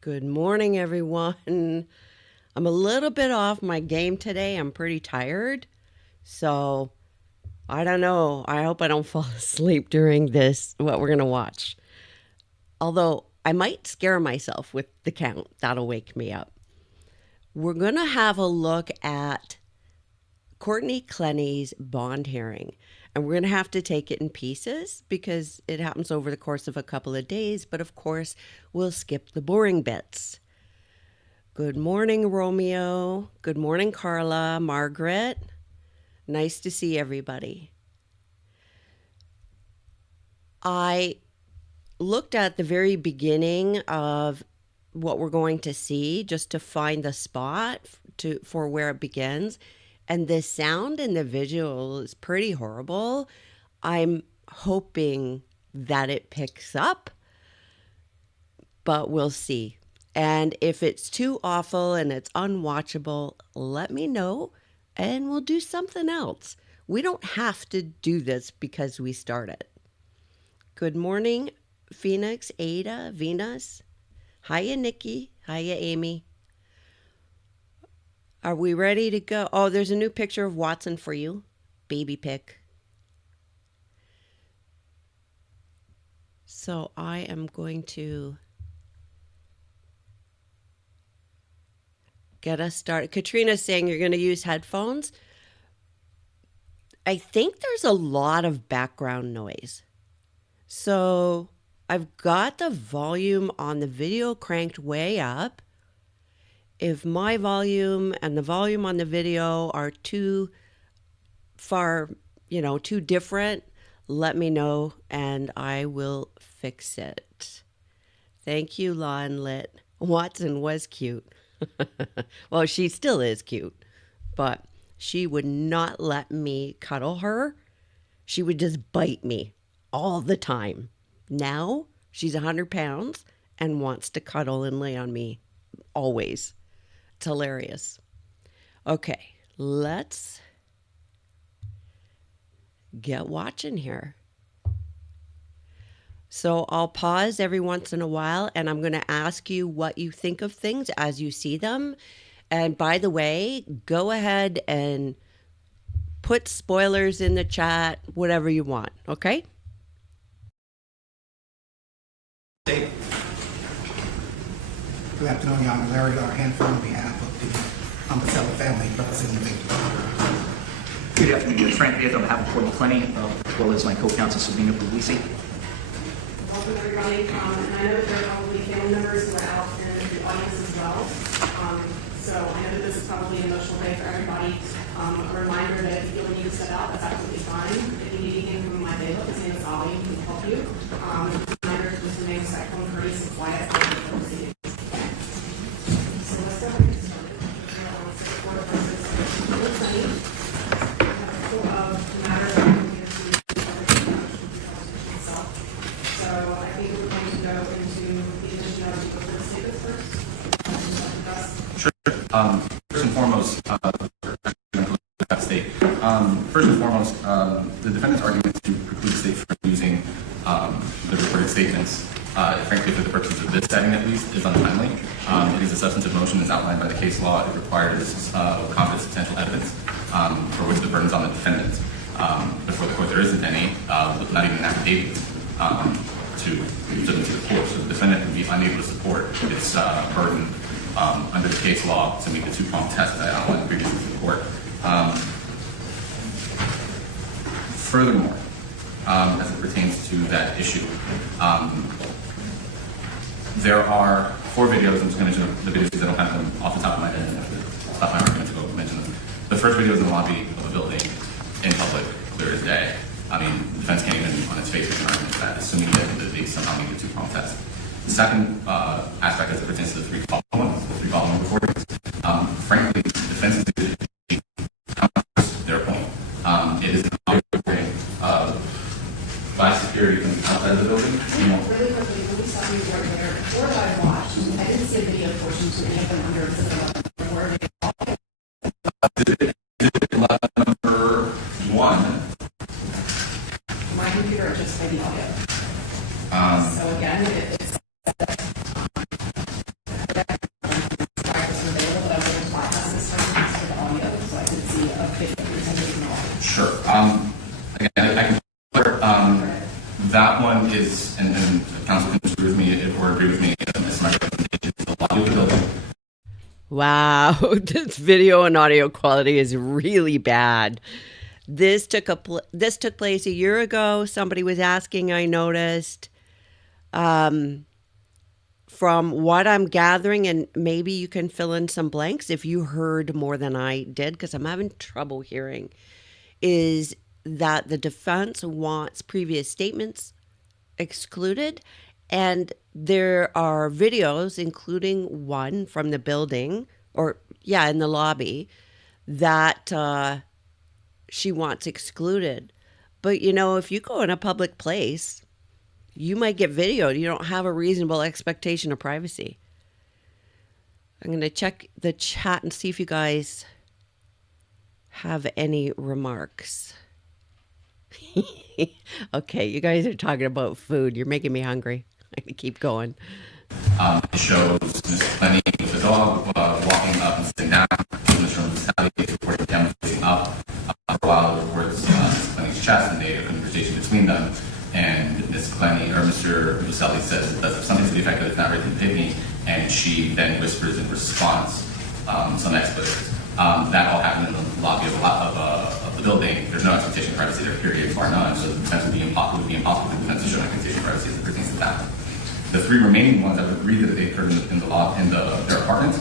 Good morning, everyone. I'm a little bit off my game today. I'm pretty tired. So I don't know. I hope I don't fall asleep during this, what we're going to watch. Although I might scare myself with the count. That'll wake me up. We're going to have a look at Courtney Clenney's bond hearing. And we're going to have to take it in pieces because it happens over the course of a couple of days. But of course, we'll skip the boring bits. Good morning, Romeo. Good morning, Carla, Margaret. Nice to see everybody. I looked at the very beginning of what we're going to see just to find the spot for where it begins. And the sound and the visual is pretty horrible. I'm hoping that it picks up, but we'll see. And if it's too awful and it's unwatchable, let me know and we'll do something else. We don't have to do this because we started. Good morning, Phoenix, Ada, Venus. Hiya, Nikki. Hiya, Amy. Are we ready to go? Oh, there's a new picture of Watson for you. Baby pic. So I am going to get us started. Katrina's saying you're going to use headphones. I think there's a lot of background noise. So I've got the volume on the video cranked way up. If my volume and the volume on the video are too far, too different, let me know and I will fix it. Thank you, Lon Lit. Watson was cute. Well, she still is cute, but she would not let me cuddle her. She would just bite me all the time. Now she's 100 pounds and wants to cuddle and lay on me always. It's hilarious. Okay, let's get watching here. So I'll pause every once in a while and I'm going to ask you what you think of things as you see them. And by the way, go ahead and put spoilers in the chat, whatever you want, okay? Good afternoon, Your Honor. Larry Arhan on behalf of the Pacello family representing the victim. Good afternoon, Frank Viet on behalf of Courtney Clenney, as well as my co-counsel Sabrina Puglisi. Welcome everybody, and I know that there are probably family members who are out in the audience as well. So I know that this is probably an emotional day for everybody. A reminder that if you feel the need to step out, that's absolutely fine. If you need anything from my bailiff, his name is Ollie, he can help you. Reminder to just remain respectful and courteous and quiet for the proceedings. So let's go ahead and get started. For the purposes of the study, we have a couple of matters that we're going to itself. So I think we're going to go into the addition of the statements first. Sure. First and foremost, the defendant's argument to preclude the state from using the recorded statements, frankly, for the purposes of this setting at least, is untimely. It is a substantive motion as outlined by the case law. It requires competent substantial evidence for which the burden is on the defendant. Before the court, there isn't any, not even an affidavit to submit to the court. So the defendant would be unable to support its burden under the case law to meet the two-pronged test that I outlined previously to the court. Furthermore, as it pertains to that issue, there are 4 videos. I'm just going to mention the videos because I don't have them off the top of my head and I have to stop my argument to go mention them. The first video is in the lobby of a building in public, clear as day. I mean, the defense can't even on its face make an argument that, assuming that they somehow meet the two-pronged test. The second aspect as it pertains to the three following recordings, frankly, the defense is their point. It is an audio recording by security from outside of the building. Really quickly, when we saw you right there, before that I watched, I didn't see a video portion to any of them under Number 1. my computer just played the audio. So again, it's superintendent know? Sure. Again, I can that one is, and council can agree with me or agree with me, it's my recommendation, the lobby of the building. Wow, this video and audio quality is really bad. This took place a year ago. Somebody was asking, I noticed. From what I'm gathering, and maybe you can fill in some blanks if you heard more than I did, because I'm having trouble hearing, is that the defense wants previous statements excluded. And there are videos, including one from the building, in the lobby, that she wants excluded. But, if you go in a public place, you might get videoed. You don't have a reasonable expectation of privacy. I'm going to check the chat and see if you guys have any remarks. Okay, you guys are talking about food. You're making me hungry. I can keep going. It shows Miss Clenney with the dog walking up and sitting down. Mr. Roselli is reporting down facing up. For a while, it reports Miss Clenney's chest, and they have a conversation between them. And Miss Clenney or Mr. Roselli says it does have something to the effect that it's not really picking, and she then whispers in response some expletives. That all happened in the lobby of the building. There's no expectation of privacy there, period, bar none. So the defense would be impossible for the defense to show an expectation of privacy as it pertains to that. The three remaining ones, I would agree that they occurred in their apartment.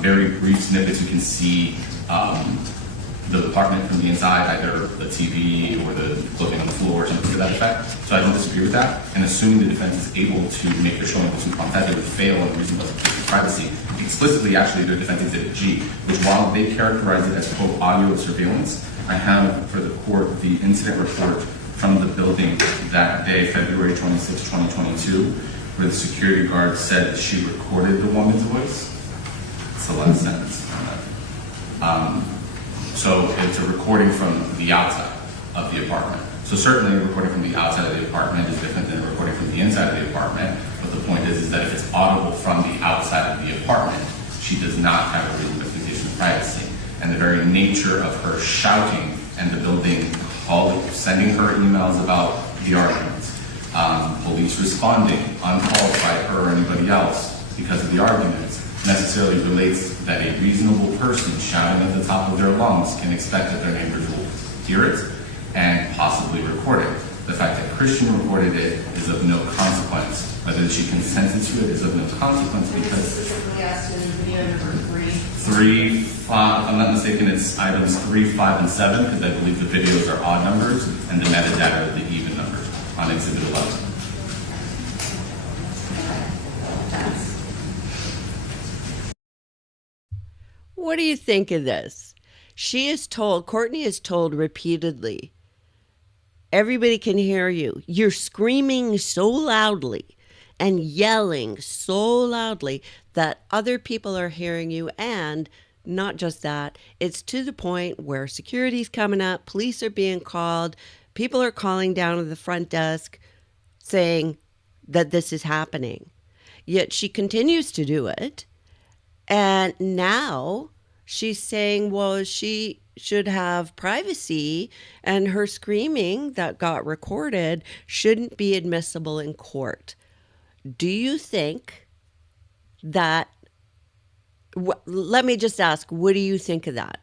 Very brief snippets. You can see the apartment from the inside, either the TV or the clothing on the floor or something to that effect. So I don't disagree with that. And assuming the defense is able to make their showing with some contact, they would fail on reasonable expectation of privacy. Explicitly, actually, their defense exhibit G, which while they characterize it as, quote, audio surveillance, I have for the court the incident report from the building that day, February 26, 2022, where the security guard said that she recorded the woman's voice. It's the last sentence on that. So it's a recording from the outside of the apartment. So certainly a recording from the outside of the apartment is different than a recording from the inside of the apartment. But the point is that if it's audible from the outside of the apartment, she does not have a reasonable expectation of privacy. And the very nature of her shouting and the building sending her emails about the arguments, police responding uncalled by her or anybody else because of the arguments, necessarily relates that a reasonable person shouting at the top of their lungs can expect that their neighbors will hear it and possibly record it. The fact that Christian recorded it is of no consequence. Whether she consented to it is of no consequence because Specifically asked in video number 3, 5, if I'm not mistaken, it's items 3, 5, and 7, because I believe the videos are odd numbers and the metadata are the even numbers on Exhibit 11. What do you think of this? Courtney is told repeatedly, everybody can hear you. You're screaming so loudly and yelling so loudly that other people are hearing you. And not just that, it's to the point where security's coming up, police are being called, people are calling down to the front desk saying that this is happening. Yet she continues to do it. And now she's saying, well, she should have privacy and her screaming that got recorded shouldn't be admissible in court. Do you think that, let me just ask, what do you think of that?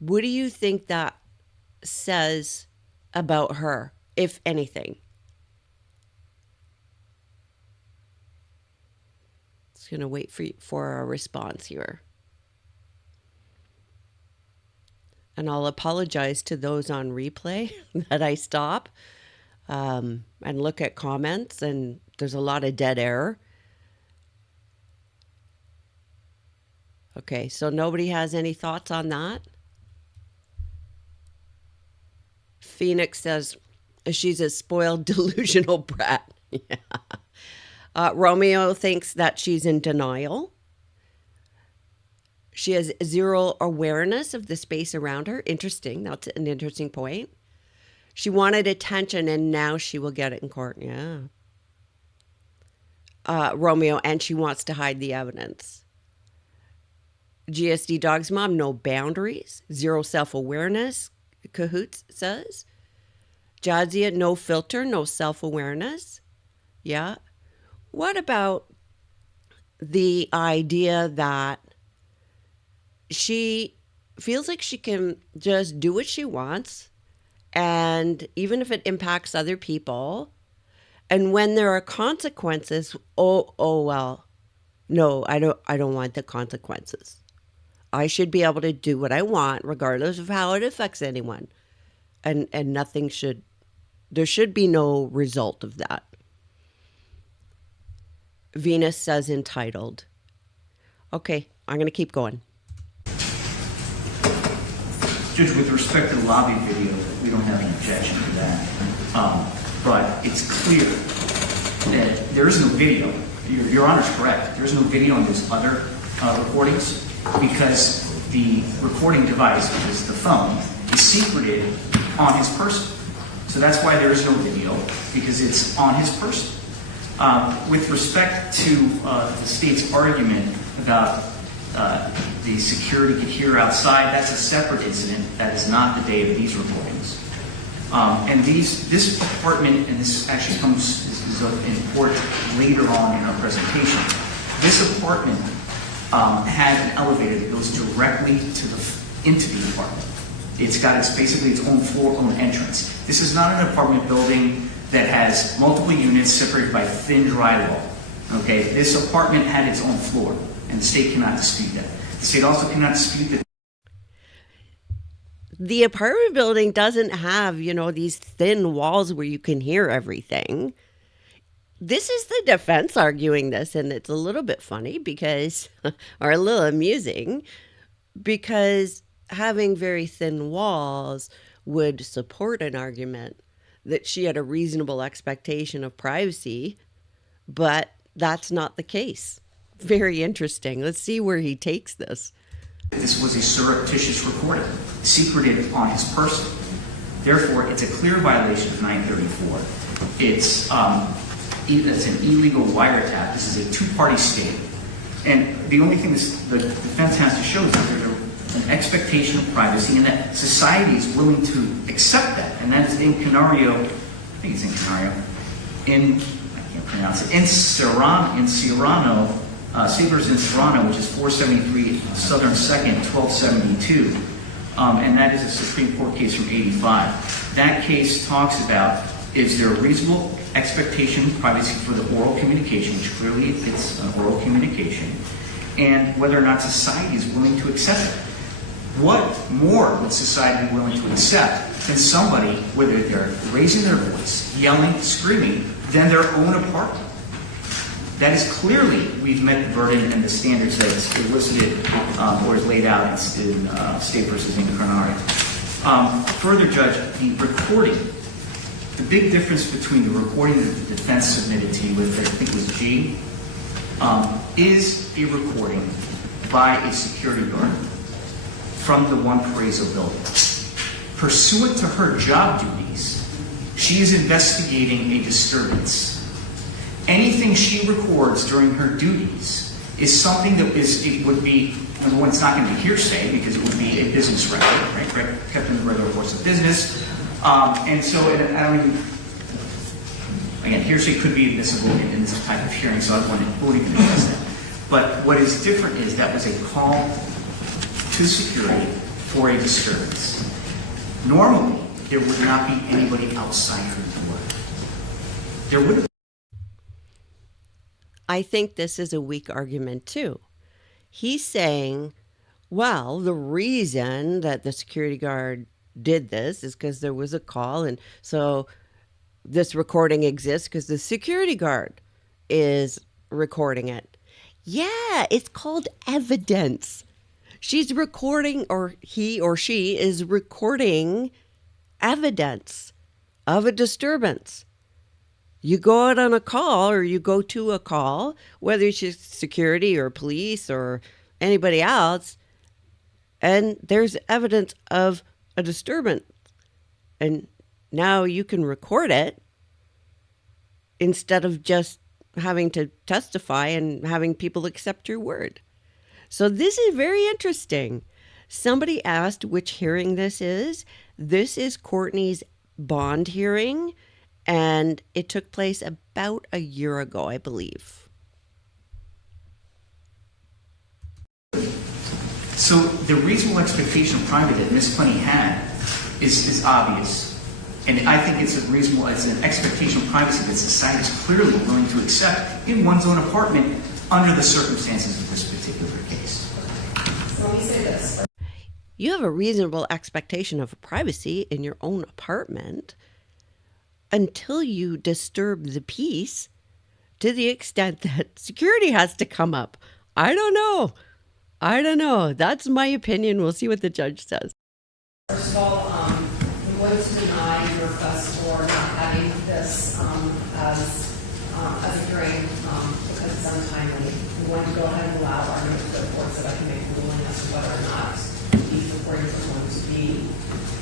What do you think that says about her, if anything? Just going to wait for a response here. And I'll apologize to those on replay that I stop and look at comments, and there's a lot of dead air. Okay, so nobody has any thoughts on that? Phoenix says she's a spoiled, delusional brat. Yeah. Romeo thinks that she's in denial. She has zero awareness of the space around her. Interesting. That's an interesting point. She wanted attention and now she will get it in court. Yeah. Romeo, and she wants to hide the evidence. GSD Dog's mom, no boundaries, zero self-awareness, Cahoots says. Jadzia, no filter, no self-awareness. Yeah. What about the idea that she feels like she can just do what she wants, and even if it impacts other people, and when there are consequences, oh well, no, I don't want the consequences. I should be able to do what I want regardless of how it affects anyone. And nothing should, there should be no result of that. Venus says entitled. Okay, I'm going to keep going. Judge, with respect to the lobby video, we don't have an objection to that. But it's clear that there is no video. Your Honor's correct. There's no video on those other recordings because the recording device, which is the phone, is secreted on his person. So that's why there is no video, because it's on his person. With respect to the state's argument about the security could hear outside, that's a separate incident. That is not the day of these recordings. And this apartment, and this actually is of import later on in our presentation, this apartment had an elevator that goes directly into the apartment. It's got basically its own floor, own entrance. This is not an apartment building that has multiple units separated by thin drywall. Okay, this apartment had its own floor, and the state cannot dispute that. The state also cannot dispute that. The apartment building doesn't have, these thin walls where you can hear everything. This is the defense arguing this, and it's a little bit funny because, or a little amusing, because having very thin walls would support an argument that she had a reasonable expectation of privacy, but that's not the case. Very interesting. Let's see where he takes this. This was a surreptitious recording, secreted on his person. Therefore, it's a clear violation of 934. It's an illegal wiretap. This is a two-party state. And the only thing the defense has to show is that there's an expectation of privacy and that society is willing to accept that. And that's in Canario, I think it's in Canario, I can't pronounce it, in Serrano, Sabers in Serrano, which is 473 Southern 2nd, 1272. And that is a Supreme Court case from 85. That case talks about, is there a reasonable expectation of privacy for the oral communication, which clearly it's an oral communication, and whether or not society is willing to accept it. What more would society be willing to accept than somebody, whether they're raising their voice, yelling, screaming, than their own apartment? That is clearly, we've met the burden and the standards that is elicited or is laid out in State versus Incarnare. Further, Judge, the recording, the big difference between the recording that the defense submitted to you with, I think it was G, is a recording by a security guard from the One Paraiso building. Pursuant to her job duties, she is investigating a disturbance. Anything she records during her duties is something that it would be, number one, it's not going to be hearsay because it would be a business record, right? Kept in the regular course of business. And so, I don't even, again, hearsay could be admissible in this type of hearing, so I won't even address that. But what is different is that was a call to security for a disturbance. Normally, there would not be anybody outside her door. There would have. I think this is a weak argument too. He's saying, well, the reason that the security guard did this is because there was a call, and so this recording exists because the security guard is recording it. Yeah, it's called evidence. She's recording, or he or she is recording evidence of a disturbance. You go out on a call, or you go to a call, whether it's security or police or anybody else, and there's evidence of a disturbance. And now you can record it instead of just having to testify and having people accept your word. So this is very interesting. Somebody asked which hearing this is. This is Courtney's bond hearing, and it took place about a year ago, I believe. So the reasonable expectation of privacy that Ms. Clenney had is obvious. And I think it's an expectation of privacy that society is clearly willing to accept in one's own apartment under the circumstances of this particular case. So let me say this. You have a reasonable expectation of privacy in your own apartment until you disturb the peace to the extent that security has to come up. I don't know. That's my opinion. We'll see what the judge says. First of all, we want to deny your request for not having this as a hearing because it's untimely. We want to go ahead and allow argument to go forward so that I can make a ruling as to whether or not these recordings are going to be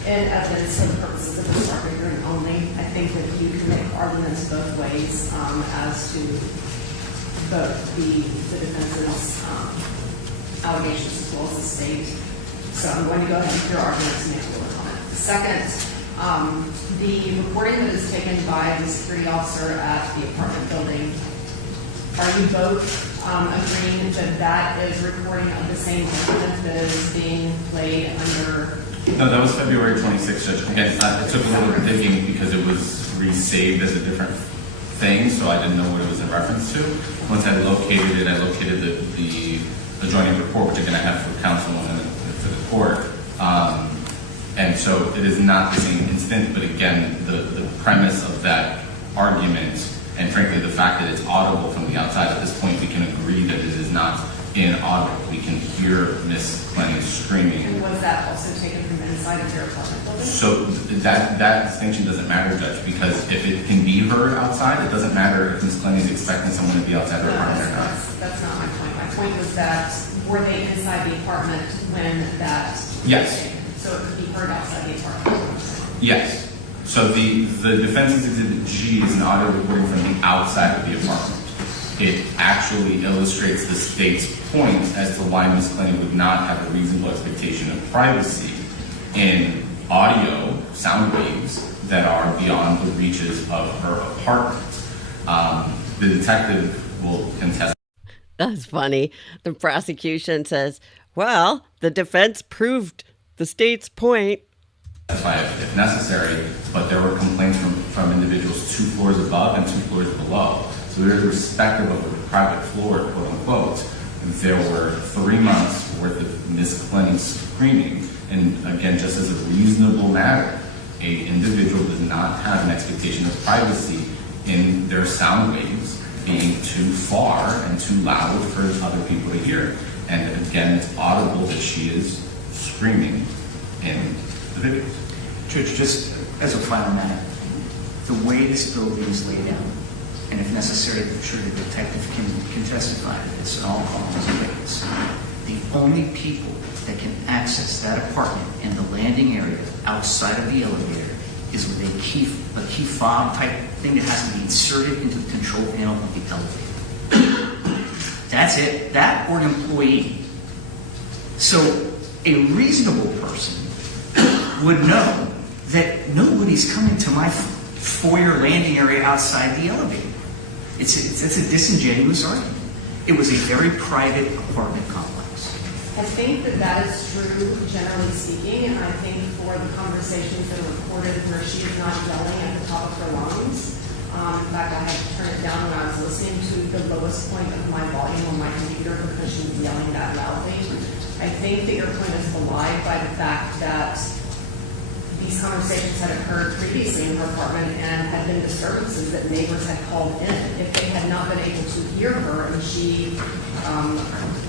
in evidence for the purposes of this record hearing only. I think that you can make arguments both ways as to both the defense's allegations as well as the state. So I'm going to go ahead and hear arguments and make a ruling on it. Second, the recording that is taken by the security officer at the apartment building, are you both agreeing that that is recording of the same incident that is being played under? No, that was February 26th, Judge. Again, it took a little bit of digging because it was resaved as a different thing, so I didn't know what it was in reference to. Once I located it, I located the adjoining report, which again I have for counsel and for the court. And so it is not the same incident, but again, the premise of that argument, and frankly the fact that it's audible from the outside, at this point we can agree that it is not inaudible. We can hear Miss Clenney screaming. And was that also taken from inside of your apartment building? So that distinction doesn't matter, Judge, because if it can be heard outside, it doesn't matter if Miss Clenney is expecting someone to be outside her apartment or not. That's not my point. My point was that were they inside the apartment when that Yes. was taken? So it could be heard outside the apartment? Yes. So the defense's exhibit G is an audio recording from the outside of the apartment. It actually illustrates the state's point as to why Ms. Clenney would not have a reasonable expectation of privacy in audio sound waves that are beyond the reaches of her apartment. The detective will contest. That's funny. The prosecution says, well, the defense proved the state's point. If necessary, but there were complaints from individuals 2 floors above and 2 floors below. So irrespective of the private floor, quote unquote, there were 3 months worth of Miss Clenney screaming. And again, just as a reasonable matter, an individual does not have an expectation of privacy in their sound waves being too far and too loud for other people to hear. And again, it's audible that she is screaming in the video. Judge, just as a final matter, the way this building is laid out, and if necessary, I'm sure the detective can testify to this, and all call as a witness. The only people that can access that apartment and the landing area outside of the elevator is with a key fob type thing that has to be inserted into the control panel of the elevator. That's it. That or an employee. So a reasonable person would know that nobody's coming to my foyer landing area outside the elevator. It's a disingenuous argument. It was a very private apartment complex. I think that is true, generally speaking, and I think for the conversations that are recorded where she is not yelling at the top of her lungs. In fact, I had to turn it down when I was listening to the lowest point of my volume on my computer because she was yelling that loudly. I think that your point is belied by the fact that these conversations had occurred previously in her apartment and had been disturbances that neighbors had called in. If they had not been able to hear her and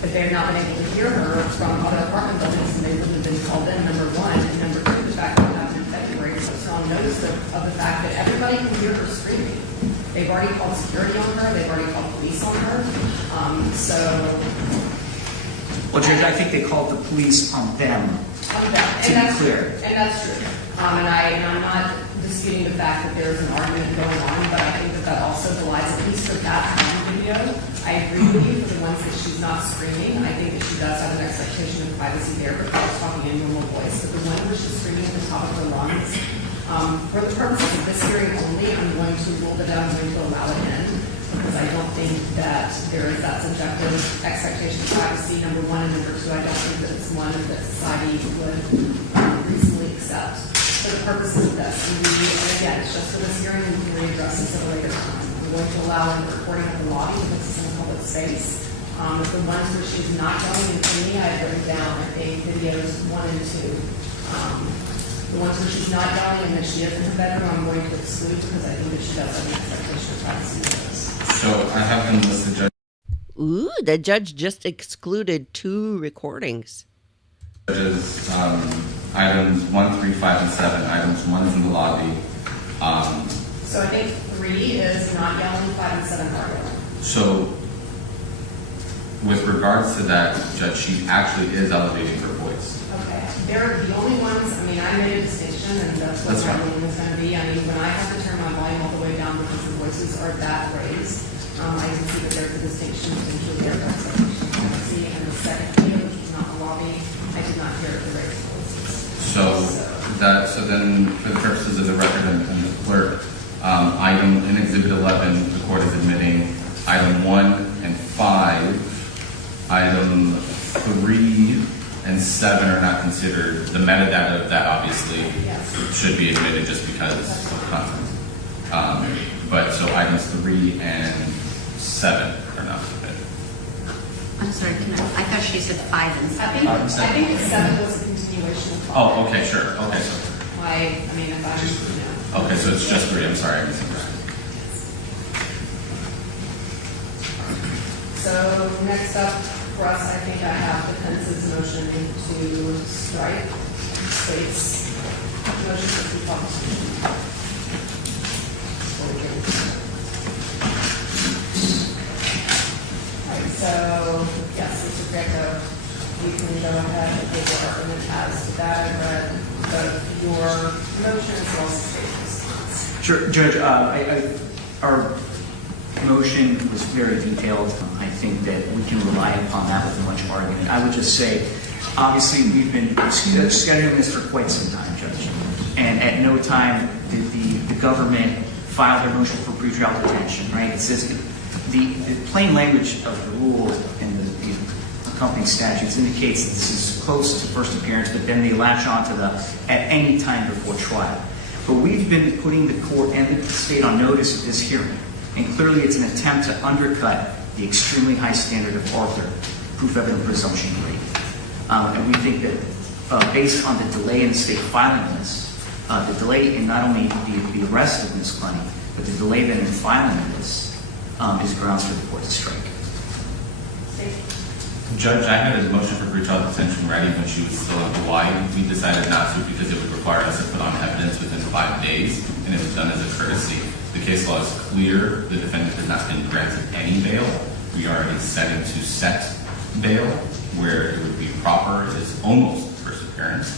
if they had not been able to hear her from other apartment buildings, then they wouldn't have been called in, number one. And number two, the fact that it happened in February is so strong notice of the fact that everybody can hear her screaming. They've already called security on her. They've already called police on her. Well, Judge, I think they called the police on them, to be clear. And that's true. And I'm not disputing the fact that there's an argument going on, but I think that also belies, at least for that video, video. I agree with you for the ones that she's not screaming. I think that she does have an expectation of privacy there, but she's talking in normal voice. But the one where she's screaming at the top of her lungs, for the purposes of this hearing only, I'm going to rule that I'm going to allow it in, because I don't think that there is that subjective expectation of privacy, number one, and number two, I don't think that it's one that society would reasonably accept for the purposes of this. And again, it's just for this hearing, and we can readdress this at a later time. I'm going to allow the recording of the lobby if it's in a public space. The ones where she's not going in me, I've written down, I think, videos 1 and 2. The ones where she's not going and that she is in her bedroom, I'm going to exclude because I think that she does have an expectation of privacy with this. So I have them listed, Judge. Ooh, the judge just excluded 2 recordings. Judges, items 1, 3, 5, and 7. Items 1 is in the lobby. So I think 3 is not yelling, 5 and 7 are yelling. So with regards to that, Judge, she actually is elevating her voice. Okay. They're the only ones, I mean, I made a distinction, and that's what That's my fine. ruling is going to be. I mean, when I have to turn my volume all the way down because the voices are that raised, I can see that there's a distinction between their privacy and the second video, which is not the lobby. I did not hear the raised voices. So then, for the purposes of the record and the clerk, item in Exhibit 11, the court is admitting item 1 and 5, item 3 and 7 are not considered. The metadata of that obviously should be admitted just because of content. But so items 3 and 7 are not admitted. I'm sorry, I thought she said 5 and 7. I think the 7 was a continuation of 5. Oh, okay, sure. Okay, so I mean, if I'm, okay, so it's just 3. I'm sorry, I misunderstood. So next up for us, I think I have defense's motion to strike state's motion for republication. Right, so yes, Mr. Greco, you can go ahead and give your argument as to that. I read both your motion as well as the state's response. Sure, Judge, our motion was very detailed. I think that we can rely upon that with much argument. I would just say, obviously, we've been scheduling this for quite some time, Judge. And at no time did the government file their motion for pretrial detention, right? It says the plain language of the rule and the accompanying statutes indicates that this is close to first appearance, but then they latch onto the at any time before trial. But we've been putting the court and the state on notice of this hearing. And clearly it's an attempt to undercut the extremely high standard of Arthur, proof evident presumption rate. And we think that based on the delay in the state filing this, the delay in not only the arrest of Ms. Clenney, but the delay then in filing this is grounds for the court to strike. Judge, I had a motion for pretrial detention ready when she was still in Hawaii. We decided not to because it would require us to put on evidence within 5 days, and it was done as a courtesy. The case law is clear. The defendant has not been granted any bail. We are already setting to set bail where it would be proper. It is almost first appearance,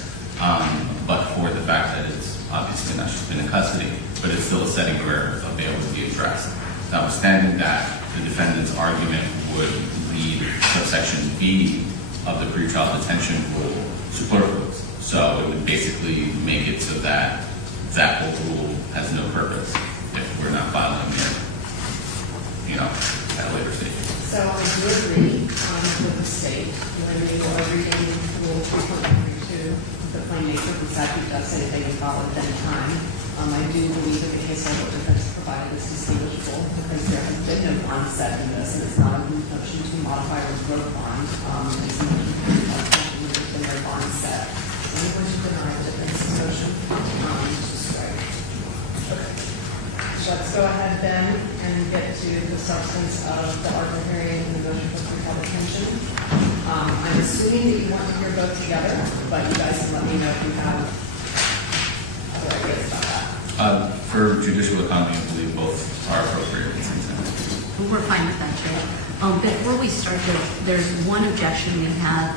but for the fact that it's obviously not she's been in custody, but it's still a setting where a bail would be addressed. Notwithstanding that, the defendant's argument would lead subsection B of the pretrial detention rule superfluous. So it would basically make it so that that whole rule has no purpose if we're not filing it, at a later stage. So I do agree with the state when you are reading Rule 3.32, the plain nature of the statute does say that they can file it at any time. I do believe that the case law that defense provided is distinguishable because there has been no bond set in this, and it's not a motion to modify or grow bond. It's a motion to been their bond set. So I'm going to deny the defense's motion to strike. So let's go ahead then and get to the substance of the argument hearing and the motion for pretrial detention. I'm assuming that you want to hear both together, but you guys can let me know if you have other ideas about that. For judicial economy, I believe both are appropriate. We're fine with that, Chair. Before we start, there's one objection we have,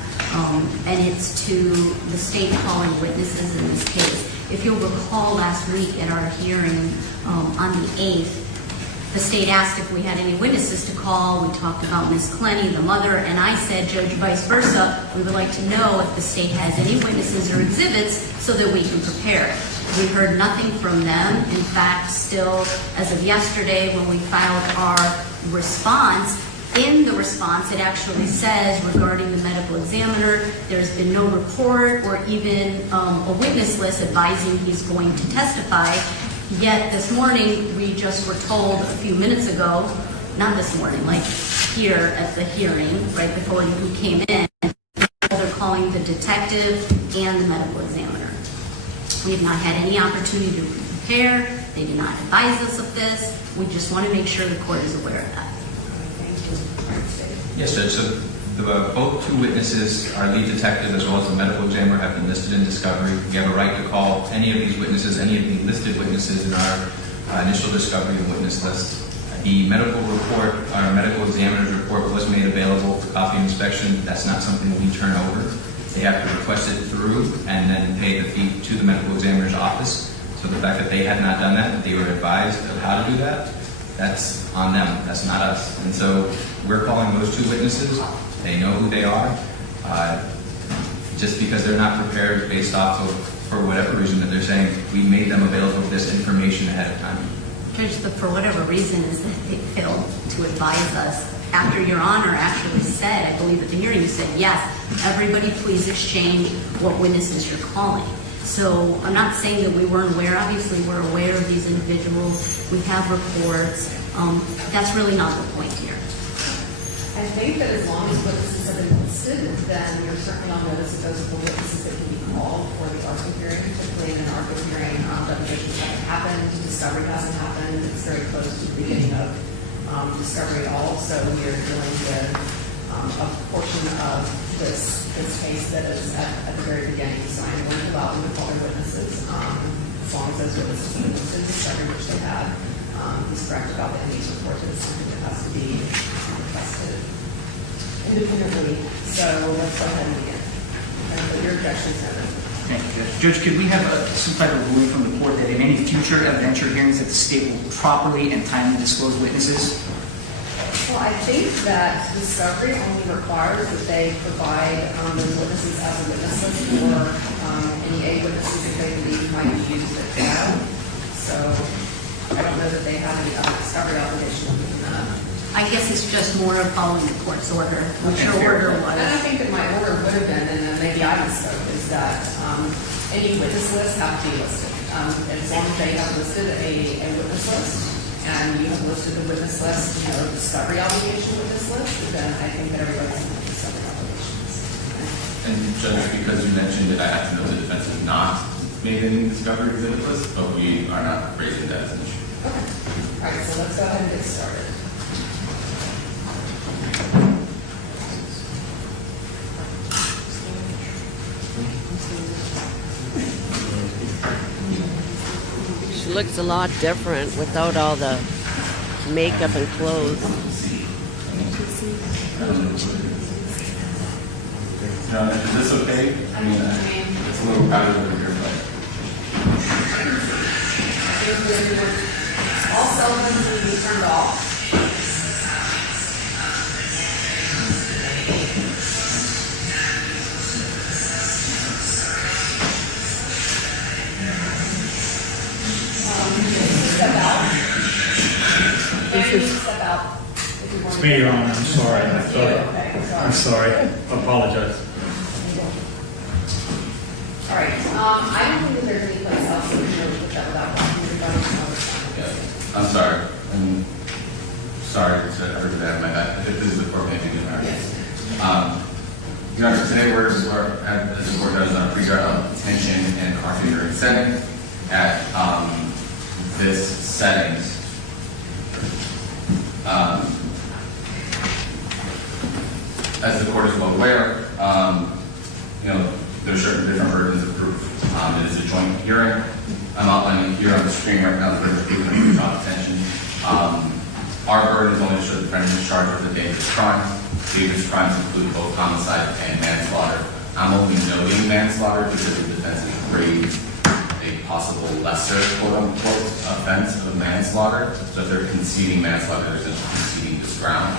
and it's to the state calling witnesses in this case. If you'll recall last week at our hearing on the 8th, the state asked if we had any witnesses to call. We talked about Ms. Clenney, the mother, and I said, Judge, vice versa, we would like to know if the state has any witnesses or exhibits so that we can prepare. We heard nothing from them. In fact, still, as of yesterday, when we filed our response, in the response, it actually says regarding the medical examiner, there's been no report or even a witness list advising he's going to testify. Yet this morning, we just were told a few minutes ago, not this morning, like here at the hearing, right before you came in, they're calling the detective and the medical examiner. We have not had any opportunity to prepare. They did not advise us of this. We just want to make sure the court is aware of that. Yes, Judge. So both two witnesses, our lead detective as well as the medical examiner, have been listed in discovery. We have a right to call any of these witnesses, any of the listed witnesses in our initial discovery and witness list. The medical report, our medical examiner's report, was made available for copy inspection. That's not something we turn over. They have to request it through and then pay the fee to the medical examiner's office. So the fact that they had not done that, that they were advised of how to do that, that's on them. That's not us. And so we're calling those two witnesses. They know who they are. Just because they're not prepared based off of, for whatever reason that they're saying, we made them available with this information ahead of time. Judge, for whatever reason is that they failed to advise us. After Your Honor actually said, I believe at the hearing, you said, yes, everybody please exchange what witnesses you're calling. So I'm not saying that we weren't aware. Obviously, we're aware of these individuals. We have reports. That's really not the point here. I think that as long as witnesses have been listed, then you're certainly on notice of those are the witnesses that can be called for the ARPA hearing. Typically in an ARPA hearing, depositions haven't happened, discovery hasn't happened. It's very close to the beginning of discovery at all. So we're dealing with a portion of this case that is at the very beginning. So I'm going to allow them to call their witnesses as long as those witnesses have been listed in discovery, which they have. He's correct about the ND's report that it's something that has to be requested independently. So let's go ahead and begin. But your objections noted. Thank you, Judge. Judge, could we have some type of ruling from the court that in any future evidentiary hearings that the state will properly and timely disclose witnesses? Well, I think that discovery only requires that they provide those witnesses as a witness list or any A witnesses that they believe might be used at trial. So I don't know that they have any discovery obligation other than that. I guess it's just more of following the court's order, which your order was. And I think that my order would have been, and then maybe I misspoke, is that any witness lists have to be listed. As long as they have listed a witness list, and you have listed the witness list, you know, discovery obligation witness list, then I think that everybody's in the discovery obligations. And Judge, because you mentioned it, I have to know the defense has not made any discovery exhibit list, but we are not raising that as an issue. Okay. All right, so let's go ahead and get started. She looks a lot different without all the makeup and clothes. John, is this okay? I mean, it's a little crowded over here, but. All cell phones need to be turned off. Step out. Step out. It's me, Your Honor. I'm sorry. I'm sorry. I apologize. All right. I don't think that there's any place else that we can really put that without blocking your phone. Yeah, I'm sorry. I'm sorry to heard that. My bad. If this is the court making an argument. Your Honor, today we're as the court does on a pre-trial detention and ARPA hearing setting at this setting. As the court is well aware, there's certain different burdens of proof. It is a joint hearing. I'm outlining here on the screen right now the burden of proof and pre-trial detention. Our burden is only to show the defendant is charged with a dangerous crime. Dangerous crimes include both homicide and manslaughter. I'm only noting manslaughter because the defense has raised a possible lesser, quote unquote, offense of manslaughter. So if they're conceding manslaughter, they're essentially conceding this ground.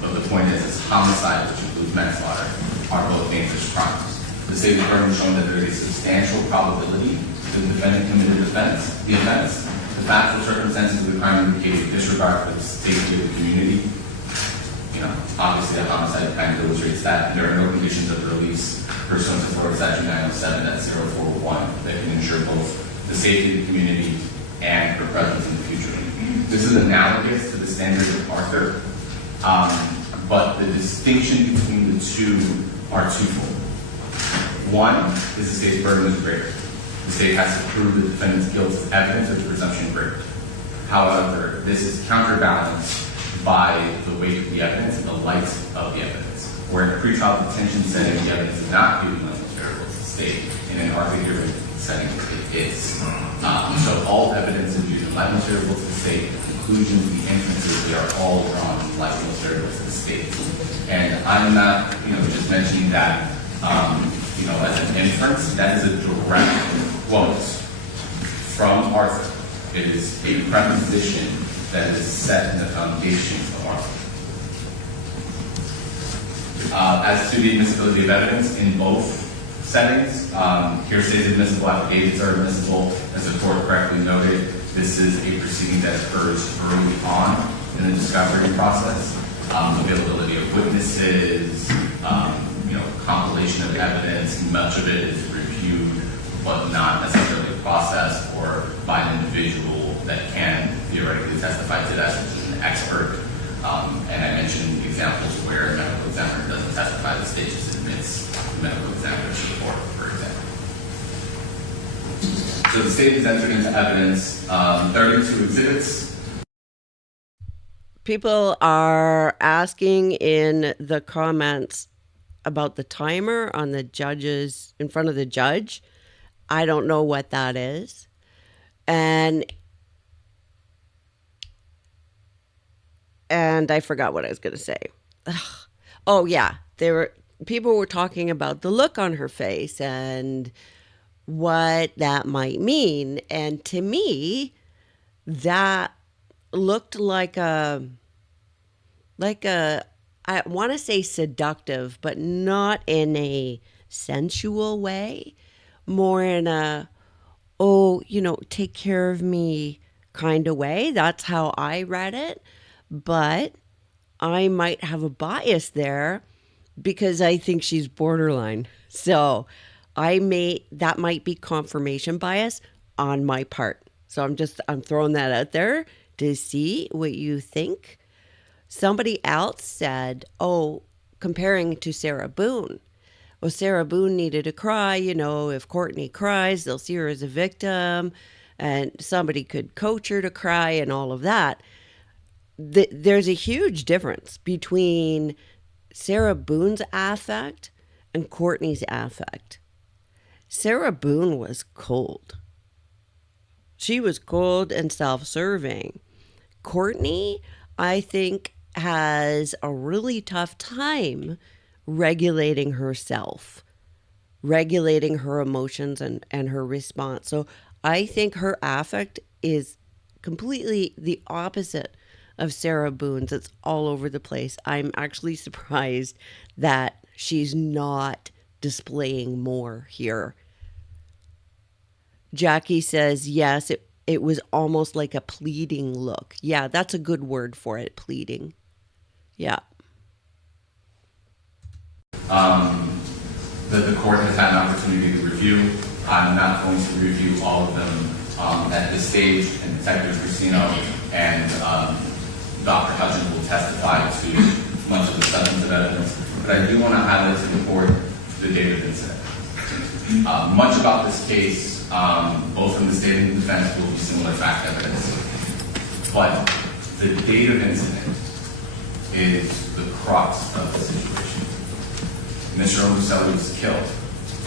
But the point is homicide, which includes manslaughter, are both dangerous crimes. The state's burden has shown that there is a substantial probability that the defendant committed the offense. The factual circumstances of the crime indicate a disregard for the safety of the community. You know, obviously a homicide kind of illustrates that. There are no conditions of release pursuant to Florida Statute 907 at 041 that can ensure both the safety of the community and her presence in the future. This is analogous to the standards of Arthur, but the distinction between the two are twofold. One is the state's burden is greater. The state has to prove the defendant's guilt as evidence of the presumption greater. However, this is counterbalanced by the weight of the evidence and the light of the evidence. Where in a pretrial detention setting, the evidence is not given most favorable to the state. In an Arthur hearing setting, it is. So all evidence is viewed in light most favorable to the state. The conclusions, the inferences, they are all drawn in light most favorable to the state. And I'm not, just mentioning that, as an inference. That is a direct quote from Arthur. It is a preposition that is set in the foundation of Arthur. As to the admissibility of evidence in both settings, hearsay is admissible, affidavits are admissible. As the court correctly noted, this is a proceeding that occurs early on in the discovery process. Availability of witnesses, compilation of evidence, much of it is reviewed, but not necessarily processed or by an individual that can theoretically testify to that, which is an expert. And I mentioned examples where a medical examiner doesn't testify, the state just admits the medical examiner's report, for example. So the state has entered into evidence 32 exhibits. People are asking in the comments about the timer on the judges in front of the judge. I don't know what that is. And I forgot what I was going to say. Ugh. Oh yeah, people were talking about the look on her face and what that might mean. And to me, that looked like a I want to say seductive, but not in a sensual way, more in a, take care of me kind of way. That's how I read it. But I might have a bias there because I think she's borderline. So that might be confirmation bias on my part. So I'm throwing that out there to see what you think. Somebody else said, comparing to Sarah Boone. Well, Sarah Boone needed to cry. If Courtney cries, they'll see her as a victim, and somebody could coach her to cry and all of that. There's a huge difference between Sarah Boone's affect and Courtney's affect. Sarah Boone was cold. She was cold and self-serving. Courtney, I think, has a really tough time regulating herself, regulating her emotions and her response. So I think her affect is completely the opposite of Sarah Boone's. It's all over the place. I'm actually surprised that she's not displaying more here. Jackie says, yes, it was almost like a pleading look. Yeah, that's a good word for it, pleading. Yeah. The court has had an opportunity to review. I'm not going to review all of them at this stage, and Detective Cristino and Dr. Hutchins will testify to much of the substance of evidence, but I do want to highlight to the court the date of incident. Much about this case, both from the state and the defense, will be similar fact evidence, but the date of incident is the crux of the situation. Mr. Omuselli was killed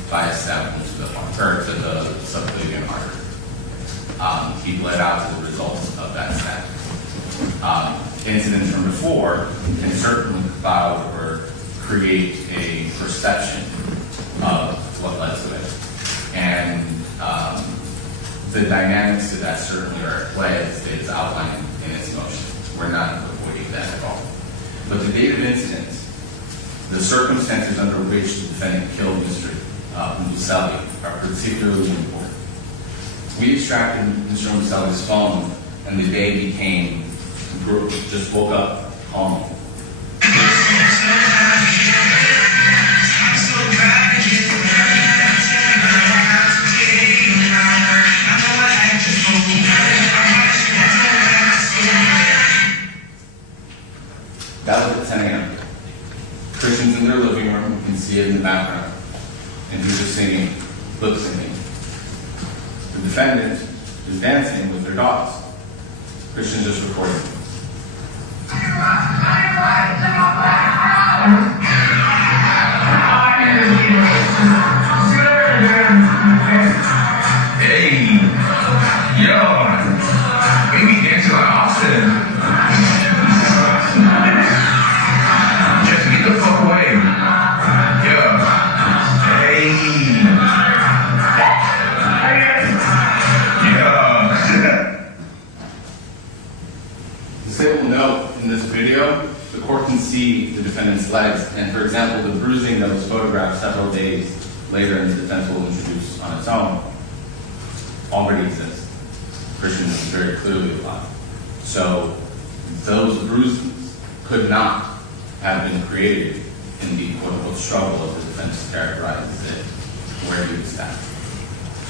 by a stab to the subclavian artery. He bled out as a result of that stab. Incidents from before can certainly cloud or create a perception of what led to it. And The dynamics to that certainly are at play as it is outlined in its motion. We're not avoiding that at all. But the date of incident, the circumstances under which the defendant killed Mr. Muselli are particularly important. We extracted Mr. Muselli's phone, and the day became, just woke up calm. That was at 10 a.m. Christians in their living room, you can see it in the background, and he's just singing, lip singing. The defendant is dancing with their dogs. Christian's just recording. Hey, yo, baby dancing like Austin. Just get the fuck away. Yo, hey, yo. The state will note in this video, the court can see the defendant's legs, and for example, the bruising that was photographed several days later and the defense will introduce on its own already exists. Christian is very clearly alive. So those bruises could not have been created in the quote-unquote struggle of the defense characterizes it where he was stabbed.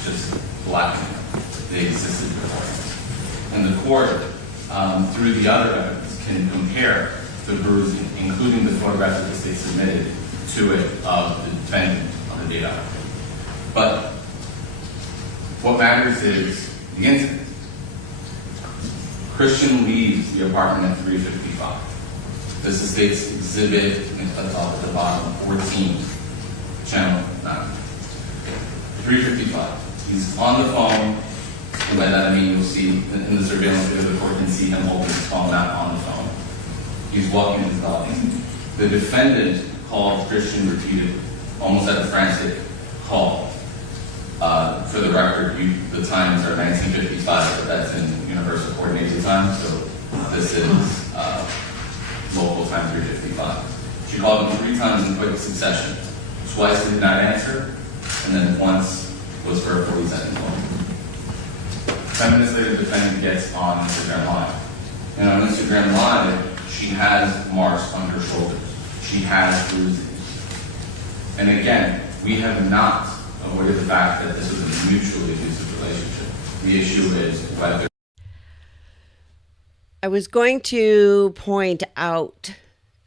Just black. They existed before. And the court, through the other evidence, can compare the bruising, including the photographs that the state submitted to it of the defendant on the data. But what matters is the incident. Christian leaves the apartment at 3:55. This is the state's exhibit at the bottom, 14, channel 9. 3:55. He's on the phone. And by that I mean you'll see in the surveillance video, the court can see him holding his phone out on the phone. He's walking his dog. The defendant called Christian repeated, almost at a frantic call. For the record, the times are 1955, but that's in universal coordinated time, so this is local time 3:55. She called him 3 times in quick succession. Twice did not answer, and then once was for a 40-second call. 10 minutes later, the defendant gets on Instagram Live. And on Instagram Live, she has marks on her shoulders. She has bruises. And again, we have not avoided the fact that this was a mutually abusive relationship. The issue is whether... I was going to point out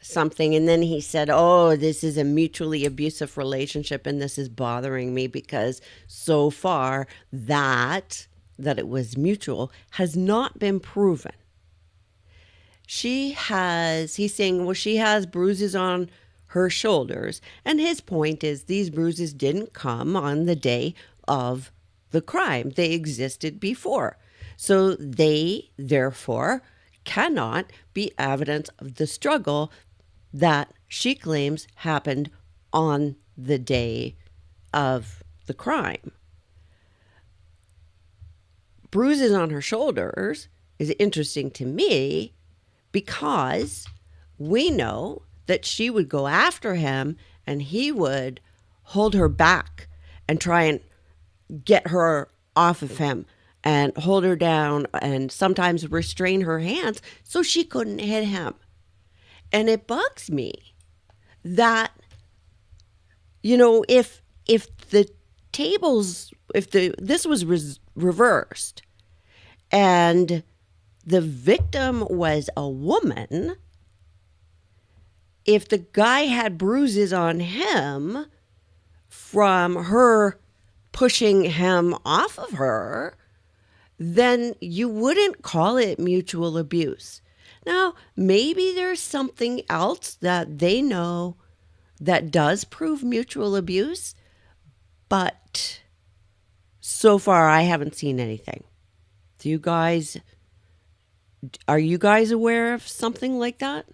something, and then he said, oh, this is a mutually abusive relationship, and this is bothering me because so far that it was mutual has not been proven. He's saying, well, she has bruises on her shoulders. And his point is these bruises didn't come on the day of the crime. They existed before. So they, therefore, cannot be evidence of the struggle that she claims happened on the day of the crime. Bruises on her shoulders is interesting to me because we know that she would go after him and he would hold her back and try and get her off of him and hold her down and sometimes restrain her hands so she couldn't hit him. And it bugs me that, if the tables, this was reversed and the victim was a woman, if the guy had bruises on him from her pushing him off of her, then you wouldn't call it mutual abuse. Now, maybe there's something else that they know that does prove mutual abuse, but so far I haven't seen anything. Are you guys aware of something like that?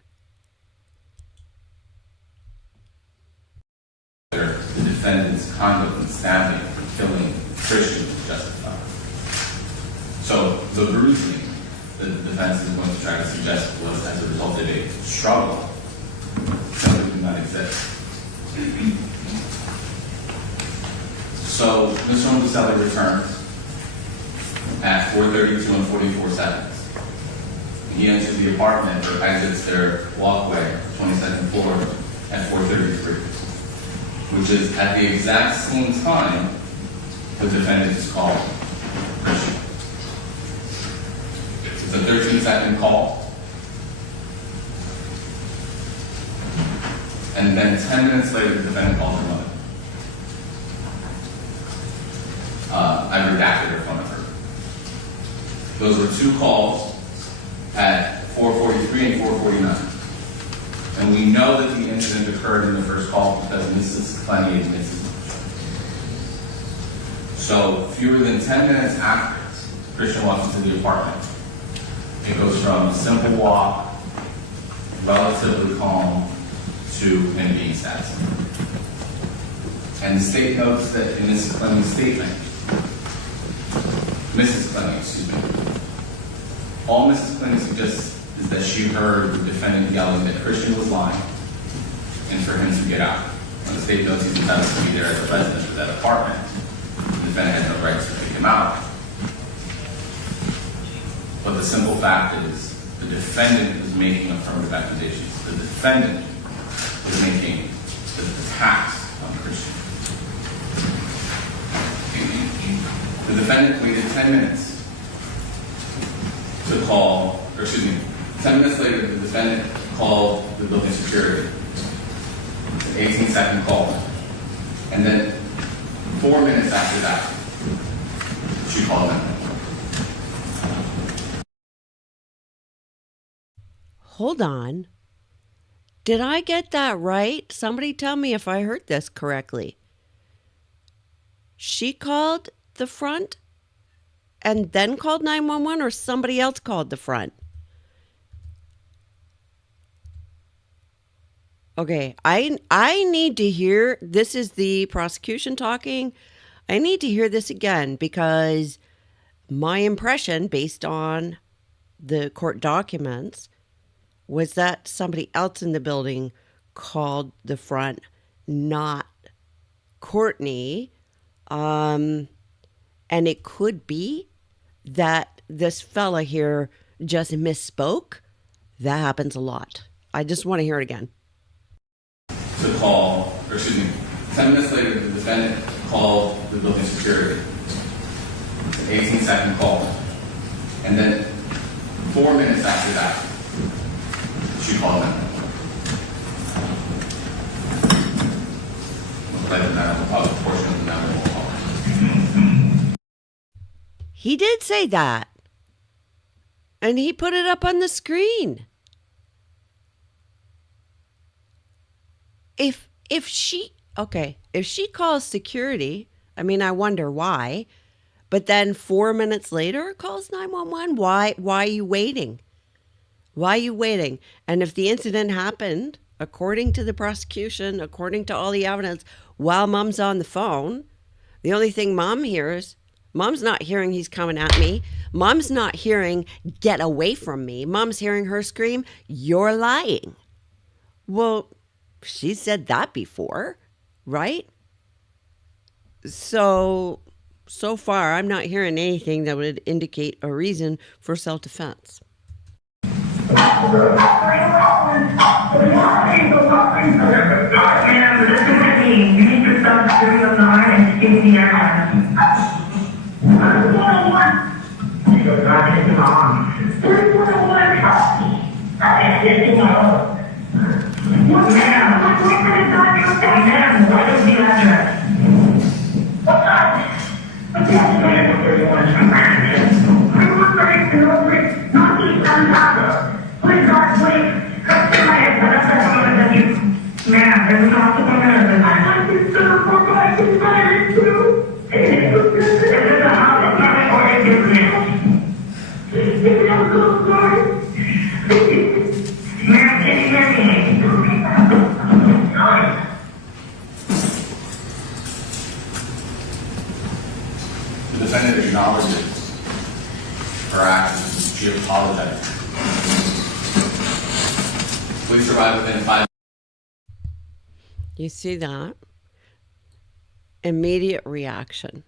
The defendant's conduct in stabbing and killing Christian was justified. So the bruising the defense is going to try to suggest was as a result of a struggle simply do not exist. So Mr. Monticelli returns at 4:32 and 44 seconds. He enters the apartment or exits their walkway, 22nd floor, at 4:33, which is at the exact same time the defendant is called Christian. It's a 13-second call. And then 10 minutes later, the defendant calls her mother. I redacted her phone number. Those were two calls at 4:43 and 4:49. And we know that the incident occurred in the first call because Mrs. Clenney admits it. So fewer than 10 minutes after Christian walks into the apartment, it goes from a simple walk, relatively calm, to an being status. And the state notes that in Mrs. Clenney's statement, Mrs. Clenney, excuse me, all Mrs. Clenney suggests is that she heard the defendant yelling that Christian was lying and for him to get out. When the state notes he's entitled to be there as a resident of that apartment, the defendant had no right to kick him out. But the simple fact is the defendant is making affirmative accusations. The defendant is making the attacks on Christian. The defendant waited 10 minutes to call, or excuse me, 10 minutes later, the defendant called the building security. It's an 18-second call. And then 4 minutes after that, she called them. Hold on. Did I get that right? Somebody tell me if I heard this correctly. She called the front and then called 911, or somebody else called the front? Okay, I need to hear, this is the prosecution talking. I need to hear this again because my impression based on the court documents was that somebody else in the building called the front, not Courtney. And it could be that this fella here just misspoke. That happens a lot. I just want to hear it again. To call, or excuse me, 10 minutes later, the defendant called the building security. It's an 18-second call. And then 4 minutes after that, she called them. We'll play the portion of the memorable call. He did say that. And he put it up on the screen. If she calls security, I mean, I wonder why. But then 4 minutes later calls 911. Why are you waiting? Why are you waiting? And if the incident happened, according to the prosecution, according to all the evidence, while mom's on the phone, the only thing mom hears, mom's not hearing he's coming at me. Mom's not hearing get away from me. Mom's hearing her scream, you're lying. Well, she said that before, right? So far, I'm not hearing anything that would indicate a reason for self-defense. You need to stop doing on the line and give me the airline. She goes back into my arms. Ma'am, what is the address? What's that? What's the address? Please, God, please. Ma'am, there's a hospital nurse. I'd like to serve for my desire too. Is this a hospital or a business? I'm so sorry. Ma'am, can you hear me? The defendant acknowledges her actions. She apologized. Police arrived within 5 You see that? Immediate reaction.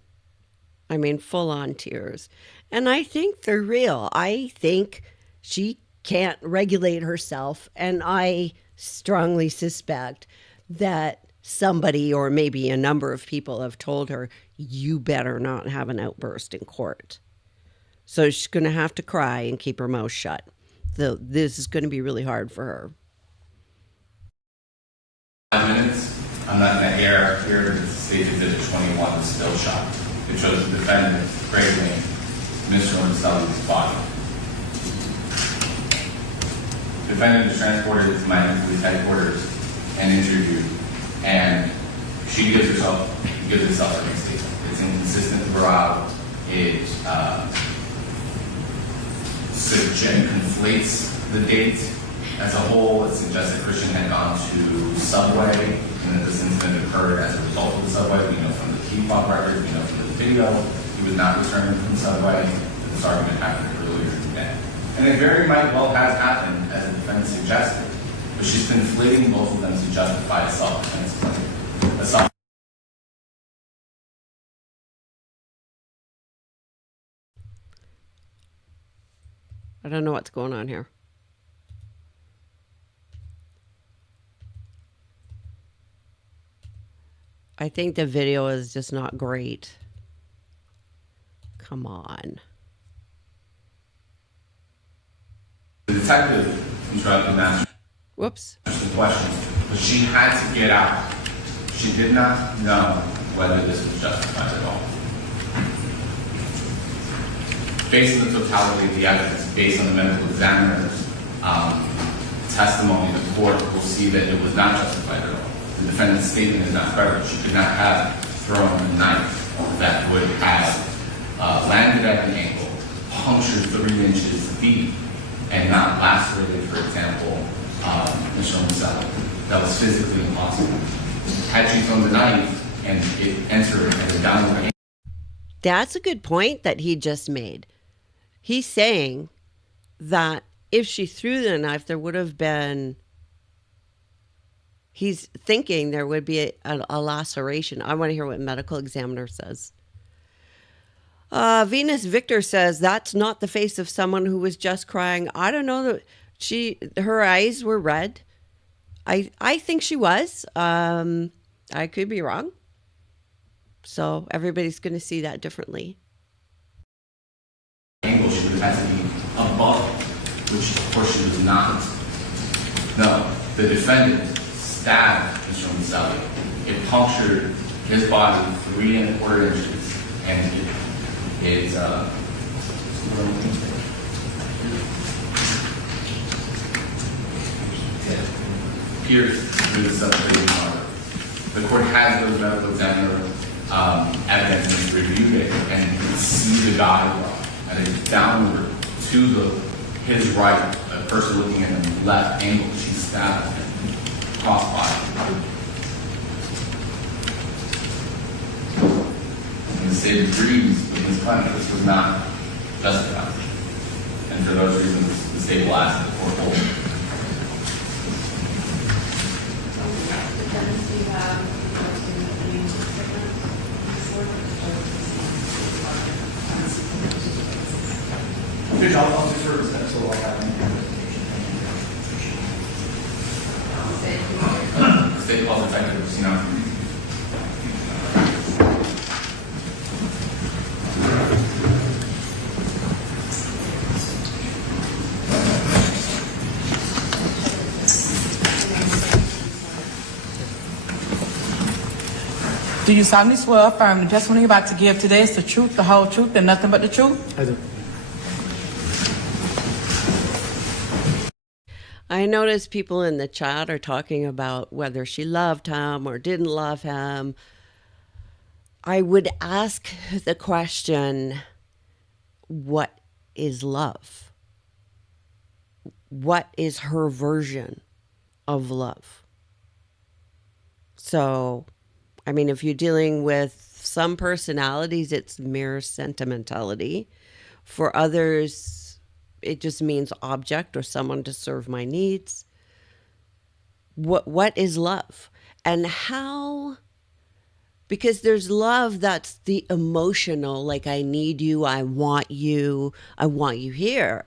I mean, full on tears. And I think they're real. I think she can't regulate herself. And I strongly suspect that somebody or maybe a number of people have told her, you better not have an outburst in court. So she's going to have to cry and keep her mouth shut. So this is going to be really hard for her. 5 minutes. I'm not going to air here the State Exhibit 21, the still shot. It shows the defendant cradling Mr. Roselli's body. The defendant is transported to Miami Police Headquarters and interviewed, and she gives herself a statement. It's inconsistent throughout. It conflates the date as a whole. It suggests that Christian had gone to Subway and that this incident occurred as a result of the Subway. We know from the key fob records, we know from the video, he was not returning from Subway. This argument happened earlier in the day. And it very might well has happened, as the defendant suggested, but she's conflating both of them to justify a self-defense claim. I don't know what's going on here. I think the video is just not great. Come on. The detective interrupted Master. Whoops. The question, but she had to get out. She did not know whether this was justified at all. Based on the totality of the evidence, based on the medical examiner's testimony, the court will see that it was not justified at all. The defendant's statement is not credible. She could not have thrown a knife that would have landed at the ankle, punctured 3 inches deep, and not lacerated, for example, Mr. Roselli. That was physically impossible. Had she thrown the knife and it entered at a downward angle. That's a good point that he just made. He's saying that if she threw the knife, there would have been... He's thinking there would be a laceration. I want to hear what medical examiner says. Venus Victor says that's not the face of someone who was just crying. I don't know that her eyes were red. I think she was. I could be wrong. So everybody's going to see that differently. Angle, she would have had to be above, which of course she was not. No, the defendant stabbed Mr. Roselli. It punctured his body 3 1/4 inches, and it pierced through the subclavian artery. The court has those medical examiner evidence and reviewed it, and you can see the guide rod at a downward to his right, a person looking at him left angle. She stabbed him cross body. And the state agrees with his claim that this was not justified. And for those reasons, the state will ask the court hold. Judge, I'll defer to that, so I'll have an The state calls detective, Do you solemnly swear or affirm the testimony you're about to give today is the truth, the whole truth, and nothing but the truth? I do. I noticed people in the chat are talking about whether she loved him or didn't love him. I would ask the question, what is love? What is her version of love? So, I mean, if you're dealing with some personalities, it's mere sentimentality. For others, it just means object or someone to serve my needs. What is love? And how, because there's love that's the emotional, like I need you, I want you here.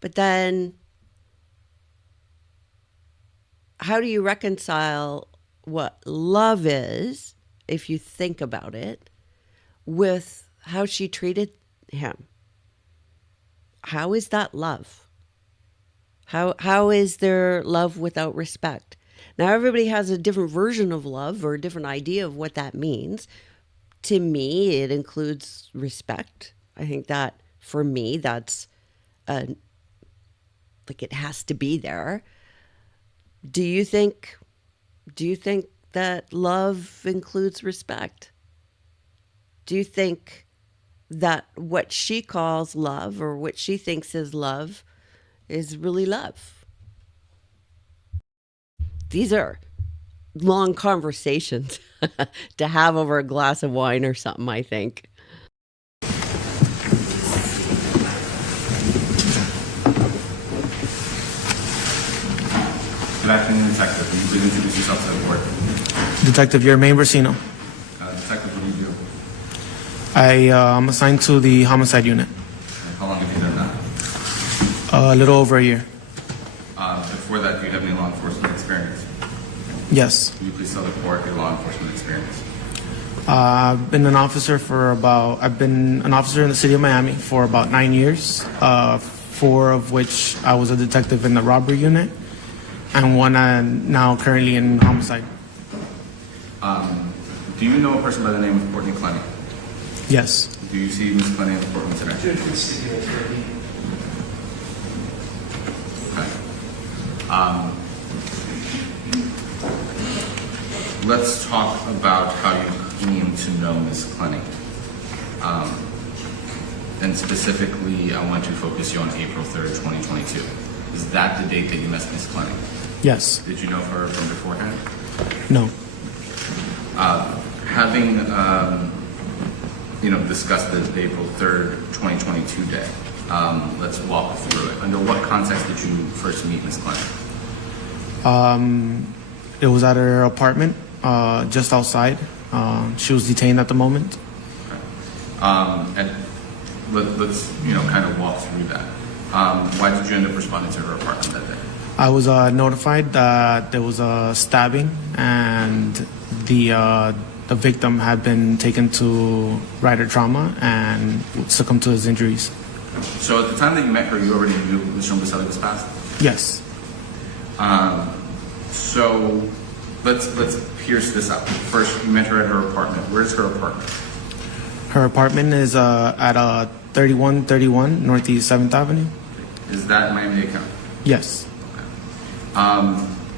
But then how do you reconcile what love is, if you think about it, with how she treated him? How is that love? How is there love without respect? Now, everybody has a different version of love or a different idea of what that means. To me, it includes respect. I think that for me, that's like it has to be there. Do you think that love includes respect? Do you think that what she calls love or what she thinks is love is really love? These are long conversations to have over a glass of wine or something, I think. Good afternoon, Detective. Will you please introduce yourself to the board? Detective Yermain Brasino. Detective, what do you do? I'm assigned to the homicide unit. And how long have you done that? A little over a year. Before that, do you have any law enforcement experience? Yes. Will you please tell the court your law enforcement experience? I've been an officer in the city of Miami for about 9 years, 4 of which I was a detective in the robbery unit, and 1 now currently in homicide. Do you know a person by the name of Courtney Clenney? Yes. Do you see Ms. Clenney in the courtroom today? Okay. Let's talk about how you came to know Ms. Clenney. And specifically, I want to focus you on April 3rd, 2022. Is that the date that you met Ms. Clenney? Yes. Did you know her from beforehand? No. Having discussed the April 3rd, 2022 day, let's walk through it. Under what context did you first meet Ms. Clenney? It was at her apartment, just outside. She was detained at the moment. Okay. And let's kind of walk through that. Why did you end up responding to her apartment that day? I was notified that there was a stabbing and the victim had been taken to rider trauma and succumbed to his injuries. So at the time that you met her, you already knew Ms. Romboselli was passed? Yes. So let's pierce this up. First, you met her at her apartment. Where's her apartment? Her apartment is at 3131 Northeast 7th Avenue. Is that Miami-Dade County? Yes. Okay.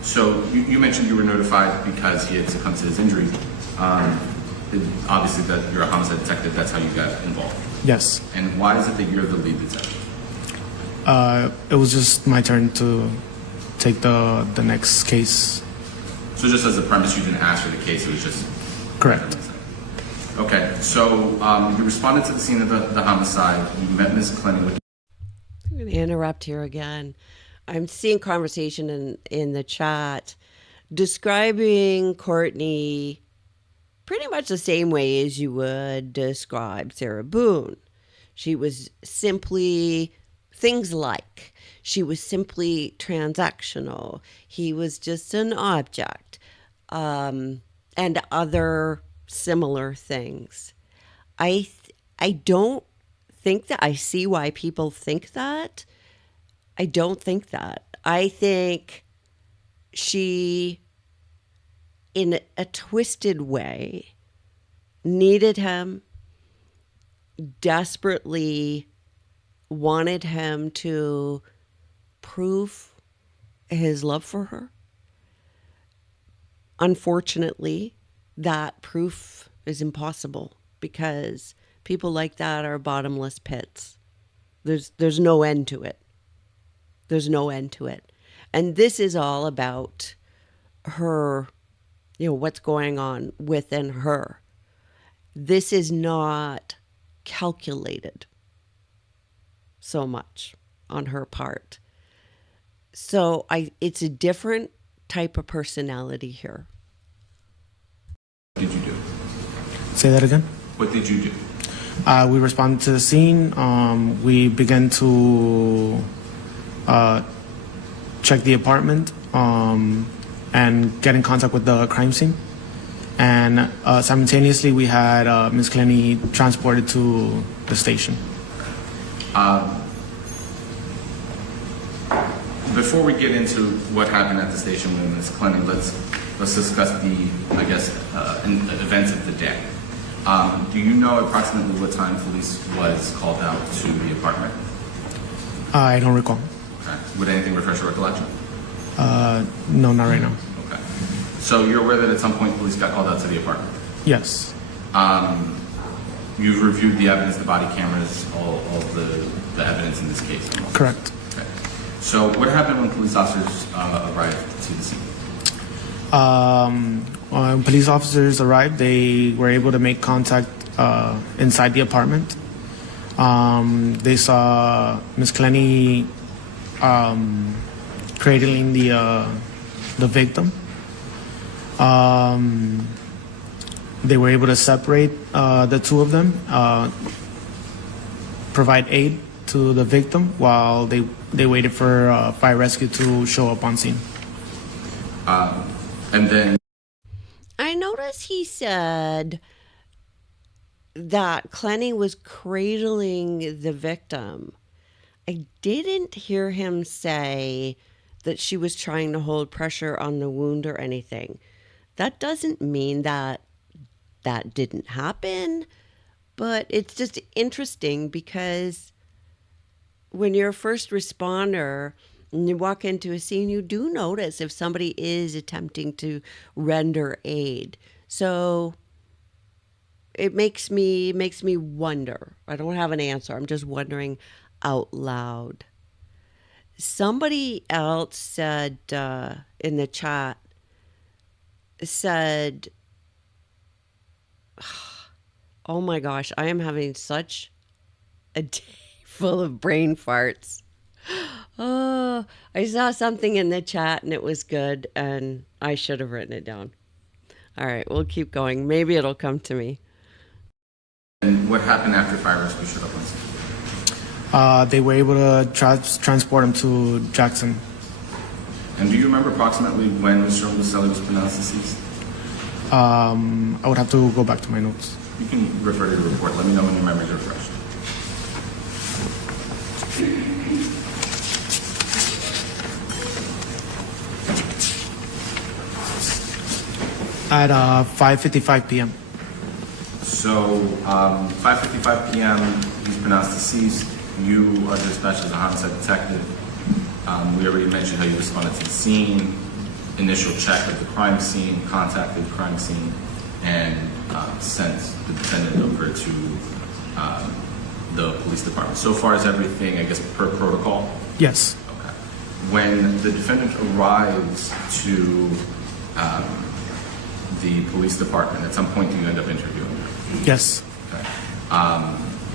So you mentioned you were notified because he had succumbed to his injury. Obviously, that you're a homicide detective. That's how you got involved. Yes. And why is it that you're the lead detective? It was just my turn to take the next case. So just as a premise, you didn't ask for the case. It was just Correct. Okay. So you responded to the scene of the homicide. You met Ms. Clenney. I'm going to interrupt here again. I'm seeing conversation in the chat describing Courtney pretty much the same way as you would describe Sarah Boone. She was simply things like, she was simply transactional. He was just an object, and other similar things. I don't think that I see why people think that. I don't think that. I think she, in a twisted way, needed him, desperately wanted him to prove his love for her. Unfortunately, that proof is impossible because people like that are bottomless pits. There's no end to it. There's no end to it. And this is all about her, what's going on within her. This is not calculated. so much on her part. So it's a different type of personality here. What did you do? Say that again. What did you do? We responded to the scene. We began to check the apartment and get in contact with the crime scene. And simultaneously, we had Ms. Clenney transported to the station. Before we get into what happened at the station with Ms. Clenney, let's discuss the, I guess, events of the day. Do you know approximately what time police was called out to the apartment? I don't recall. Okay. Would anything refresh your recollection? No, not right now. Okay. So you're aware that at some point police got called out to the apartment? Yes. You've reviewed the evidence, the body cameras, all the evidence in this case? Correct. Okay. So what happened when police officers arrived to the scene? When police officers arrived, they were able to make contact inside the apartment. They saw Ms. Clenney cradling the victim. They were able to separate the two of them, provide aid to the victim while they waited for fire rescue to show up on scene. And then I noticed he said that Clenney was cradling the victim. I didn't hear him say that she was trying to hold pressure on the wound or anything. That doesn't mean that didn't happen, but it's just interesting because when you're a first responder and you walk into a scene, you do notice if somebody is attempting to render aid. So it makes me wonder. I don't have an answer. I'm just wondering out loud. Somebody else said in the chat, oh my gosh, I am having such a day full of brain farts. Oh, I saw something in the chat and it was good and I should have written it down. All right, we'll keep going. Maybe it'll come to me. And what happened after fire rescue showed up on scene? They were able to transport him to Jackson. And do you remember approximately when Mr. Lucelli was pronounced deceased? I would have to go back to my notes. You can refer to the report. Let me know when your memories are fresh. At 5:55 p.m. So, 5:55 p.m., he's pronounced deceased. You are dispatched as a homicide detective. We already mentioned how you responded to the scene, initial check of the crime scene, contacted the crime scene, and sent the defendant over to the police department. So far as everything, I guess, per protocol? Yes. Okay. When the defendant arrives to the police department, at some point do you end up interviewing her? Yes. Okay.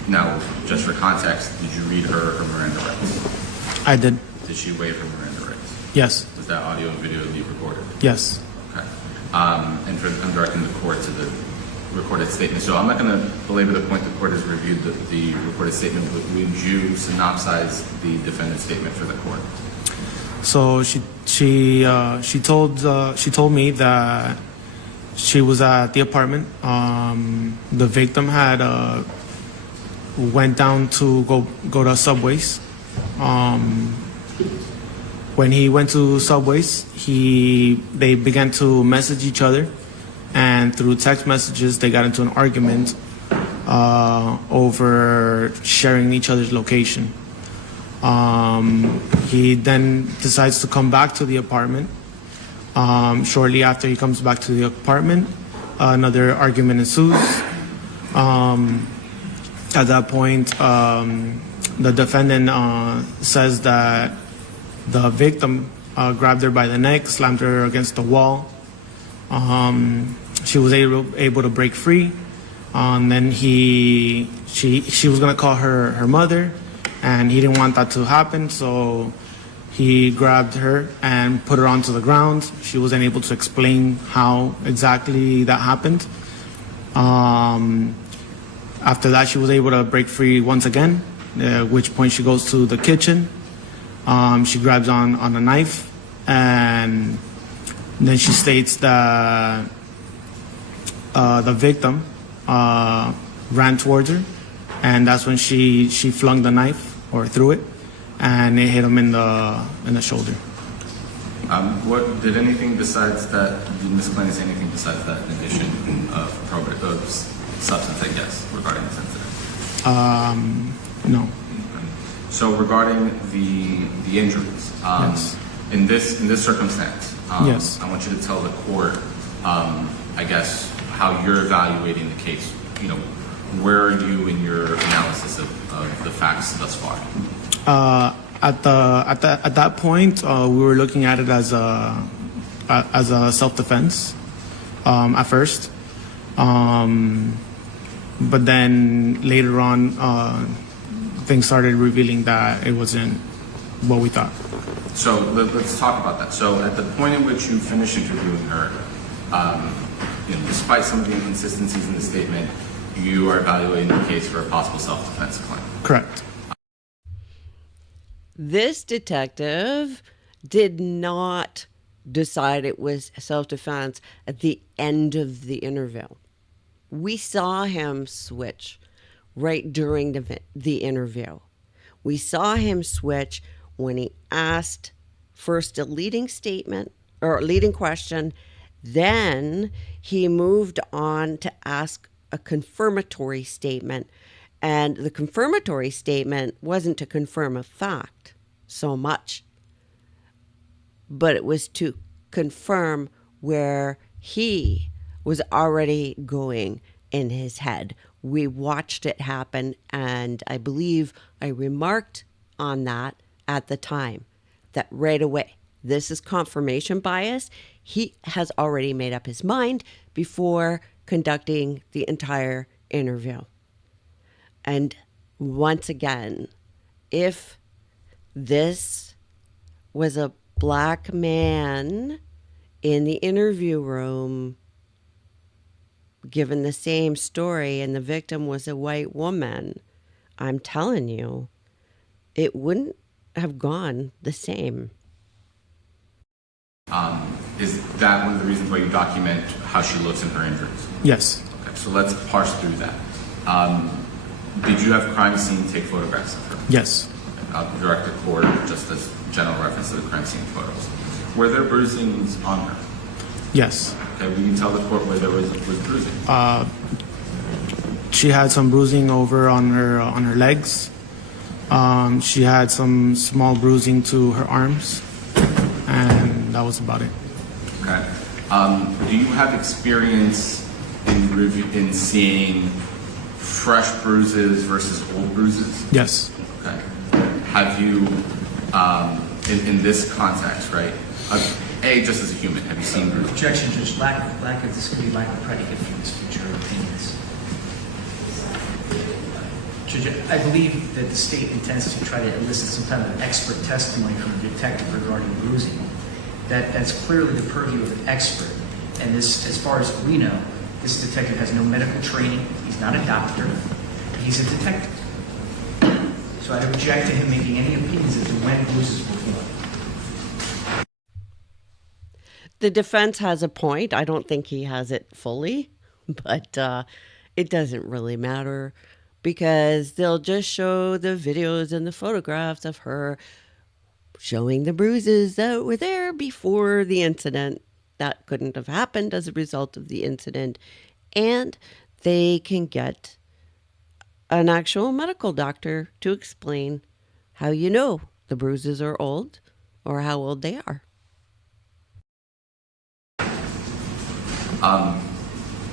Now, just for context, did you read her Miranda rights? I did. Did she waive her Miranda rights? Yes. Was that audio and video be recorded? Yes. Okay. I'm directing the court to the recorded statement. So I'm not going to belabor the point. The court has reviewed the recorded statement. But would you synopsize the defendant's statement for the court? So she told me that she was at the apartment. The victim had went down to go to Subways. When he went to Subways, they began to message each other, and through text messages, they got into an argument over sharing each other's location. He then decides to come back to the apartment. Shortly after he comes back to the apartment, another argument ensues. At that point, the defendant says that the victim grabbed her by the neck, slammed her against the wall. She was able to break free. And then she was going to call her mother, and he didn't want that to happen, so he grabbed her and put her onto the ground. She wasn't able to explain how exactly that happened. After that, she was able to break free once again, at which point she goes to the kitchen. She grabs on a knife, and then she states that the victim ran towards her, and that's when she flung the knife or threw it, and it hit him in the shoulder. What did anything besides that? Did Ms. Clenney say anything besides that in addition of substance, I guess, regarding this incident? No. So regarding the injuries, Yes. in this circumstance, Yes. I want you to tell the court, I guess, how you're evaluating the case. You know, where are you in your analysis of the facts thus far? At that point, we were looking at it as a self-defense at first, but then later on, things started revealing that it wasn't what we thought. So let's talk about that. So at the point in which you finish interviewing her, despite some of the inconsistencies in the statement, you are evaluating the case for a possible self-defense claim. Correct. This detective did not decide it was self-defense at the end of the interview. We saw him switch right during the interview. We saw him switch when he asked first a leading statement or leading question, then he moved on to ask a confirmatory statement. And the confirmatory statement wasn't to confirm a fact so much, but it was to confirm where he was already going in his head. We watched it happen, and I believe I remarked on that at the time, that right away, this is confirmation bias. He has already made up his mind before conducting the entire interview. And once again, if this was a black man in the interview room given the same story and the victim was a white woman, I'm telling you, it wouldn't have gone the same. Is that one of the reasons why you document how she looks in her injuries? Yes. Okay, so let's parse through that. Did you have crime scene take photographs of her? Yes. I'll direct the court just as general reference to the crime scene photos. Were there bruisings on her? Yes. Okay, will you tell the court where there was bruising? She had some bruising over on her legs. She had some small bruising to her arms, and that was about it. Okay. Do you have experience in seeing fresh bruises versus old bruises? Yes. Okay. Have you, in this context, right? Just as a human, have you seen bruises? Objection, Judge. Lack of this could be lack of predicate for these future opinions. Judge, I believe that the state intends to try to elicit some kind of expert testimony from a detective regarding bruising. That's clearly the purview of an expert. And this, as far as we know, this detective has no medical training. He's not a doctor. He's a detective. So I'd object to him making any opinions as to when bruises were formed. The defense has a point. I don't think he has it fully, but it doesn't really matter because they'll just show the videos and the photographs of her showing the bruises that were there before the incident. That couldn't have happened as a result of the incident. And they can get an actual medical doctor to explain how you know the bruises are old or how old they are.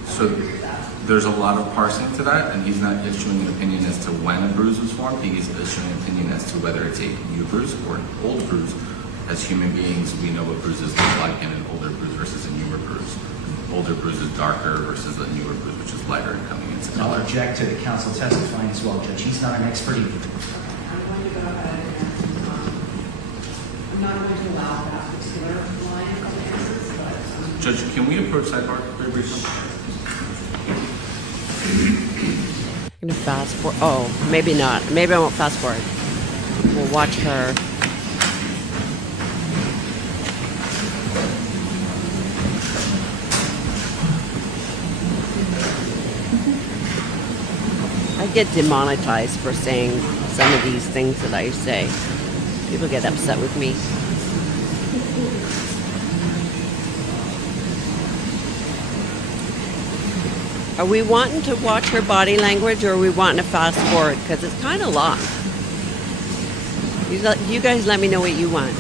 So there's a lot of parsing to that, and he's not issuing an opinion as to when a bruise was formed. He's issuing an opinion as to whether it's a new bruise or an old bruise. As human beings, we know what bruises look like in an older bruise versus a newer bruise. An older bruise is darker versus a newer bruise, which is lighter and coming into color. I'll object to the counsel testifying as well, Judge. He's not an expert either. I'm going to go ahead and, I'm not going to allow that particular line of answers, but, Judge, can we approach sidebar very briefly? I'm gonna fast forward. Oh, maybe not. Maybe I won't fast forward. We'll watch her. I get demonetized for saying some of these things that I say. People get upset with me. Are we wanting to watch her body language, or are we wanting to fast forward? Because it's kind of long. You guys let me know what you want.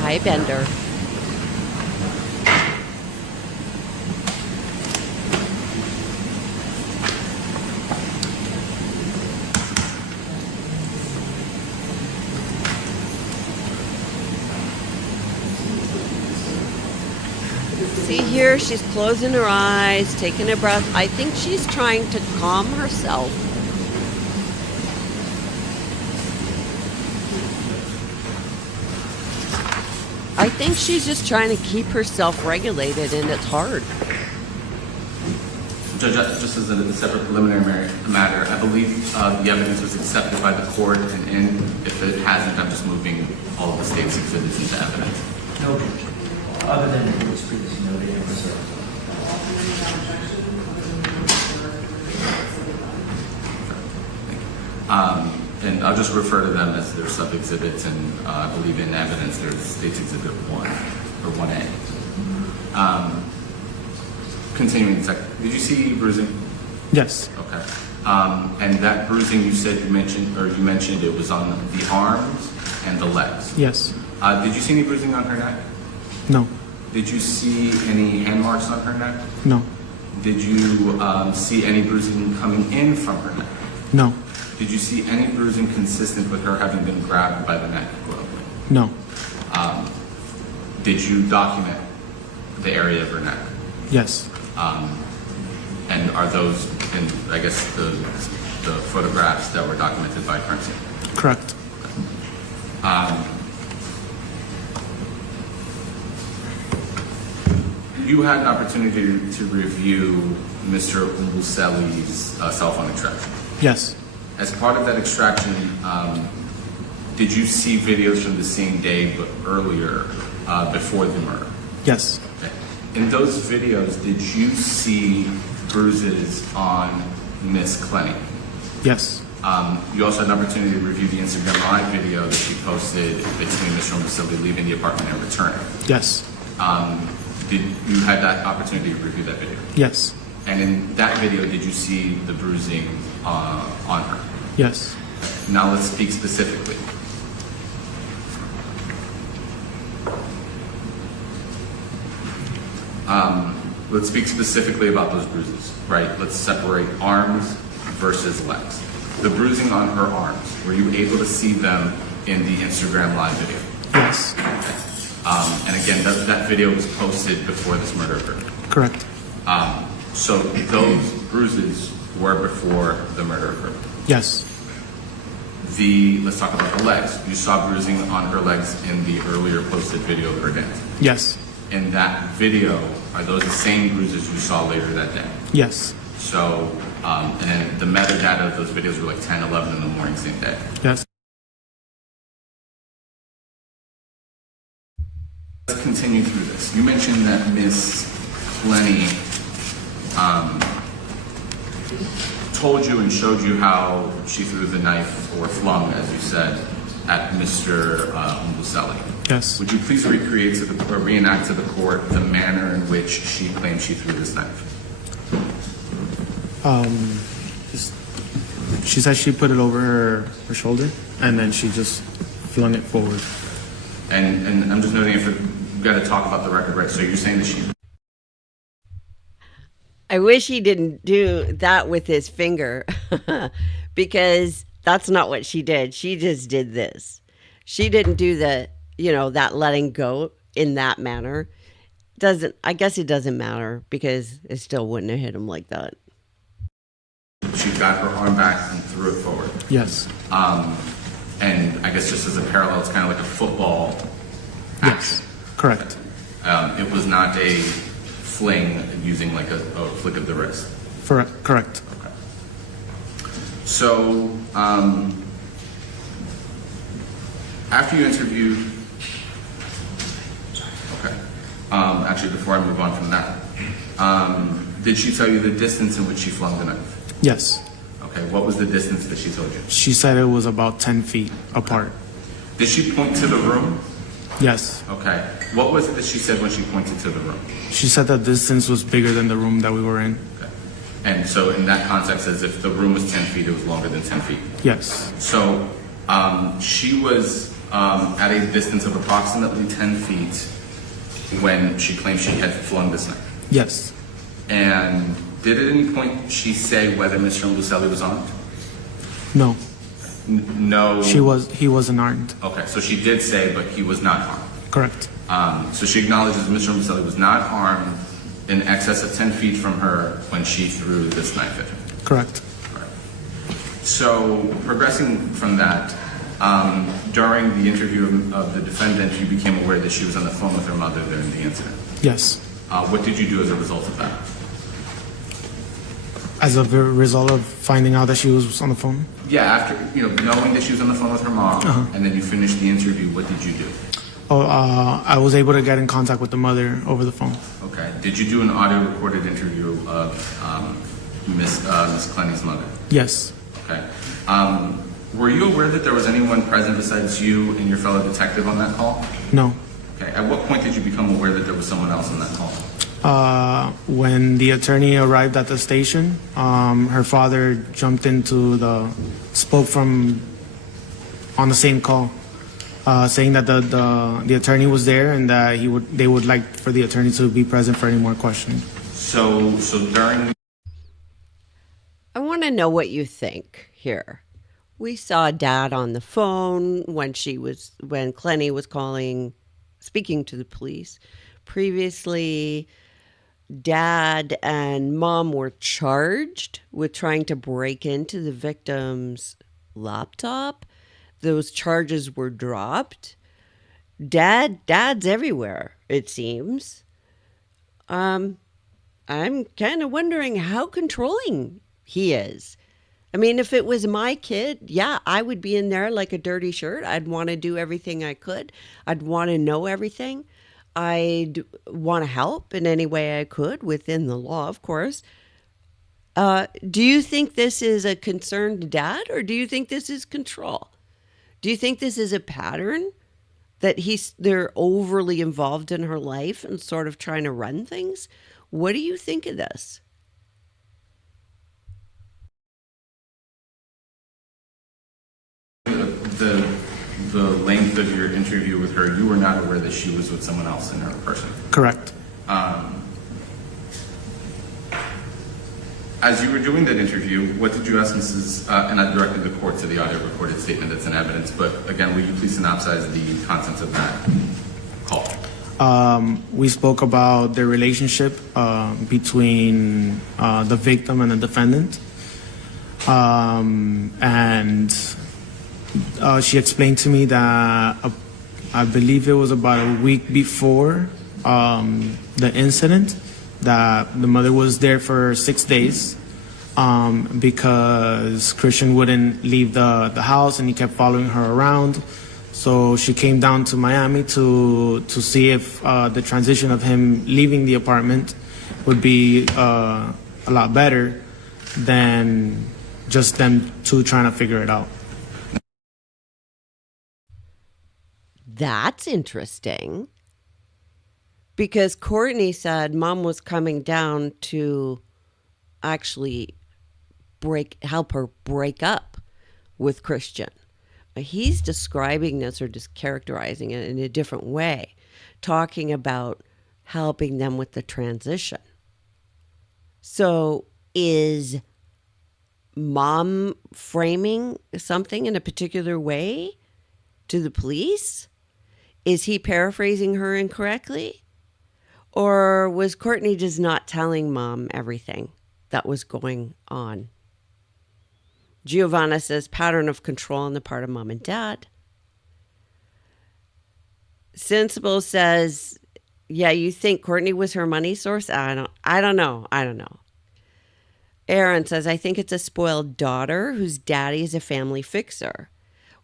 Hi, Bender. See here, she's closing her eyes, taking a breath. I think she's trying to calm herself. I think she's just trying to keep herself regulated, and it's hard. Judge, just as a separate preliminary matter, I believe the evidence was accepted by the court, and if it hasn't, I'm just moving all of the state's exhibits into evidence. No objection, other than it was previously noted and reserved. And I'll just refer to them as their sub-exhibits, and I believe in evidence there's State's Exhibit 1, or 1A. Continuing the second, did you see bruising? Yes. Okay. And that bruising you said you mentioned it was on the arms and the legs. Yes. Did you see any bruising on her neck? No. Did you see any hand marks on her neck? No. Did you see any bruising coming in from her neck? No. Did you see any bruising consistent with her having been grabbed by the neck, quote unquote? No. Did you document the area of her neck? Yes. And are those, in, I guess, the photographs that were documented by crime scene? Correct. You had an opportunity to review Mr. Umbuseli's cell phone extraction. Yes. As part of that extraction, did you see videos from the same day but earlier, before the murder? Yes. Okay. In those videos, did you see bruises on Miss Clenney? Yes. You also had an opportunity to review the Instagram Live video that she posted between Mr. Umbuseli leaving the apartment and returning. Yes. Did you had that opportunity to review that video? Yes. And in that video, did you see the bruising on her? Yes. Now let's speak specifically. Let's speak specifically about those bruises, right? Let's separate arms versus legs. The bruising on her arms, were you able to see them in the Instagram Live video? Yes. And again, that video was posted before this murder occurred. Correct. So those bruises were before the murder occurred. Yes. Let's talk about the legs. You saw bruising on her legs in the earlier posted video of her death. Yes. In that video, are those the same bruises you saw later that day? Yes. So, and then the metadata of those videos were like 10, 11 in the morning, same day. Yes. Let's continue through this. You mentioned that Miss Clenney told you and showed you how she threw the knife, or flung, as you said, at Mr. Umbuseli. Yes. Would you please recreate or reenact to the court the manner in which she claimed she threw this knife? She said she put it over her shoulder, and then she just flung it forward. And I'm just noting, if we've got to talk about the record, right? So you're saying that she... I wish he didn't do that with his finger because that's not what she did. She just did this. She didn't do that letting go in that manner. doesn't. I guess it doesn't matter because it still wouldn't have hit him like that. She got her arm back and threw it forward. Yes. And I guess just as a parallel, it's kind of like a football action. Yes. Correct. It was not a fling using like a flick of the wrist. Correct. Okay. So, after you interviewed, okay. Actually, before I move on from that, did she tell you the distance in which she flung the knife? Yes. Okay. What was the distance that she told you? She said it was about 10 feet apart. Did she point to the room? Yes. Okay. What was it that she said when she pointed to the room? She said the distance was bigger than the room that we were in. Okay. And so in that context, as if the room was 10 feet, it was longer than 10 feet. Yes. So she was at a distance of approximately 10 feet when she claimed she had flung this knife. Yes. And did at any point she say whether Mr. Lucelli was armed? No. No. He wasn't armed. Okay, so she did say, but he was not armed. Correct. So she acknowledges Mr. Lucelli was not armed in excess of 10 feet from her when she threw this knife at him. Correct. So, progressing from that, during the interview of the defendant, you became aware that she was on the phone with her mother during the incident. Yes. What did you do as a result of that? As a result of finding out that she was on the phone? Yeah, after knowing that she was on the phone with her mom, and then you finished the interview, what did you do? I was able to get in contact with the mother over the phone. Okay. Did you do an audio recorded interview of Miss Clenney's mother? Yes. Okay. Were you aware that there was anyone present besides you and your fellow detective on that call? No. Okay. At what point did you become aware that there was someone else on that call? When the attorney arrived at the station, her father jumped spoke from on the same call, saying that the attorney was there and that they would like for the attorney to be present for any more questioning. So during. I want to know what you think here. We saw Dad on the phone when Clenney was speaking to the police. Previously, Dad and Mom were charged with trying to break into the victim's laptop. Those charges were dropped. Dad's everywhere, it seems. I'm kind of wondering how controlling he is. I mean, if it was my kid, yeah, I would be in there like a dirty shirt. I'd want to do everything I could. I'd want to know everything. I'd want to help in any way I could within the law, of course. Do you think this is a concerned dad, or do you think this is control? Do you think this is a pattern that they're overly involved in her life and sort of trying to run things? What do you think of this? The length of your interview with her, you were not aware that she was with someone else in her person. Correct. As you were doing that interview, what did you ask Mrs. And I directed the court to the audio recorded statement that's in evidence, but again, will you please synopsize the contents of that call? We spoke about the relationship between the victim and the defendant. And she explained to me that I believe it was about a week before the incident that the mother was there for 6 days because Christian wouldn't leave the house and he kept following her around. So she came down to Miami to see if the transition of him leaving the apartment would be a lot better than just them two trying to figure it out. That's interesting. Because Courtney said Mom was coming down to actually help her break up with Christian. He's describing this or just characterizing it in a different way, talking about helping them with the transition. So is Mom framing something in a particular way to the police? Is he paraphrasing her incorrectly? Or was Courtney just not telling mom everything that was going on? Giovanna says pattern of control on the part of mom and dad. Sensible says, yeah, you think Courtney was her money source? I don't know. Aaron says, I think it's a spoiled daughter whose daddy is a family fixer.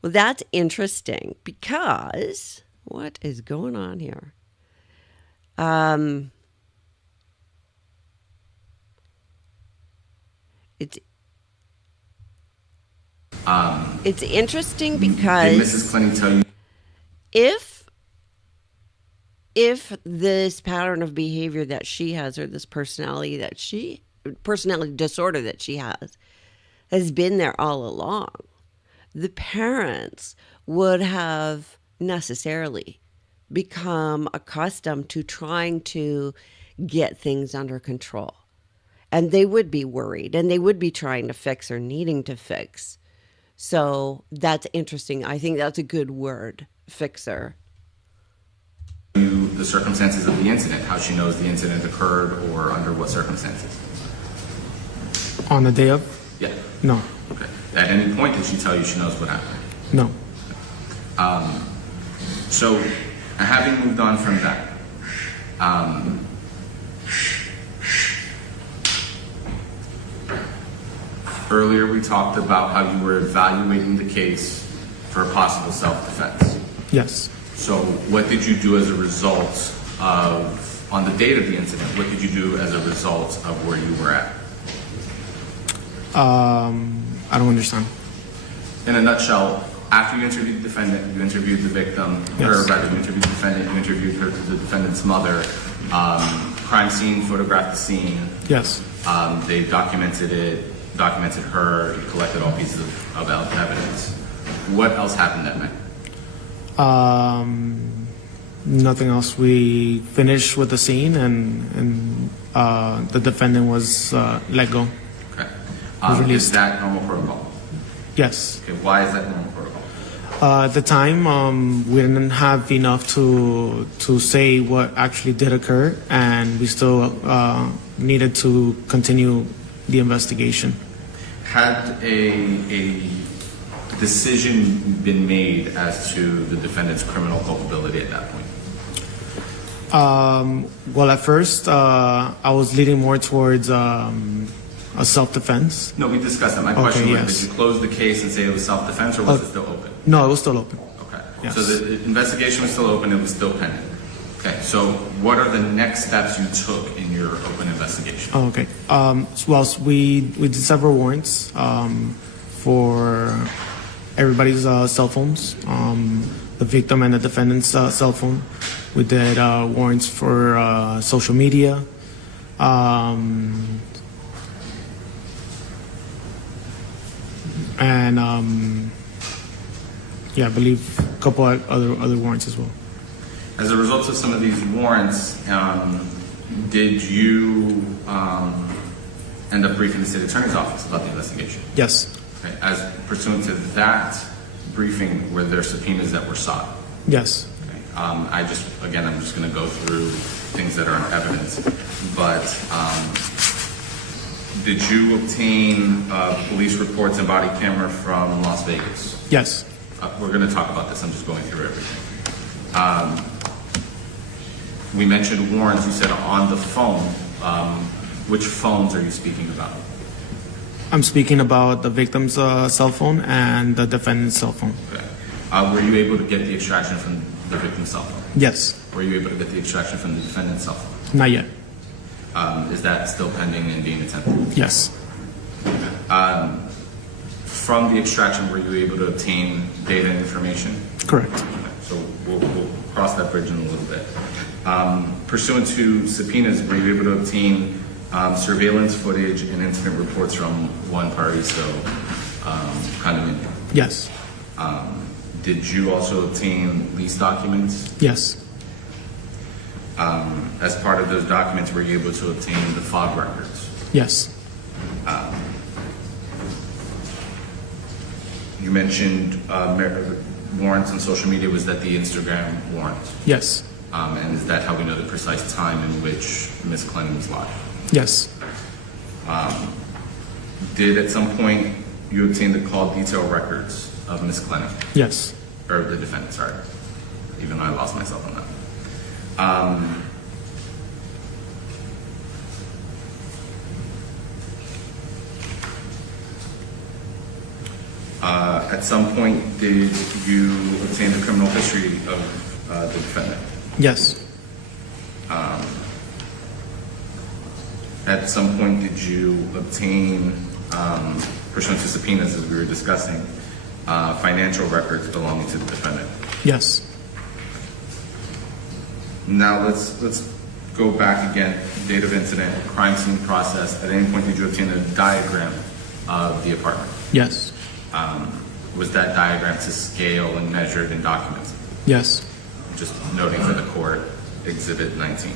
Well, that's interesting because what is going on here? It's interesting because Did Mrs. Clenney tell you? if this pattern of behavior that she has, or this personality disorder that she has been there all along, the parents would have necessarily become accustomed to trying to get things under control. And they would be worried, and they would be trying to fix or needing to fix. So that's interesting. I think that's a good word, fixer. The circumstances of the incident, how she knows the incident occurred, or under what circumstances? On the day of? Yeah. No. Okay. At any point did she tell you she knows what happened? No. So, having moved on from that, earlier we talked about how you were evaluating the case for a possible self-defense. Yes. So what did you do as a result of, on the date of the incident, what did you do as a result of where you were at? I don't understand. In a nutshell, after you interviewed the defendant, you interviewed the victim, Yes. or rather, you interviewed the defendant, you interviewed the defendant's mother, crime scene, photographed the scene. Yes. They documented her, you collected all pieces of evidence. What else happened that night? Nothing else. We finished with the scene, and the defendant was let go. Okay. Was Is released. that normal protocol? Yes. Okay, why is that normal protocol? At the time, we didn't have enough to say what actually did occur, and we still needed to continue the investigation. Had a decision been made as to the defendant's criminal culpability at that point? Well, at first, I was leaning more towards a self-defense. No, we discussed that. My Okay, question was, yes. did you close the case and say it was self-defense, or was it still open? No, it was still open. Okay. Yes. So the investigation was still open, it was still pending. Okay, so what are the next steps you took in your open investigation? Oh, okay. Well, we did several warrants for everybody's cell phones, the victim and the defendant's cell phone. We did warrants for social media. Yeah, I believe a couple other warrants as well. As a result of some of these warrants, did you end up briefing the city attorney's office about the investigation? Yes. Okay. As pursuant to that briefing, were there subpoenas that were sought? Yes. Okay. I'm just going to go through things that are in evidence. But did you obtain police reports and body camera from Las Vegas? Yes. We're going to talk about this. I'm just going through everything. We mentioned warrants. You said on the phone. Which phones are you speaking about? I'm speaking about the victim's cell phone and the defendant's cell phone. Okay. Were you able to get the extraction from the victim's cell phone? Yes. Were you able to get the extraction from the defendant's cell phone? Not yet. Is that still pending and being attempted? Yes. From the extraction, were you able to obtain data and information? Correct. Okay, so we'll cross that bridge in a little bit. Pursuant to subpoenas, were you able to obtain surveillance footage and incident reports from one party, so condominium? Yes. Did you also obtain lease documents? Yes. As part of those documents, were you able to obtain the FOG records? Yes. You mentioned warrants on social media. Was that the Instagram warrant? Yes. And is that how we know the precise time in which Ms. Clenney was live? Yes. Did at some point you obtain the call detail records of Ms. Clenney? Yes. Or the defendant, sorry. Even though I lost myself on that. At some point, did you obtain the criminal history of the defendant? Yes. At some point, did you obtain, pursuant to subpoenas as we were discussing, financial records belonging to the defendant? Yes. Now let's go back again. Date of incident, crime scene process. At any point, did you obtain a diagram of the apartment? Yes. Was that diagram to scale and measured and documented? Yes. Just noting for the court, Exhibit 19.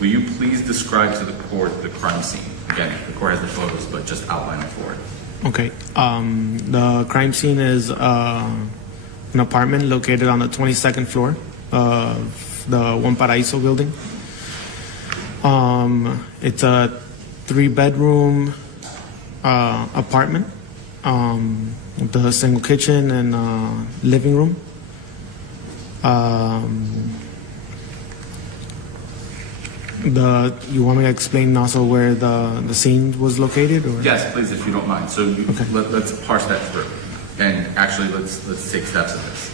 Will you please describe to the court the crime scene? Again, the court has the photos, but just outline it for it. Okay. The crime scene is an apartment located on the 22nd floor of the One Paraíso building. It's a 3-bedroom apartment with a single kitchen and living room. You want me to explain also where the scene was located? Or? Yes, please, if you don't mind. So let's parse that through, and actually let's take steps of this.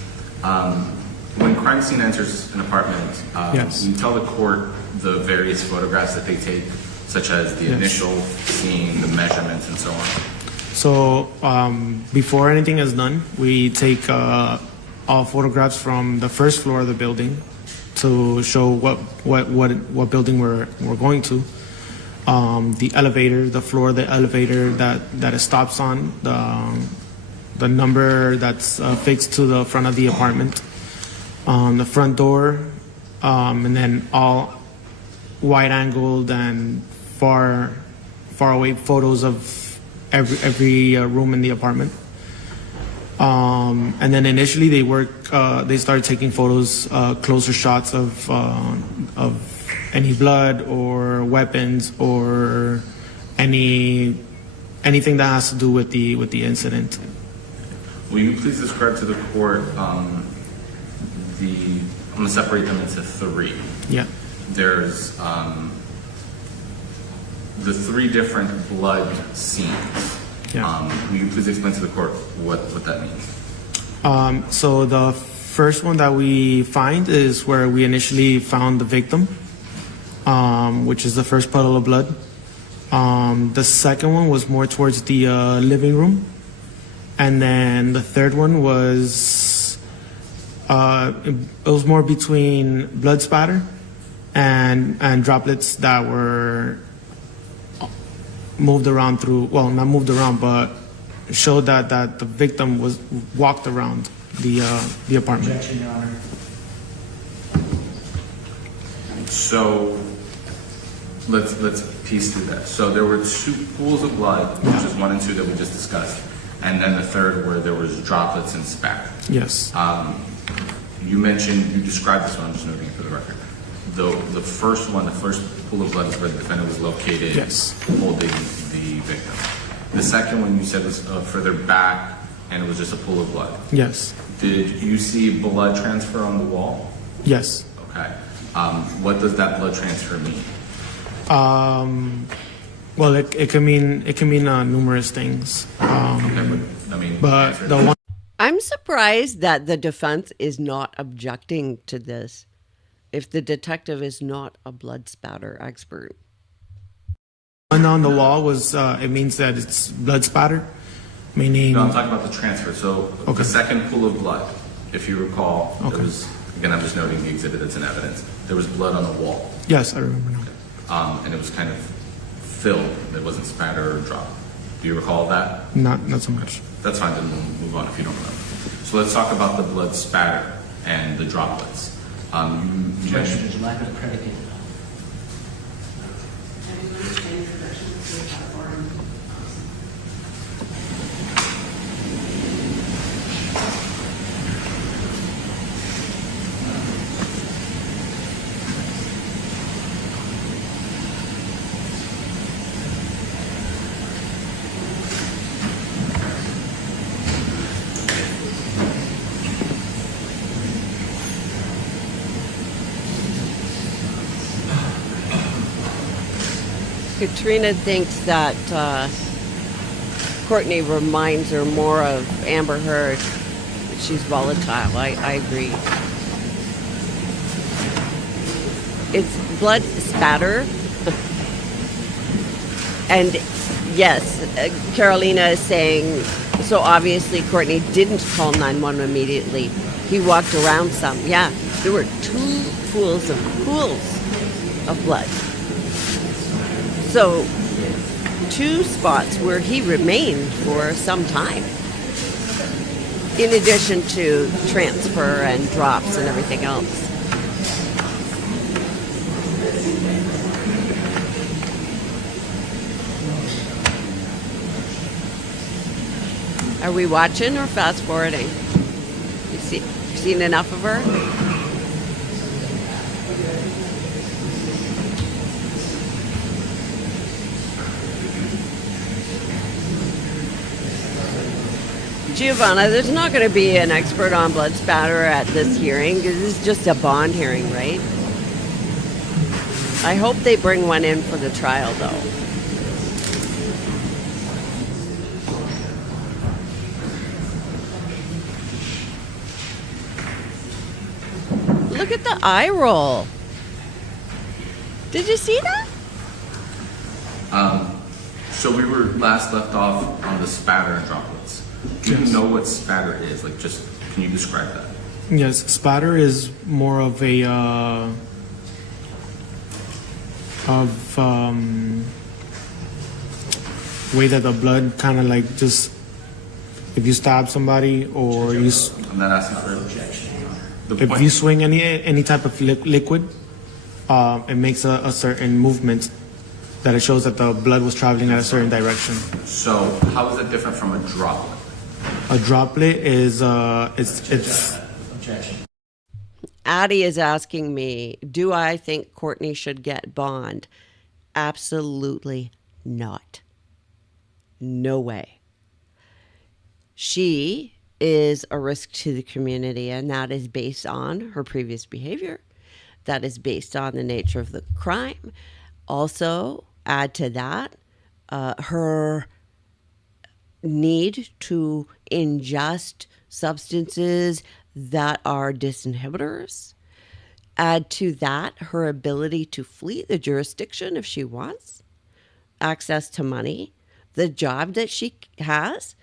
When crime scene enters an apartment, Yes. you tell the court the various photographs that they take, such as the Yes. initial scene, the measurements, and so on. So before anything is done, we take all photographs from the first floor of the building to show what building we're going to. The elevator, the floor of the elevator that it stops on, the number that's fixed to the front of the apartment, the front door, and then all wide-angled and far away photos of every room in the apartment. And then initially they started taking photos, closer shots of any blood or weapons or anything that has to do with the incident. Will you please describe to the court I'm going to separate them into 3. Yeah. There's the 3 different blood scenes. Yeah. Will you please explain to the court what that means? So the first one that we find is where we initially found the victim, which is the first puddle of blood. The second one was more towards the living room. And then the third one was, it was more between blood spatter and droplets that were moved around not moved around, but showed that the victim walked around the apartment. Objection, Your Honor. So let's piece through that. So there were 2 pools of blood, which is 1 and 2 that we just discussed, and then the third where there was droplets and spatter. Yes. You described this one, I'm just noting it for the record. The first one, the first pool of blood is where the defendant was located, Yes. holding the victim. The second one you said was further back, and it was just a pool of blood. Yes. Did you see blood transfer on the wall? Yes. Okay. What does that blood transfer mean? Well, it can mean numerous things. Okay, But the one. I'm surprised that the defense is not objecting to this if the detective is not a blood spatter expert. One on the wall was, it means that it's blood spatter, meaning. No, I'm talking about the transfer. So the second pool of blood, if you recall, there was, again, I'm just noting the exhibit that's in evidence. There was blood on the wall. Yes, I remember now. And it was kind of filled. It wasn't spatter or drop. Do you recall that? Not so much. That's fine, then we'll move on if you don't remember. So let's talk about the blood spatter and the droplets. You Objection, mentioned, there's a lack of predicate. Katrina thinks that Courtney reminds her more of Amber Heard. She's volatile. I agree. It's blood spatter. And yes, Carolina is saying, so obviously Courtney didn't call 911 immediately. He walked around some. Yeah, there were two pools of blood. So, two spots where he remained for some time. In addition to transfer and drops and everything else. Are we watching or fast forwarding? You seen enough of her? Giovanna, there's not going to be an expert on blood spatter at this hearing because this is just a bond hearing, right? I hope they bring one in for the trial, though. Look at the eye roll. Did you see that? So we were last left off on the spatter and droplets. Do you know what spatter is? Like, just can you describe that? Yes, spatter is more of a way that the blood kind of like just, if you stab somebody or you I'm not asking for objection. if you swing any type of liquid, it makes a certain movement that it shows that the blood was traveling at a certain direction. So how is it different from a droplet? A droplet is it's Addie is asking me, do I think Courtney should get bond? Absolutely not. No way. She is a risk to the community, and that is based on her previous behavior. That is based on the nature of the crime. Also, add to that her need to ingest substances that are disinhibitors. Add to that her ability to flee the jurisdiction if she wants, access to money. The job that she has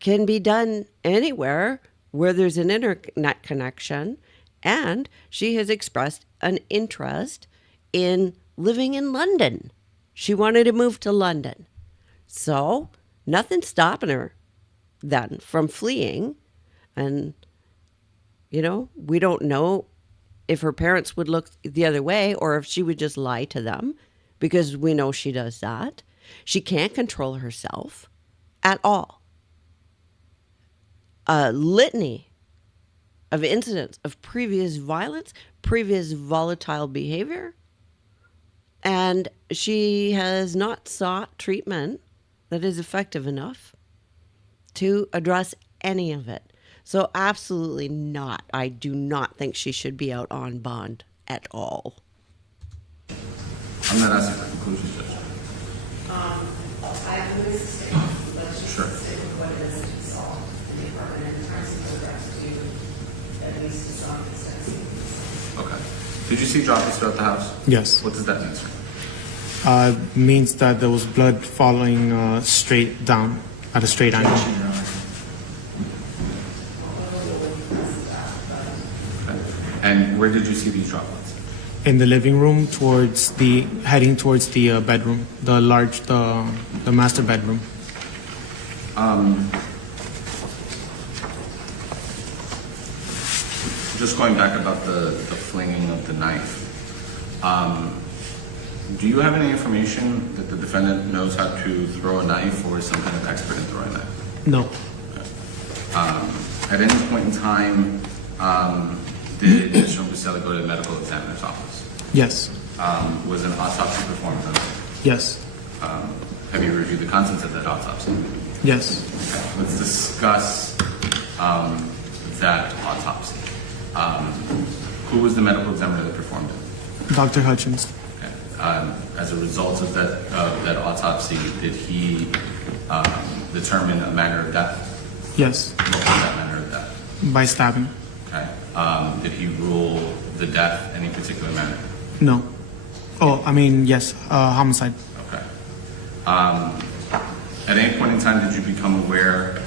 can be done anywhere where there's an internet connection, and she has expressed an interest in living in London. She wanted to move to London. So nothing's stopping her then from fleeing. And, you know, we don't know if her parents would look the other way or if she would just lie to them, because we know she does that. She can't control herself at all. A litany of incidents of previous violence, previous volatile behavior, and she has not sought treatment that is effective enough to address any of it. So absolutely not. I do not think she should be out on bond at all. I'm not asking for conclusions, Judge. I have a list of statements. Let's just Sure. stick with what it is to solve in the department and try to go back to at least to solve this case. Okay. Did you see droplets throughout the house? yes. What does that mean, sir? Means that there was blood falling straight down at a straight angle. Okay. And where did you see these droplets? In the living room heading towards the bedroom, the master bedroom. Just going back about the flinging of the knife. Do you have any information that the defendant knows how to throw a knife or is some kind of expert in throwing a knife? No, At any point in time, did Mr. Buselli go to the medical examiner's office? yes, Was an autopsy performed on him? yes, Have you reviewed the contents of that autopsy? yes. Okay, let's discuss that autopsy. Who was the medical examiner that performed it? Dr. Hutchins. Okay. as a result of that autopsy, did he determine a manner of death? Yes, What was that manner of death? by stabbing. Okay. Did he rule the death any particular manner? No. Oh, I mean, yes, homicide. Okay. At any point in time, did you become aware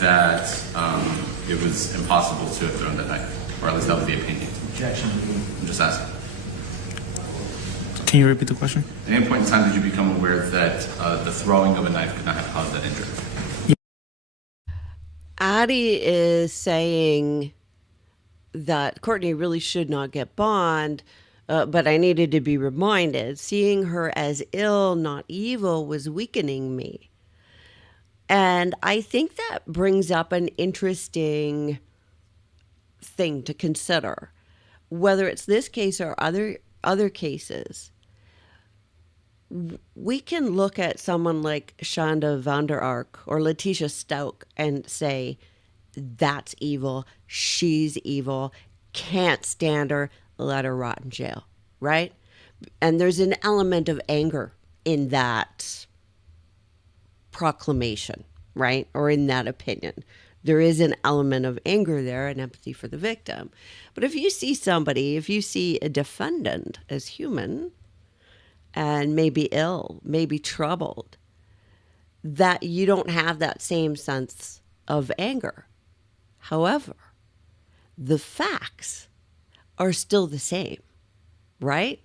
that it was impossible to have thrown that knife? Or at least that was the opinion? Objection. I'm just asking. Can you repeat the question? At any point in time, did you become aware that the throwing of a knife could not have caused that injury? Addie is saying that Courtney really should not get bond, but I needed to be reminded. Seeing her as ill, not evil, was weakening me. And I think that brings up an interesting thing to consider. Whether it's this case or other cases, we can look at someone like Shonda Vander Ark or Letitia Stout and say, that's evil, she's evil, can't stand her, let her rot in jail, right? And there's an element of anger in that proclamation, right? Or in that opinion. There is an element of anger there and empathy for the victim. But if you see a defendant as human and maybe ill, maybe troubled, that you don't have that same sense of anger. However, the facts are still the same, right?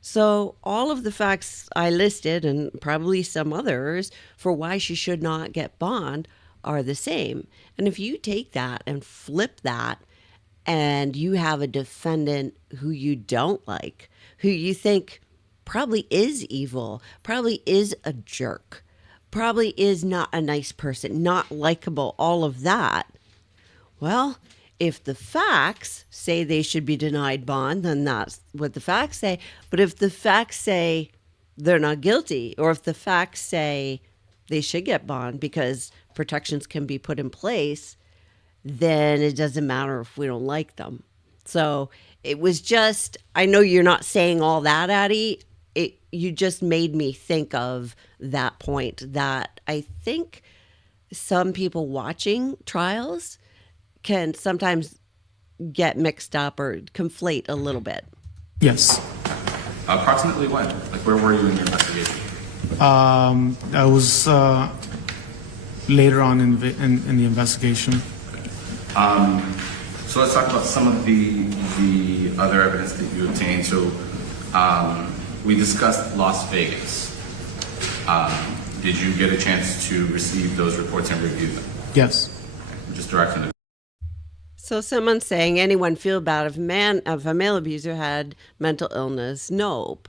So all of the facts I listed, and probably some others, for why she should not get bond are the same. And if you take that and flip that, and you have a defendant who you don't like, who you think probably is evil, probably is a jerk, probably is not a nice person, not likable, all of that, well, if the facts say they should be denied bond, then that's what the facts say. But if the facts say they're not guilty, or if the facts say they should get bond because protections can be put in place, then it doesn't matter if we don't like them. So it was just, I know you're not saying all that, Addie. You just made me think of that point, that I think some people watching trials can sometimes get mixed up or conflate a little bit. Yes. Approximately when? Like, where were you in your investigation? I was later on in the investigation. So let's talk about some of the other evidence that you obtained. So we discussed Las Vegas. Did you get a chance to receive those reports and review them? Yes. Okay. Just directing the. So someone's saying anyone feel bad if a male abuser had mental illness? Nope.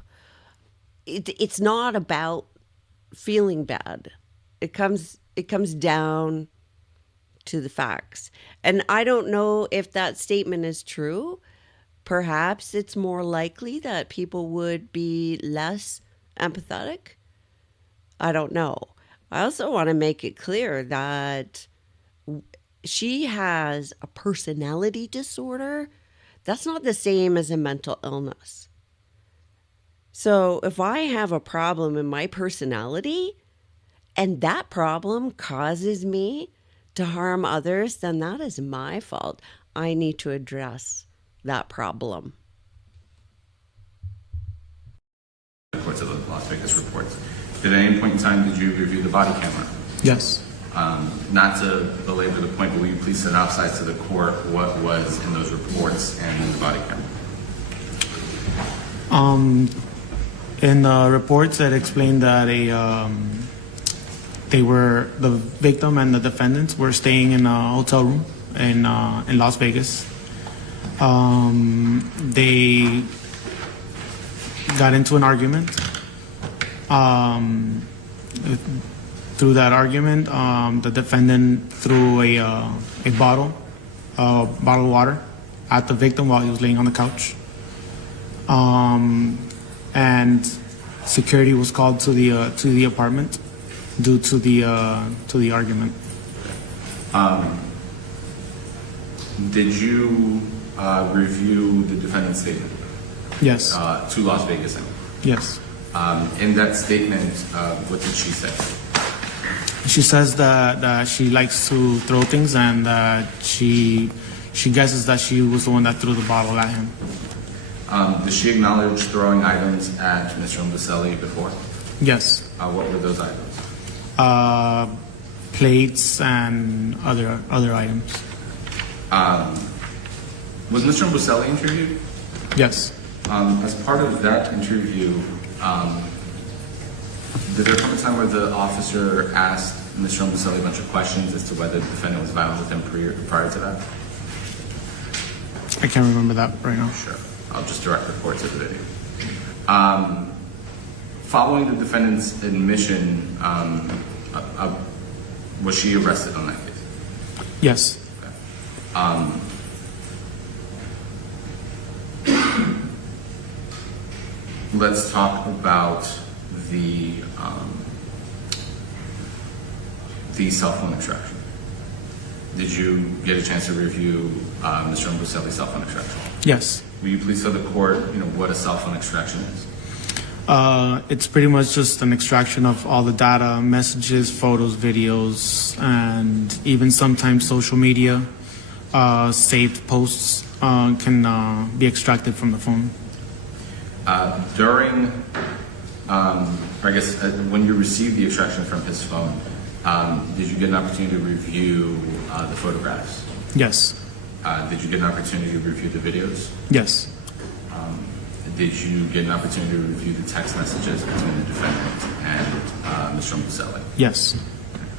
It's not about feeling bad. It comes down to the facts. And I don't know if that statement is true. Perhaps it's more likely that people would be less empathetic. I don't know. I also want to make it clear that she has a personality disorder. That's not the same as a mental illness. So if I have a problem in my personality and that problem causes me to harm others, then that is my fault. I need to address that problem. Reports of the Las Vegas reports. At any point in time, did you review the body camera? Yes. Not to belabor the point, but will you please synopsize to the court what was in those reports and in the body camera? In the reports, it explained that the victim and the defendants were staying in a hotel room in Las Vegas. They got into an argument. Through that argument, the defendant threw a bottle of water at the victim while he was laying on the couch. And security was called to the apartment due to the argument. Did you review the defendant's statement? Yes. To Las Vegas. Yes. In that statement, what did she say? She says that she likes to throw things, and she guesses that she was the one that threw the bottle at him. Does she acknowledge throwing items at Mr. Umbuselli before? Yes. What were those items? Plates and other items. Was Mr. Umbuselli interviewed? Yes. As part of that interview, did there come a time where the officer asked Mr. Umbuselli a bunch of questions as to whether the defendant was violent with him prior to that? I can't remember that right now. Sure. I'll just direct the court to the video. Following the defendant's admission, was she arrested on that case? Yes. Let's talk about the cell phone extraction. Did you get a chance to review Mr. Umbuselli's cell phone extraction? Yes. Will you please tell the court, what a cell phone extraction is? It's pretty much just an extraction of all the data, messages, photos, videos, and even sometimes social media, saved posts can be extracted from the phone. When you received the extraction from his phone, did you get an opportunity to review the photographs? Yes. Did you get an opportunity to review the videos? Yes. Did you get an opportunity to review the text messages between the defendant and Mr. Umbuselli? Yes.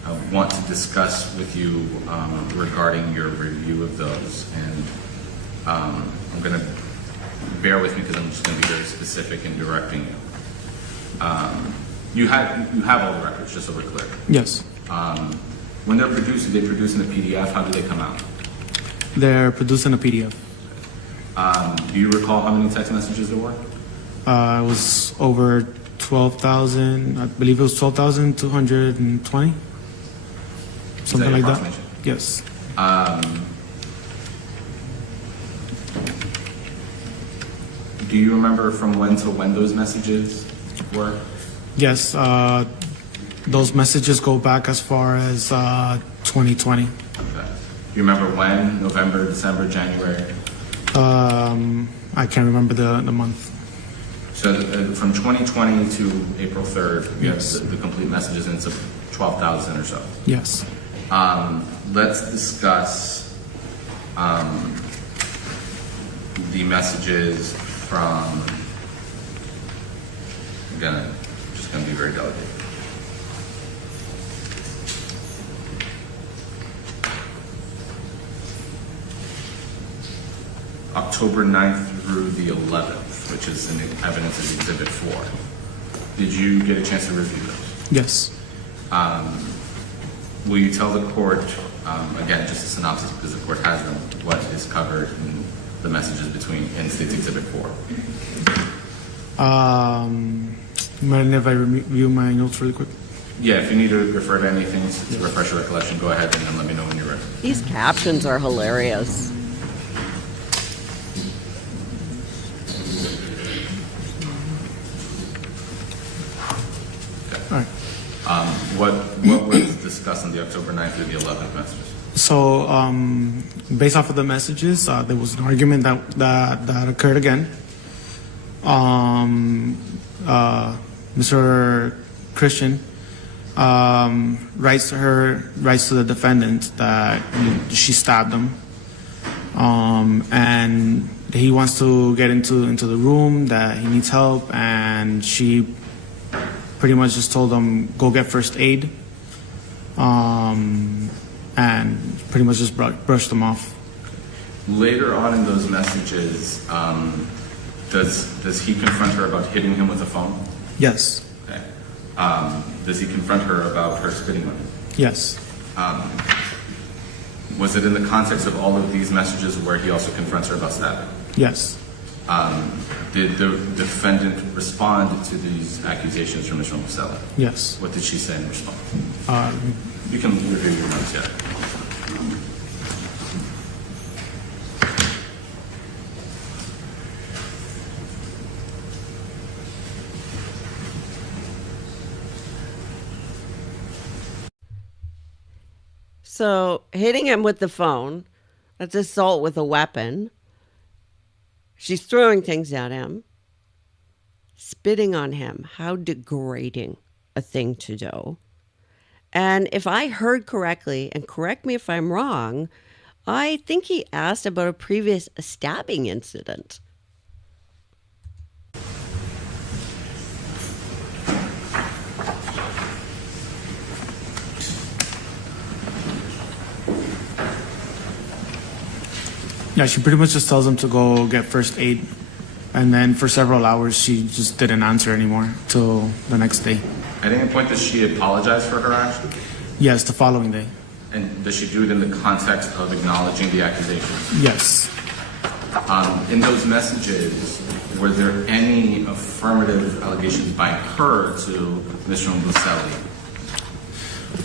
I want to discuss with you regarding your review of those, and I'm going to bear with me because I'm just going to be very specific in directing you. You have all the records, just so we're clear. Yes. When they're produced, do they produce in a PDF? How do they come out? They're produced in a PDF. Do you recall how many text messages there were? It was over 12,000. I believe it was 12,220. Something like that. Yes. Do you remember from when to when those messages were? Yes. Those messages go back as far as 2020. Okay. Do you remember when? November, December, January? I can't remember the month. So from 2020 to April 3rd, you Yes. have the complete messages, and it's 12,000 or so. Yes. Let's discuss the messages from, just going to be very delicate. October 9th through the 11th, which is in evidence of Exhibit 4. Did you get a chance to review those? Yes. Will you tell the court, again, just a synopsis because the court has them, what is covered in the messages in State's Exhibit 4? Mind if I review my notes really quick? Yeah, if you need to refer to anything to refresh your recollection, go ahead and then let me know when you're ready. These captions are hilarious. All right. What was discussed on the October 9th through the 11th messages? So, based off of the messages, there was an argument that occurred again. Mr. Christian writes to the defendant that she stabbed him, and he wants to get into the room, that he needs help, and she pretty much just told him go get first aid, and pretty much just brushed him off. Later on in those messages, does he confront her about hitting him with a phone? Yes. Okay. Does he confront her about her spitting on him? Yes. Was it in the context of all of these messages where he also confronts her about stabbing? Yes. Did the defendant respond to these accusations from Ms. Umbuselli? Yes. What did she say in response? You can review your notes, yeah. So hitting him with the phone, that's assault with a weapon. She's throwing things at him, spitting on him. How degrading a thing to do. And if I heard correctly, and correct me if I'm wrong, I think he asked about a previous stabbing incident. Yeah, she pretty much just tells him to go get first aid. And then for several hours, she just didn't answer anymore till the next day. At any point, does she apologize for her action? Yes, the following day. And does she do it in the context of acknowledging the accusations? Yes. In those messages, were there any affirmative allegations by her to Mr. Mbuselli?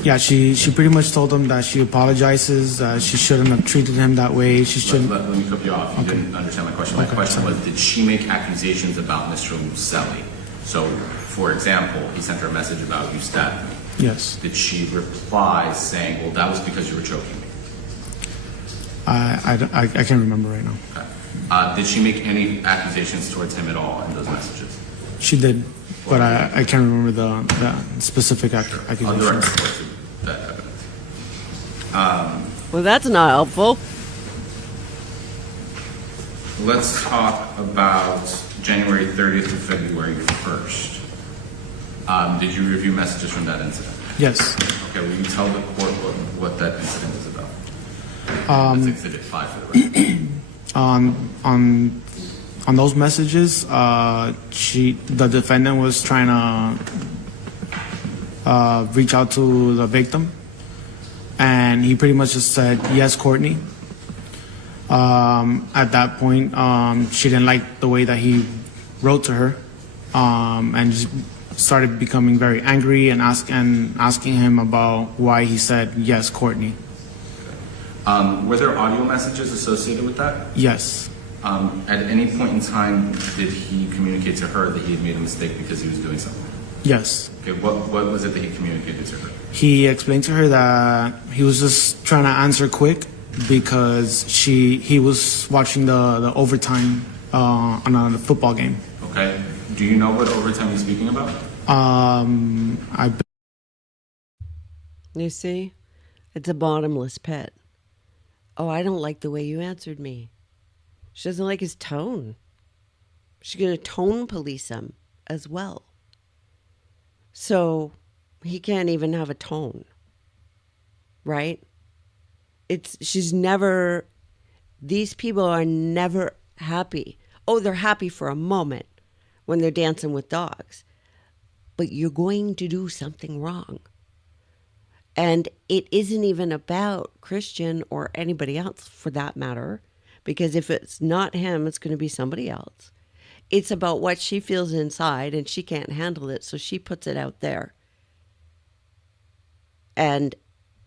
Yeah, she pretty much told him that she apologizes. She shouldn't have treated him that way. She shouldn't. Let me cut you off. You didn't understand my question. My question was, did she make accusations about Mr. Mbuselli? So, for example, he sent her a message about you stabbed me. Yes. Did she reply saying, well, that was because you were choking me? I can't remember right now. Okay. Did she make any accusations towards him at all in those messages? She did, but I can't remember the specific I'll accusations. direct the court to that evidence. Well, that's not helpful. Let's talk about January 30th to February 1st. Did you review messages from that incident? Yes. Okay, will you tell the court what that incident is about? That's Exhibit 5 for the record. On those messages, the defendant was trying to reach out to the victim, and he pretty much just said, "Yes, Courtney." At that point, she didn't like the way that he wrote to her, and just started becoming very angry and asking him about why he said, "Yes, Courtney." Were there audio messages associated with that? Yes. At any point in time, did he communicate to her that he had made a mistake because he was doing something? Yes. Okay, what was it that he communicated to her? He explained to her that he was just trying to answer quick because he was watching the overtime on a football game. Okay. Do you know what overtime he's speaking about? You see, it's a bottomless pit. Oh, I don't like the way you answered me. She doesn't like his tone. She's going to tone police him as well. So he can't even have a tone, right? These people are never happy. Oh, they're happy for a moment when they're dancing with dogs. But you're going to do something wrong. And it isn't even about Christian or anybody else for that matter, because if it's not him, it's going to be somebody else. It's about what she feels inside, and she can't handle it, so she puts it out there. And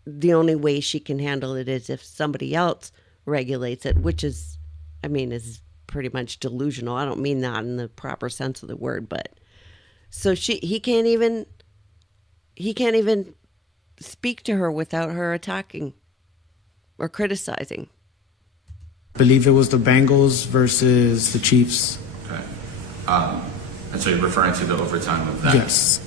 the only way she can handle it is if somebody else regulates it, which is pretty much delusional. I don't mean that in the proper sense of the word, but so he can't even speak to her without her attacking or criticizing. I believe it was the Bengals versus the Chiefs. Okay. And so you're referring to the overtime of that? Yes.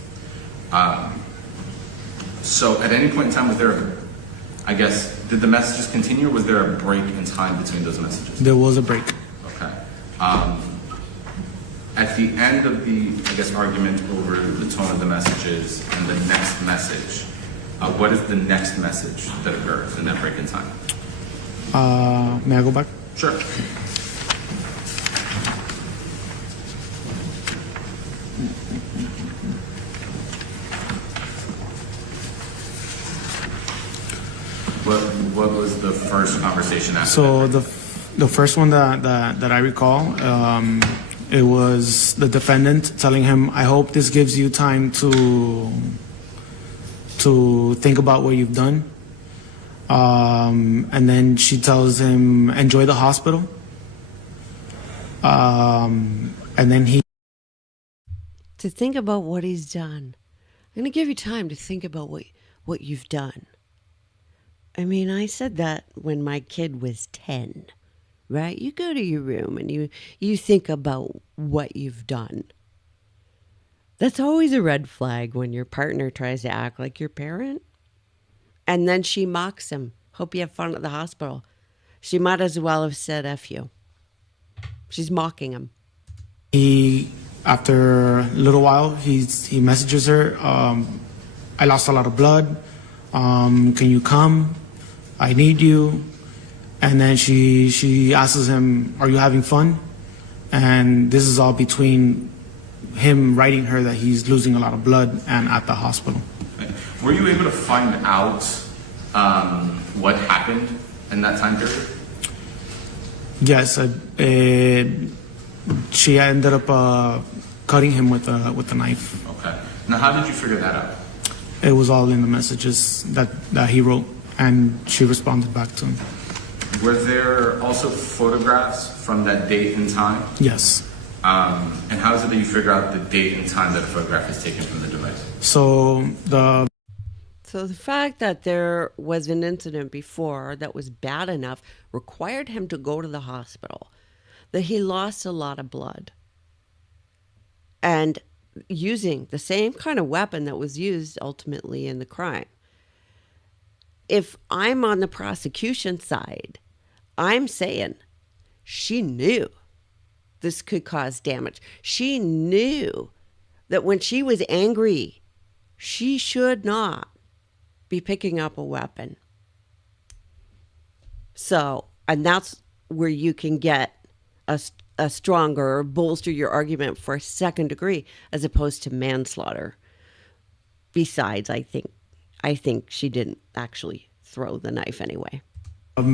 So at any point in time, did the messages continue, or was there a break in time between those messages? There was a break. Okay. At the end of the, argument over the tone of the messages and the next message, what is the next message that occurs in that break in time? May I go back? Sure. What was the first conversation after? So the first one that I recall, it was the defendant telling him, "I hope this gives you time to think about what you've done." And then she tells him, "Enjoy the hospital." And then to think about what he's done. I'm going to give you time to think about what you've done. I mean, I said that when my kid was 10, right? You go to your room and you think about what you've done. That's always a red flag when your partner tries to act like your parent. And then she mocks him. Hope you have fun at the hospital. She might as well have said F you. She's mocking him. He, after a little while, he messages her, I lost a lot of blood. Can you come? I need you. And then she asks him, are you having fun? And this is all between him writing her that he's losing a lot of blood and at the hospital. Were you able to find out what happened in that time period? Yes, she ended up cutting him with a knife. Okay. Now, how did you figure that out? It was all in the messages that he wrote, and she responded back to him. Were there also photographs from that date and time? Yes. And how is it that you figure out the date and time that a photograph is taken from the device? So the fact that there was an incident before that was bad enough required him to go to the hospital, that he lost a lot of blood. And using the same kind of weapon that was used ultimately in the crime. If I'm on the prosecution side, I'm saying she knew this could cause damage. She knew that when she was angry, she should not be picking up a weapon. So, and that's where you can get a stronger, bolster your argument for second degree as opposed to manslaughter. Besides, I think she didn't actually throw the knife anyway. Through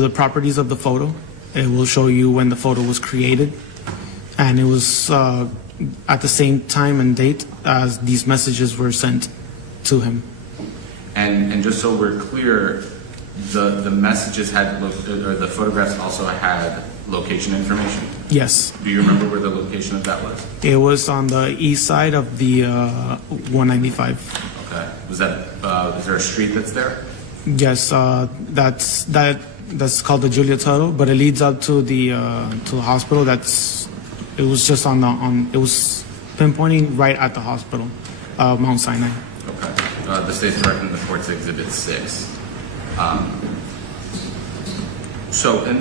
the properties of the photo, it will show you when the photo was created, and it was at the same time and date as these messages were sent to him. And just so we're clear, the messages had, or the photographs also had location information? Yes. Do you remember where the location of that was? It was on the east side of the 195. Okay. Was that, is there a street that's there? Yes, that's called the Julia Tuttle, but it leads up to the hospital. It was just it was pinpointing right at the hospital, Mount Sinai. Okay. The state's directing the court to Exhibit 6. So in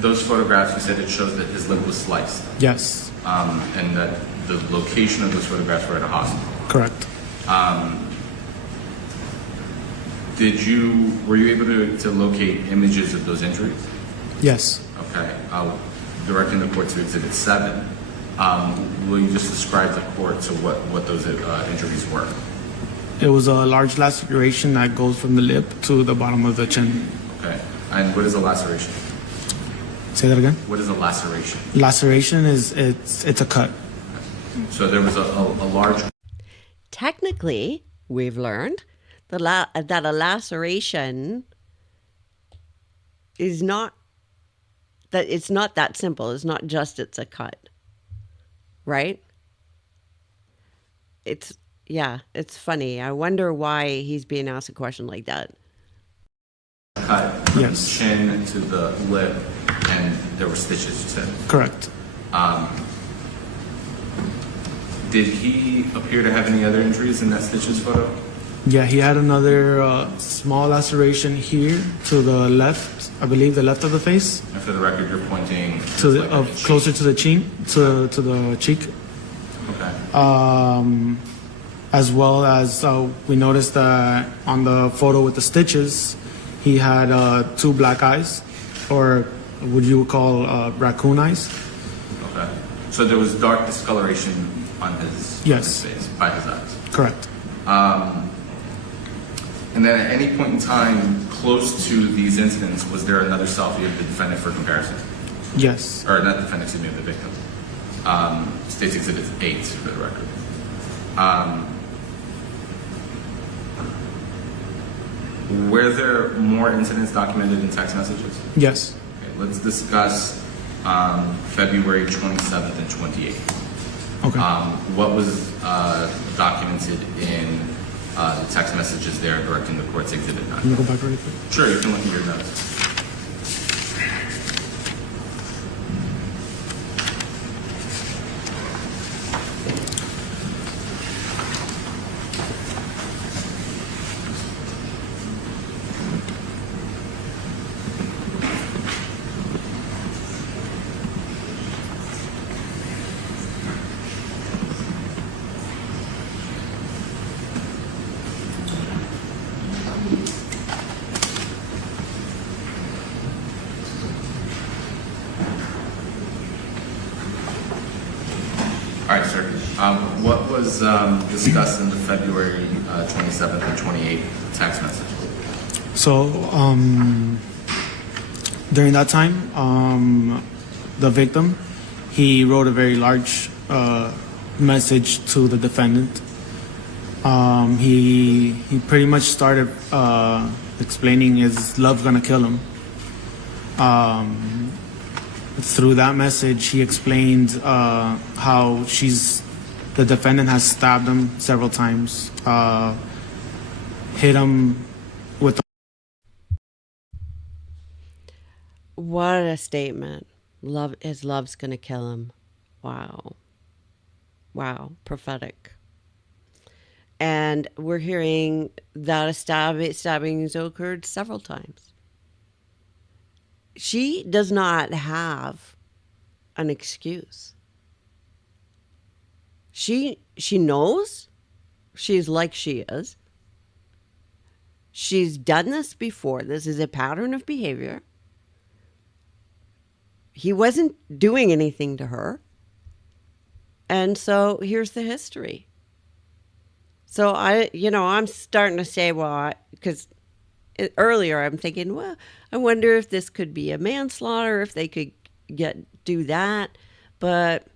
those photographs, you said it shows that his lip was sliced. Yes. And that the location of those photographs were at a hospital. Correct. Were you able to locate images of those injuries? Yes. Okay. Directing the court to Exhibit 7. Will you just describe the court to what those injuries were? It was a large laceration that goes from the lip to the bottom of the chin. Okay. And what is a laceration? Say that again? What is a laceration? Laceration it's a cut. So there was a large... Technically, we've learned that a laceration is not, that it's not that simple. It's not just it's a cut, right? It's funny. I wonder why he's being asked a question like that. Cut from Yes. the chin to the lip, and there were stitches, you said. Correct. Did he appear to have any other injuries in that stitches photo? Yeah, he had another small laceration here to the left. I believe the left of the face. And for the record, you're pointing To the like the closer cheek. to the chin, to the cheek. Okay. As well as we noticed that on the photo with the stitches, he had 2 black eyes, or what you would call raccoon eyes. Okay. So there was dark discoloration on his face, by his eyes. Correct. And then at any point in time close to these incidents, was there another selfie of the defendant for comparison? Yes. Or not the defendant, excuse me, of the victim. State's Exhibit 8 for the record. Were there more incidents documented in text messages? Yes. Okay, let's discuss February 27th and 28th. Okay. What was documented in The text message is there directing the court's Exhibit 9. Can you go back really quick? Sure, you can look at your notes. All right, sir. What was discussed in the February 27th and 28th text message? So during that time, the victim, he wrote a very large message to the defendant. He pretty much started explaining is love gonna kill him. Through that message, he explained how the defendant has stabbed him several times, hit him with. What a statement. Love's gonna kill him. Wow. Wow. Prophetic. And we're hearing that a stabbing has occurred several times. She does not have an excuse. She knows she's like she is. She's done this before. This is a pattern of behavior. He wasn't doing anything to her. And so here's the history. So I'm starting to say, well, because earlier I'm thinking, well, I wonder if this could be a manslaughter, if they could do that. But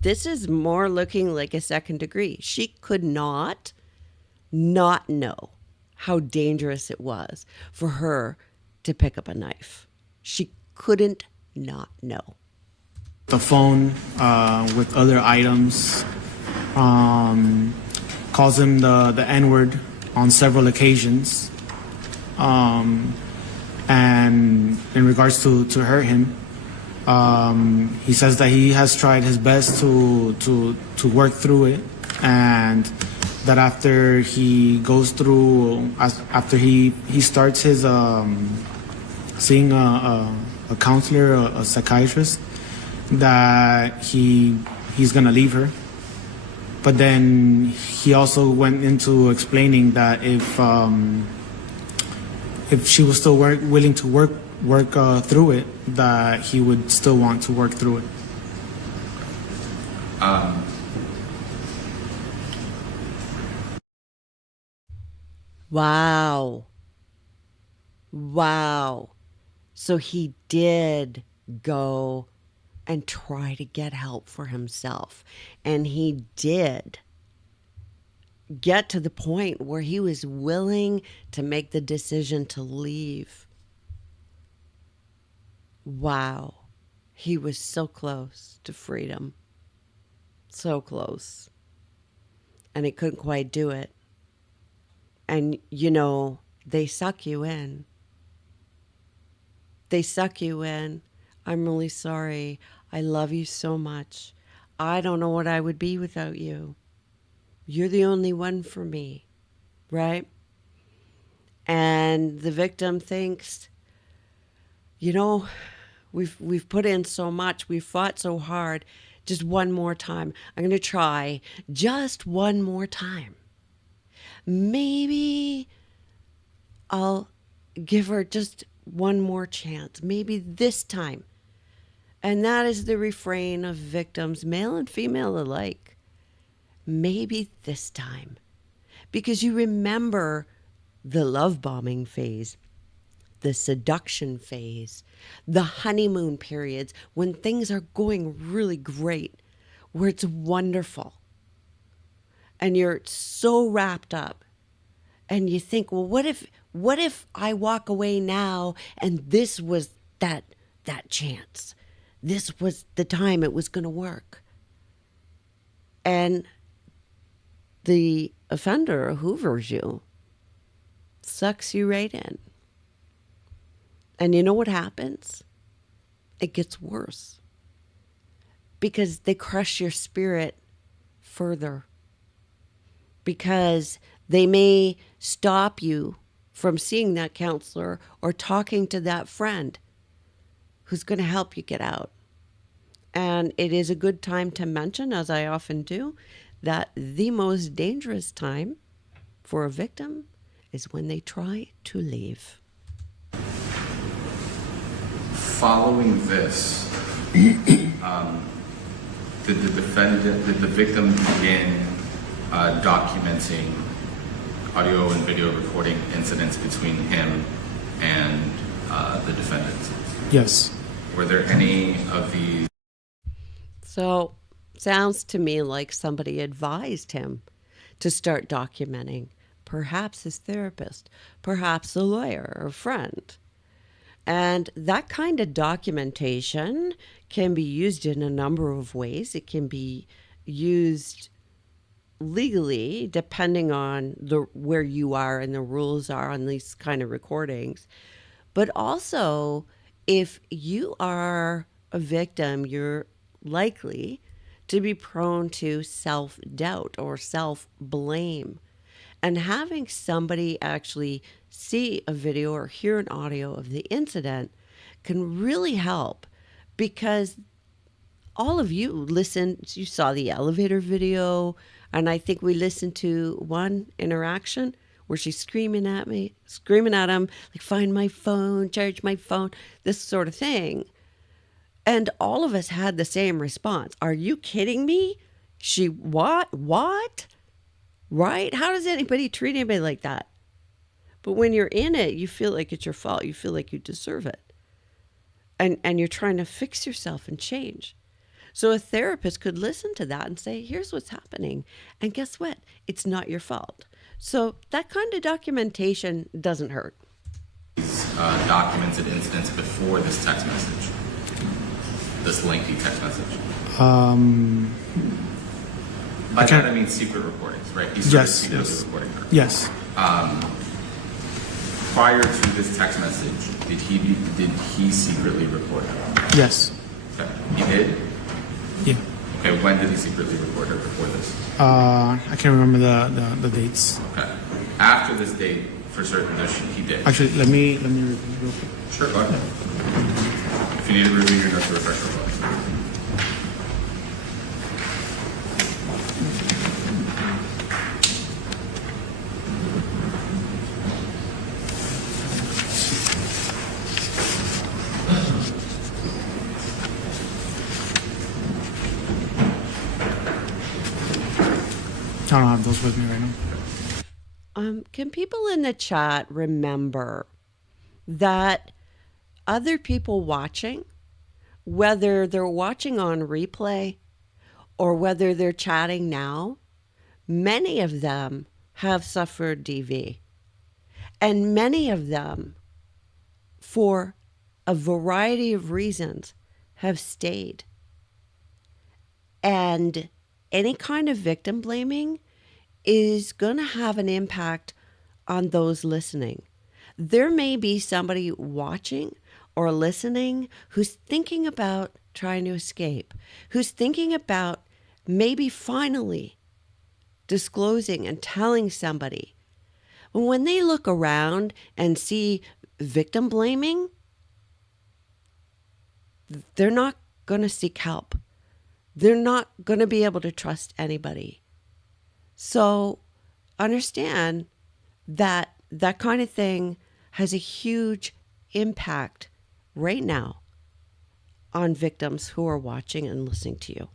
this is more looking like a second degree. She could not know how dangerous it was for her to pick up a knife. She couldn't not know. The phone with other items, calls him the N-word on several occasions. And in regards to hurt him, he says that he has tried his best to work through it, and that after he goes through, after he starts his seeing a counselor, a psychiatrist, that he's gonna leave her. But then he also went into explaining that if she was still willing to work through it, that he would still want to work through it. Wow. So he did go and try to get help for himself. And he did get to the point where he was willing to make the decision to leave. Wow. He was so close to freedom. So close. And he couldn't quite do it. And, they suck you in. They suck you in. I'm really sorry. I love you so much. I don't know what I would be without you. You're the only one for me, right? And the victim thinks, we've put in so much, we've fought so hard. Just one more time. I'm going to try just one more time. Maybe I'll give her just one more chance. Maybe this time. And that is the refrain of victims, male and female alike. Maybe this time. Because you remember the love bombing phase, the seduction phase, the honeymoon periods when things are going really great, where it's wonderful. And you're so wrapped up. And you think, well, what if I walk away now and this was that chance? This was the time it was going to work. And the offender hoovers you, sucks you right in. And you know what happens? It gets worse because they crush your spirit further, because they may stop you from seeing that counselor or talking to that friend who's going to help you get out. And it is a good time to mention, as I often do, that the most dangerous time for a victim is when they try to leave. Following this, did the victim begin documenting audio and video recording incidents between him and the defendant? Yes. Were there any of these? So, sounds to me like somebody advised him to start documenting, perhaps his therapist, perhaps a lawyer or friend. And that kind of documentation can be used in a number of ways. It can be used legally, depending on where you are and the rules are on these kind of recordings. But also, if you are a victim, you're likely to be prone to self-doubt or self-blame. And having somebody actually see a video or hear an audio of the incident can really help, because all of you listened, you saw the elevator video, and I think we listened to one interaction where she's screaming at him, like, find my phone, charge my phone, this sort of thing. And all of us had the same response. Are you kidding me? She, what? Right? How does anybody treat anybody like that? But when you're in it, you feel like it's your fault. You feel like you deserve it. And you're trying to fix yourself and change. So a therapist could listen to that and say, here's what's happening. And guess what? It's not your fault. So that kind of documentation doesn't hurt. Documented incidents before this text message, this lengthy text message. By that I mean secret recordings, right? He started secretly recording her. Yes. Prior to this text message, did he secretly record her? Yes. Okay. He did? Yeah. Okay, when did he secretly record her before this? I can't remember the dates. Okay. After this date, for certain, he did. Actually, let me review real quick. Sure, go ahead. If you need to review your notes to refresh your mind. I don't have those with me right now. Can people in the chat remember that other people watching, whether they're watching on replay or whether they're chatting now, many of them have suffered DV. And many of them, for a variety of reasons, have stayed. And any kind of victim blaming is going to have an impact on those listening. There may be somebody watching or listening who's thinking about trying to escape, who's thinking about maybe finally disclosing and telling somebody. When they look around and see victim blaming, they're not going to seek help. They're not going to be able to trust anybody. So understand that that kind of thing has a huge impact right now on victims who are watching and listening to you.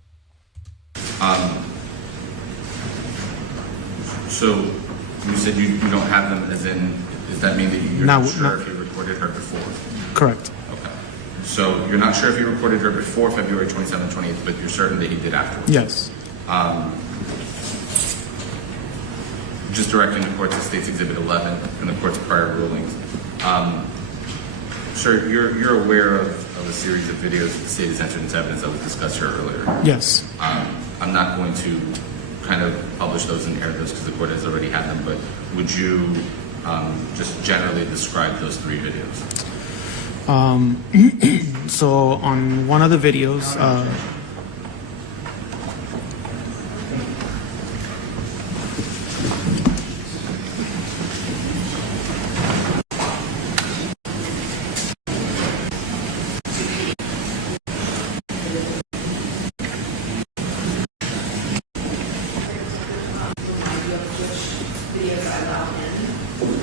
So you said you don't have them, as in, does that mean that you're not sure if you recorded her before? Correct. Okay. So you're not sure if you recorded her before February 27th, 28th, but you're certain that he did afterwards? Yes. Just directing the court to State's Exhibit 11 and the court's prior rulings. Sir, you're aware of a series of videos that the state has entered into evidence that was discussed here earlier. Yes. I'm not going to kind of publish those and air those because the court has already had them, but would you just generally describe those 3 videos? So on one of the videos,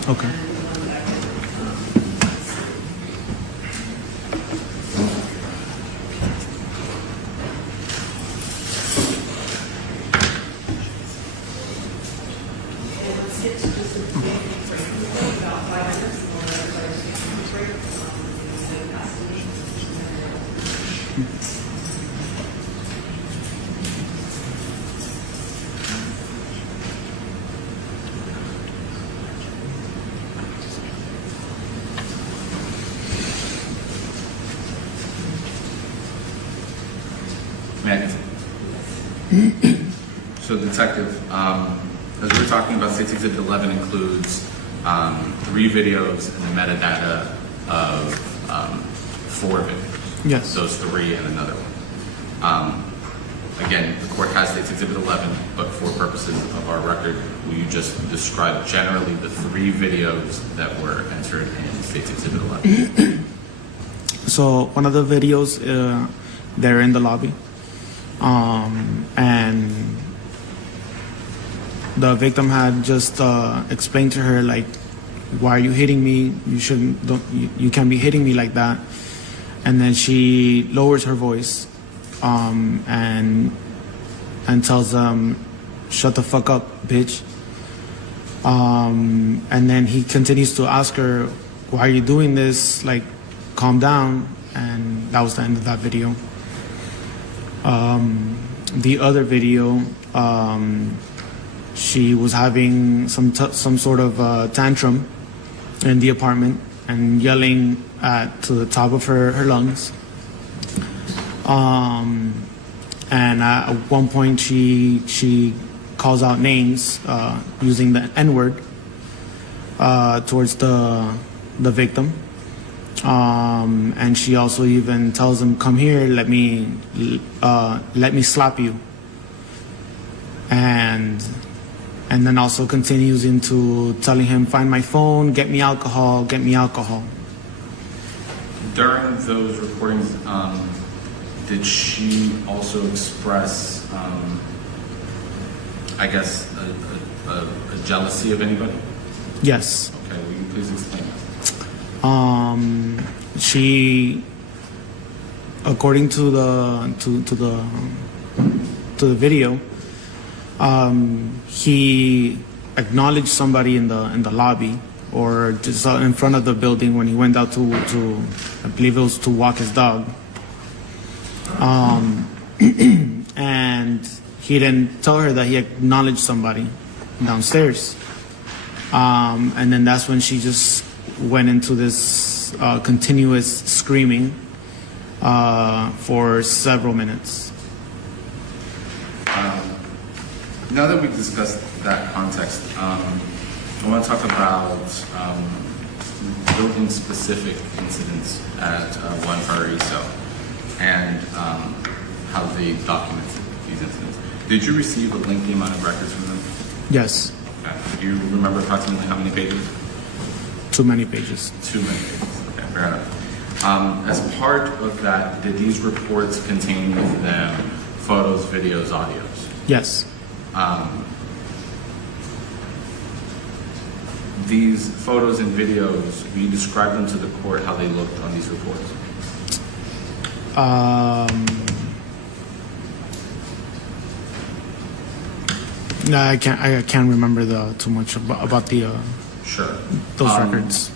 okay. So, Detective, as we were talking about, State's Exhibit 11 includes 3 videos and the metadata of 4 videos. Yes. Those 3 and another one. Again, the court has State's Exhibit 11, but for purposes of our record, will you just describe generally the 3 videos that were entered in State's Exhibit 11? So one of the videos, they're in the lobby, and the victim had just explained to her, like, why are you hitting me? You shouldn't. You can't be hitting me like that. And then she lowers her voice, and tells them, "Shut the fuck up, bitch." And then he continues to ask her, "Why are you doing this? Like, calm down." And that was the end of that video. The other video, she was having some sort of tantrum in the apartment and yelling to the top of her lungs. And at one point she calls out names using the N-word towards the victim. And she also even tells him, "Come here, let me slap you." And then also continues into telling him, "Find my phone, get me alcohol, get me alcohol." During those recordings, did she also express, I guess, a jealousy of anybody? Yes. Okay, will you please explain that? She, according to the video, he acknowledged somebody in the lobby or just in front of the building when he went out to I believe it was to walk his dog. And he didn't tell her that he acknowledged somebody downstairs. And then that's when she just went into this continuous screaming for several minutes. Now that we've discussed that context, I want to talk about building-specific incidents at One Paraiso and how they documented these incidents. Did you receive a lengthy amount of records from them? Yes. Okay. Do you remember approximately how many pages? Too many pages. Too many pages. Okay, fair enough. As part of that, did these reports contain with them photos, videos, audios? Yes. These photos and videos, will you describe them to the court how they looked on these reports? No, I can't remember too much about the Sure. those records.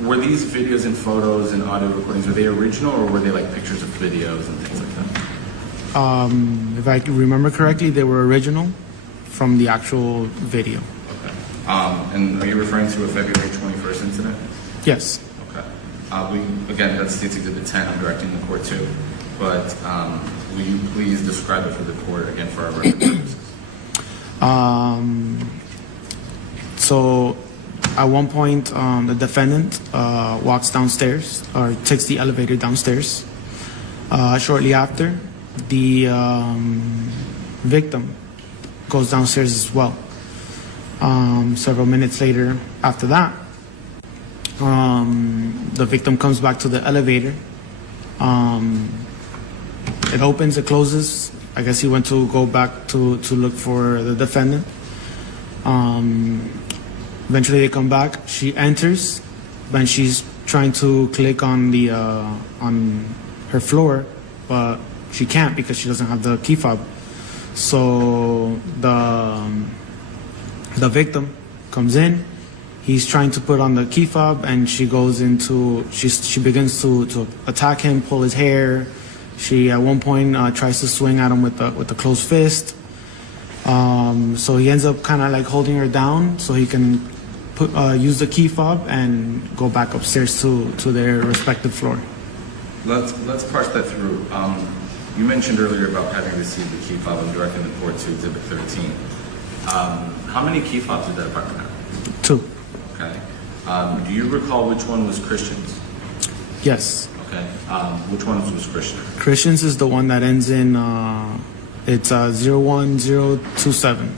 Were these videos and photos and audio recordings, were they original or were they like pictures of videos and things like that? If I remember correctly, they were original from the actual video. Okay. And are you referring to a February 21st incident? Yes. Okay. Again, that's State's Exhibit 10, I'm directing the court to, but will you please describe it for the court again for our record purposes? So at one point, the defendant walks downstairs or takes the elevator downstairs. Shortly after, the victim goes downstairs as well. Several minutes later after that, the victim comes back to the elevator. It opens, it closes. I guess he went to go back to look for the defendant. Eventually they come back. She enters, and she's trying to click on her floor, but she can't because she doesn't have the key fob. So the victim comes in. He's trying to put on the key fob, and she begins to attack him, pull his hair. She at one point tries to swing at him with the closed fist. So he ends up kind of like holding her down so he can use the key fob and go back upstairs to their respective floor. Let's parse that through. You mentioned earlier about having received the key fob and directing the court to Exhibit 13. How many key fobs did that apartment have? 2. Okay. Do you recall which one was Christian's? Yes. Okay. Which one was Christian? Christian's is the one that ends in it's 01027.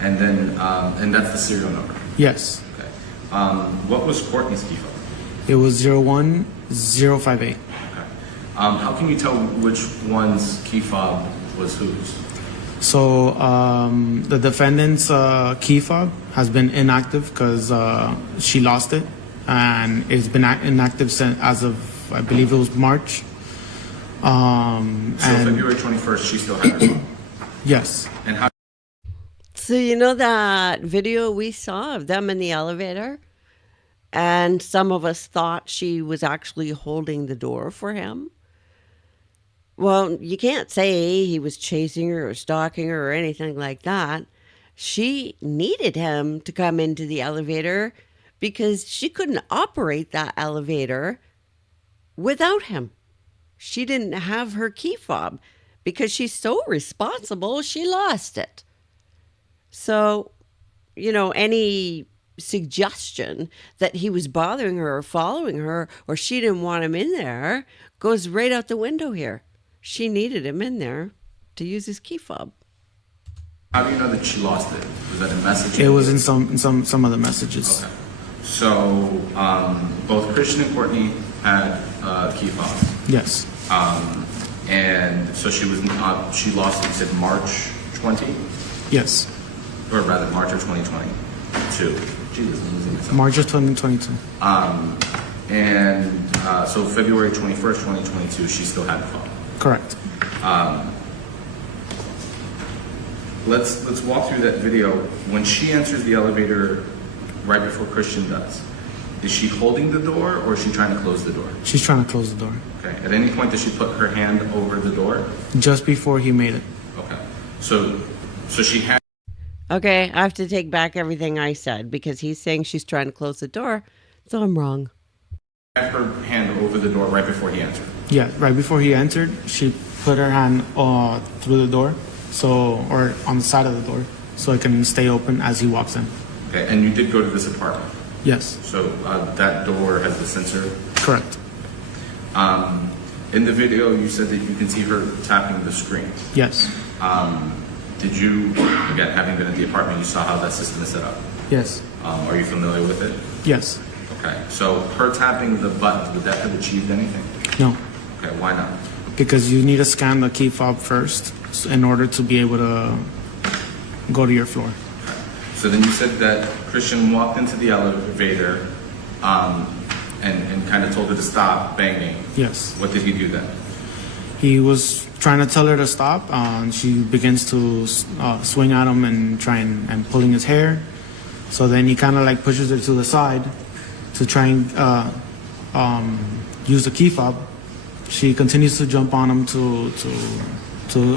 And then and that's the serial number. Yes. Okay. What was Courtney's key fob? It was 01058. Okay. How can you tell which one's key fob was whose? So the defendant's key fob has been inactive because she lost it, and it's been inactive since as of, I believe it was March. So February 21st, she still had it. Yes. And how? So you know that video we saw of them in the elevator? And some of us thought she was actually holding the door for him. Well, you can't say he was chasing her or stalking her or anything like that. She needed him to come into the elevator because she couldn't operate that elevator without him. She didn't have her key fob because she's so responsible, she lost it. So, you know, any suggestion that he was bothering her or following her or she didn't want him in there goes right out the window here. She needed him in there to use his key fob. How do you know that she lost it? Was that a message? It was in some of the messages. Okay. So both Christian and Courtney had key fobs. Yes. And so she lost it, you said March 20? Yes. Or rather, March of 2022. Jesus, I'm losing myself. March of 2022. So February 21st, 2022, she still had the fob. Correct. Let's walk through that video. When she enters the elevator right before Christian does, is she holding the door or is she trying to close the door? She's trying to close the door. Okay. At any point does she put her hand over the door? Just before he made it. Okay. So she had. Okay, I have to take back everything I said because he's saying she's trying to close the door. So I'm wrong. Her hand over the door right before he entered. Yeah, right before he entered, she put her hand through the door, or on the side of the door, so it can stay open as he walks in. Okay, and you did go to this apartment. Yes. So that door has the sensor. Correct. In the video, you said that you can see her tapping the screen. Yes. Did you, again, having been at the apartment, you saw how that system is set up? Yes. Are you familiar with it? Yes. Okay, so her tapping the button, would that have achieved anything? No. Okay, why not? Because you need to scan the key fob first in order to be able to go to your floor. Okay. So then you said that Christian walked into the elevator and kind of told her to stop banging. Yes. What did he do then? He was trying to tell her to stop, and she begins to swing at him and try and pulling his hair. So then he kind of like pushes her to the side to try and use the key fob. She continues to jump on him to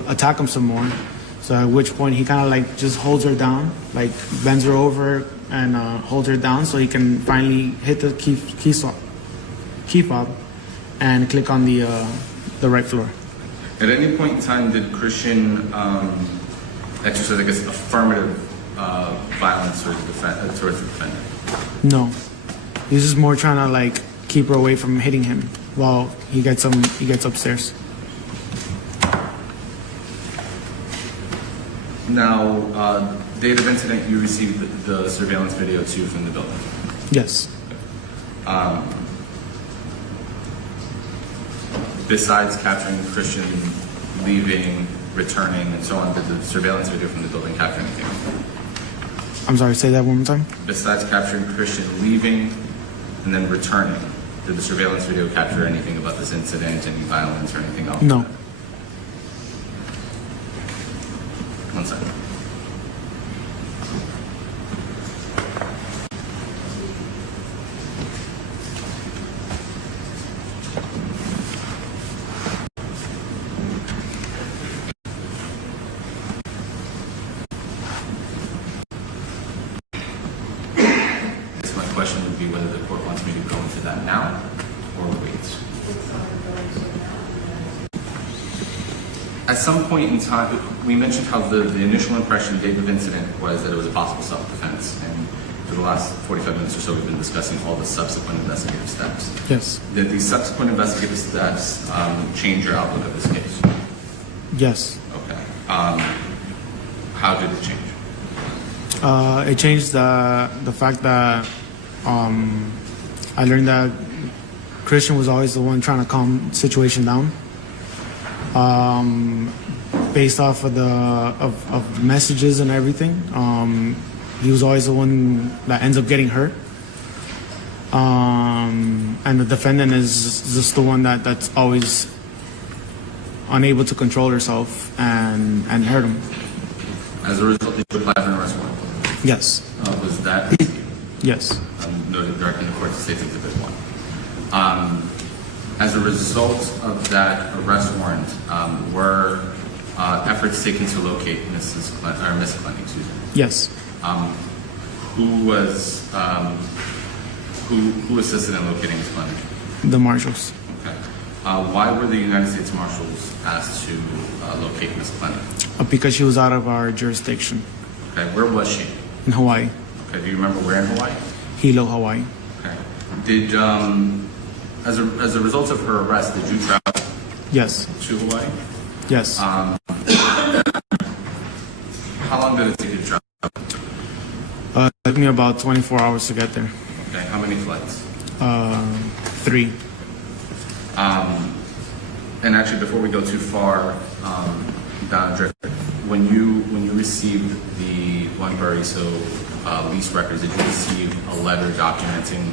attack him some more. So at which point he kind of like just holds her down, like bends her over and holds her down so he can finally hit the key fob and click on the right floor. At any point in time, did Christian exercise, I guess, affirmative violence towards the defendant? No. He's just more trying to like keep her away from hitting him while he gets upstairs. Now, date of incident, you received the surveillance video too from the building. Yes. Besides capturing Christian leaving, returning, and so on, did the surveillance video from the building capture anything? I'm sorry, say that one more time. Besides capturing Christian leaving and then returning, did the surveillance video capture anything about this incident, any violence or anything else? No. One second. My question would be whether the court wants me to go into that now or wait. At some point in time, we mentioned how the initial impression, date of incident, was that it was a possible self-defense. And for the last 45 minutes or so, we've been discussing all the subsequent investigative steps. Yes. Did these subsequent investigative steps change your outlook of this case? Yes. Okay. How did it change? It changed the fact that I learned that Christian was always the one trying to calm the situation down. Based off of the messages and everything, he was always the one that ends up getting hurt. And the defendant is just the one that's always unable to control herself and hurt him. As a result, did you apply for an arrest warrant? Yes. Was that Yes. noted directly in the court to States Exhibit 1? As a result of that arrest warrant, were efforts taken to locate Miss Clenney, excuse me? Yes. Who assisted in locating Miss Clenney? The marshals. Okay. Why were the United States Marshals asked to locate Miss Clenney? Because she was out of our jurisdiction Okay. Where was she? in Hawaii, Okay. Do you remember where in Hawaii? Hilo, Hawaii. Okay. Did as a result of her arrest, did you travel Yes. to Hawaii? Yes. How long did it take you to travel? It took me about 24 hours to get there. Okay. How many flights? 3. And actually, before we go too far down drift, when you received the One Bariso lease records, did you receive a letter documenting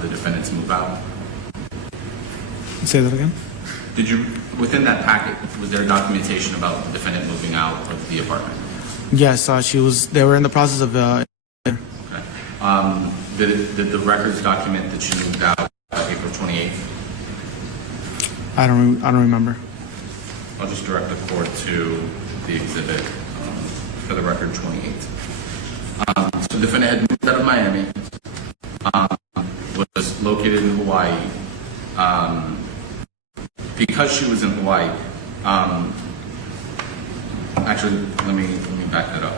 the defendant's move out? Say that again? Did you, within that packet, was there documentation about the defendant moving out of the apartment? Yes. They were in the process of. Okay. Did the records document that she moved out April 28th? I don't remember. I'll just direct the court to the exhibit for the record 28th. So the defendant had moved out of Miami, was located in Hawaii. Because she was in Hawaii, actually, let me back that up.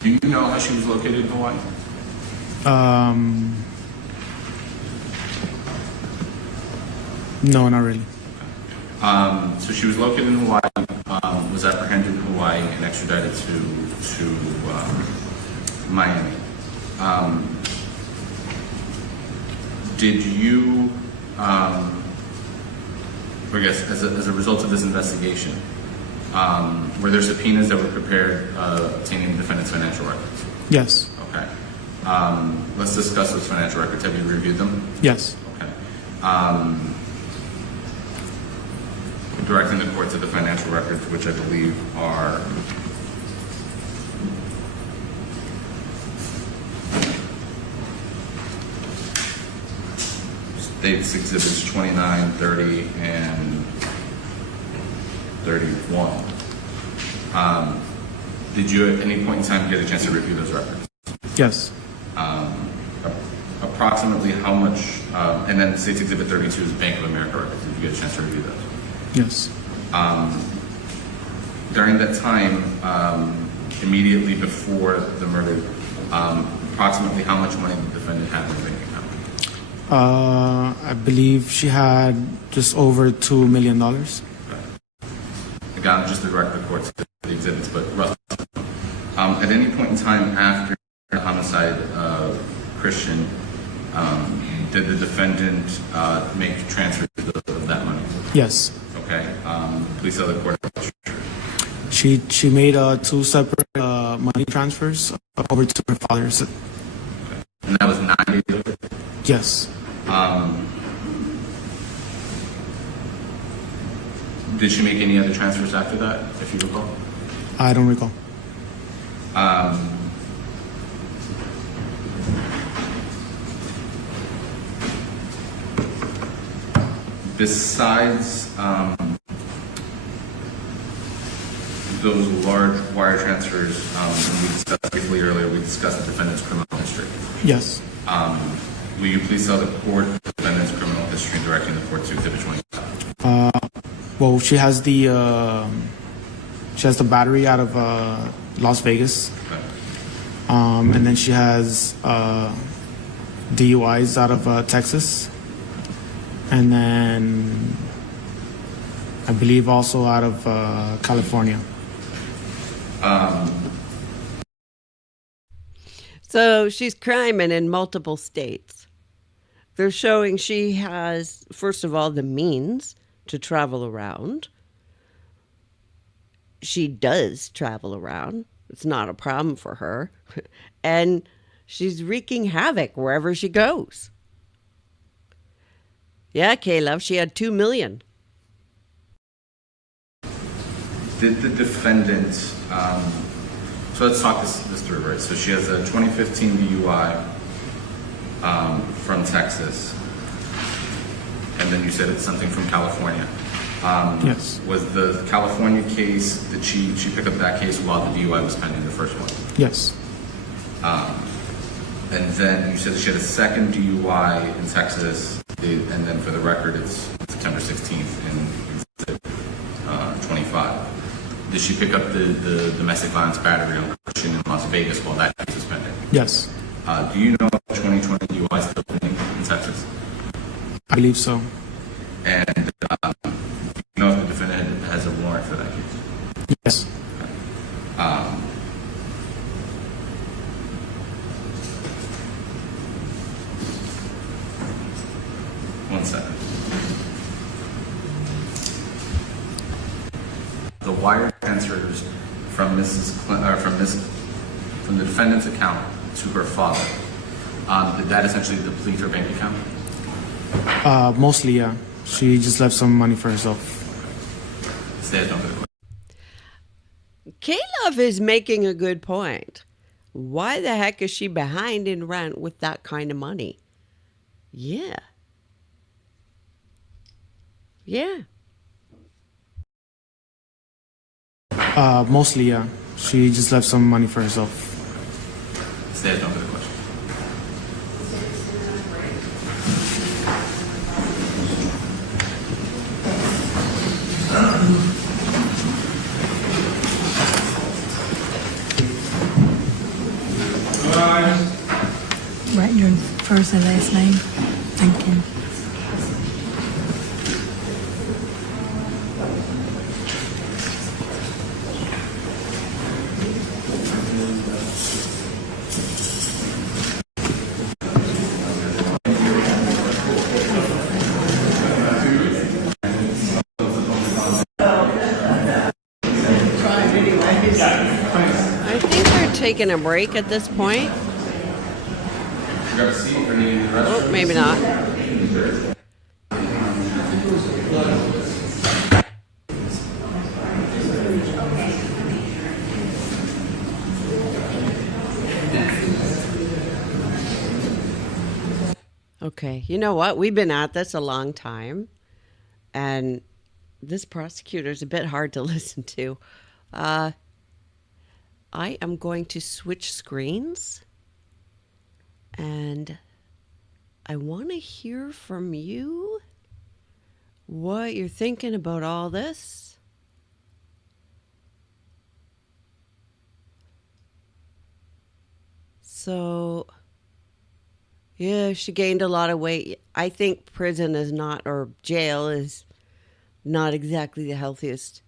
Do you know how she was located in Hawaii? No, not really. So she was located in Hawaii, was apprehended in Hawaii and extradited to Miami. Did you, I guess, as a result of this investigation, were there subpoenas that were prepared obtaining the defendant's financial records? Yes. Okay. Let's discuss those financial records. Have you reviewed them? Yes. Okay. Directing the court to the financial records, which I believe are States Exhibits 29, 30, and 31. Did you at any point in time get a chance to review those records? Yes. Approximately how much, and then States Exhibit 32 is Bank of America records. Did you get a chance to review those? Yes. During that time, immediately before the murder, approximately how much money the defendant had in the bank account? I believe she had just over $2 million. Again, just to direct the court to the exhibits, but roughly. At any point in time after the homicide of Christian, did the defendant make transfers of that money? Yes. Okay. Please tell the court. She made two separate money transfers over to her father's. And that was 9 days later? Yes. Did she make any other transfers after that, if you recall? I don't recall. Besides those large wire transfers, and we discussed briefly earlier, we discussed the defendant's criminal history. Yes. Will you please tell the court the defendant's criminal history, directing the court to Exhibit 25? Well, she has the battery out of Las Vegas, Okay. and then she has DUIs out of Texas, and then I believe also out of California. So she's criming in multiple states. They're showing she has, first of all, the means to travel around. She does travel around. It's not a problem for her. And she's wreaking havoc wherever she goes. Yeah, Caleb, she had $2 million. Did the defendant, so let's talk this through, right? So she has a 2015 DUI from Texas, and then you said it's something from California. Yes. Was the California case, did she pick up that case while the DUI was pending, the first one? Yes. And then you said she had a second DUI in Texas, and then for the record, it's September 16th in 25. Did she pick up the domestic violence battery on Christian in Las Vegas while that case was pending? Yes. Do you know if 2020 DUI is still pending in Texas? I believe so. And do you know if the defendant has a warrant for that case? Yes. One second. The wire transfers from from the defendant's account to her father, did that essentially deplete her bank account? Mostly, yeah. She just left some money for herself. There's no good question. Caleb is making a good point. Why the heck is she behind in rent with that kind of money? Yeah. Yeah. Mostly, yeah. She just left some money for herself. There's no good question. Write your first and last name. Thank you. I think they're taking a break at this point. Grab a seat or need the rest? Oh, maybe not. Okay, you know what? We've been at this a long time, and this prosecutor's a bit hard to listen to. I am going to switch screens, and I want to hear from you what you're thinking about all this. So, yeah, she gained a lot of weight. I think prison is not, or jail is not exactly the healthiest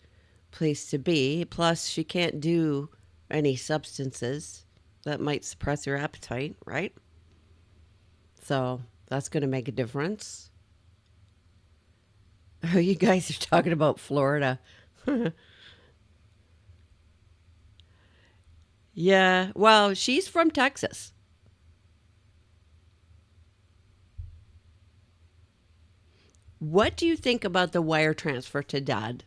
place to be. Plus, she can't do any substances that might suppress her appetite, right? So, that's going to make a difference. You guys are talking about Florida. Yeah, well, she's from Texas. What do you think about the wire transfer to dad?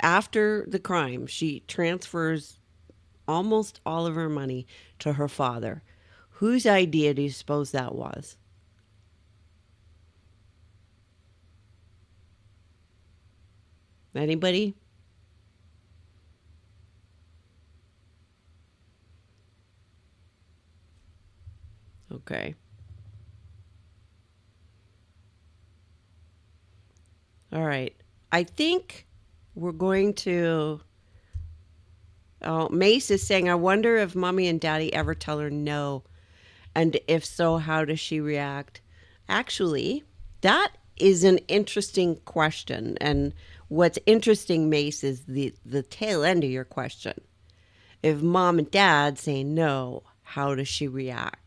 After the crime, she transfers almost all of her money to her father. Whose idea do you suppose that was? Anybody? Okay. All right. I think we're going to. Oh, Mace is saying, I wonder if mommy and daddy ever tell her no. And if so, how does she react? Actually, that is an interesting question. And what's interesting, Mace, is the tail end of your question. If mom and dad say no, how does she react?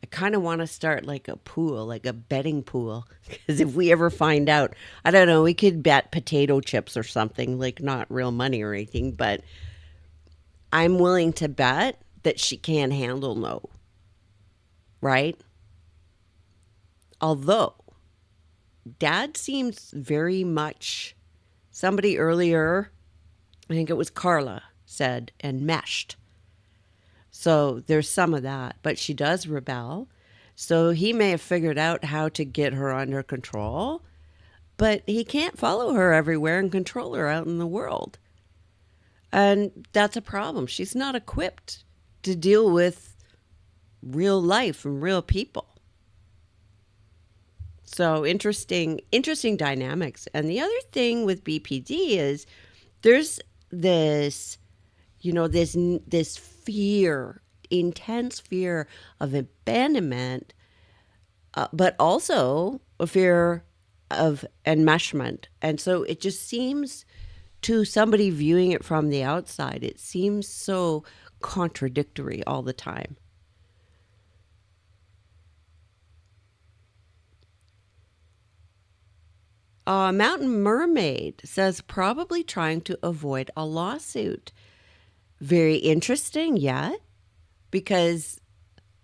I kind of want to start like a pool, like a betting pool. Because if we ever find out, I don't know, we could bet potato chips or something, like not real money or anything, but I'm willing to bet that she can't handle no, right? Although, dad seems very much, somebody earlier, I think it was Carla, said, enmeshed. So there's some of that, but she does rebel. So he may have figured out how to get her under control, but he can't follow her everywhere and control her out in the world. And that's a problem. She's not equipped to deal with real life and real people. So interesting dynamics. And the other thing with BPD is there's this, this fear, intense fear of abandonment, but also a fear of enmeshment. And so it just seems, to somebody viewing it from the outside, it seems so contradictory all the time. Mountain Mermaid says probably trying to avoid a lawsuit. Very interesting, yeah. Because,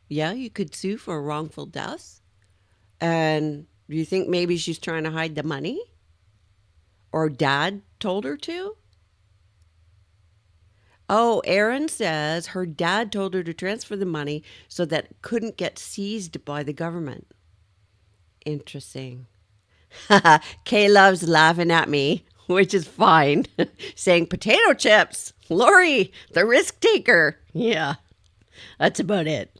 yeah, you could sue for wrongful death. And do you think maybe she's trying to hide the money? Or dad told her to? Oh, Erin says her dad told her to transfer the money so that it couldn't get seized by the government. Interesting. Kay loves laughing at me, which is fine, saying potato chips, Lori, the risk taker. Yeah, that's about it.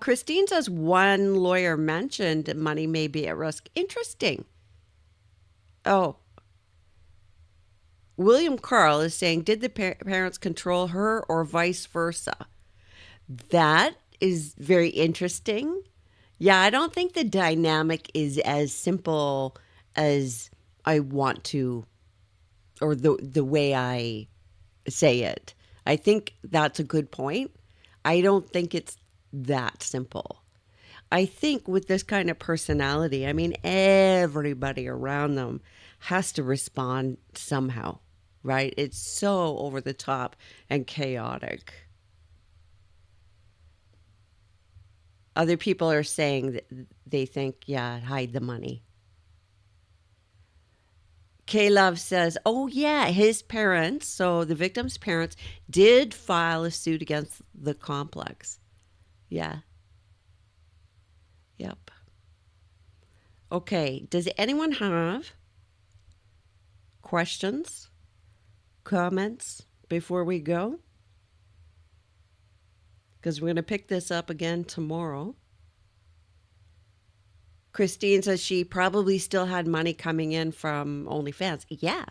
Christine says one lawyer mentioned money may be at risk. Interesting. Oh, William Carl is saying, did the parents control her or vice versa? That is very interesting. Yeah, I don't think the dynamic is as simple as I want to, or the way I say it. I think that's a good point. I don't think it's that simple. I think with this kind of personality, I mean, everybody around them has to respond somehow, right? It's so over the top and chaotic. Other people are saying that they think, yeah, hide the money. K-Love says, oh, yeah, his parents, so the victim's parents, did file a suit against the complex. Yeah. Yep. Okay, does anyone have questions, comments before we go? Because we're going to pick this up again tomorrow. Christine says she probably still had money coming in from OnlyFans. Yeah.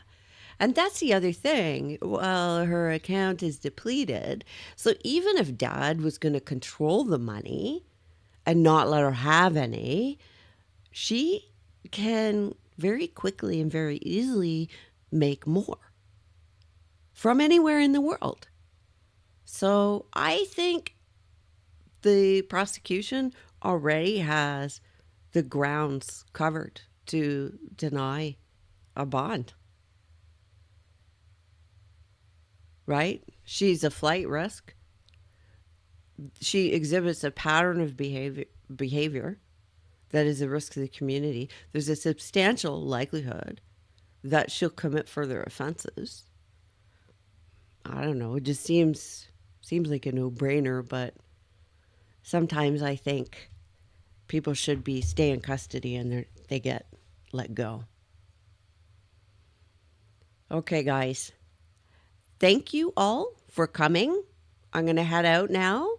And that's the other thing. Well, her account is depleted. So even if dad was going to control the money and not let her have any, she can very quickly and very easily make more from anywhere in the world. So I think the prosecution already has the grounds covered to deny a bond. Right? She's a flight risk. She exhibits a pattern of behavior that is a risk to the community. There's a substantial likelihood that she'll commit further offenses. I don't know. It just seems like a no-brainer, but sometimes I think people should stay in custody and they get let go. Okay, guys. Thank you all for coming. I'm going to head out now.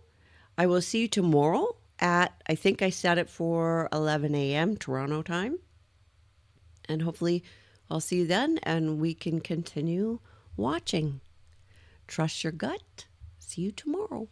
I will see you tomorrow at, I think I set it for 11 a.m. Toronto time. And hopefully I'll see you then and we can continue watching. Trust your gut. See you tomorrow.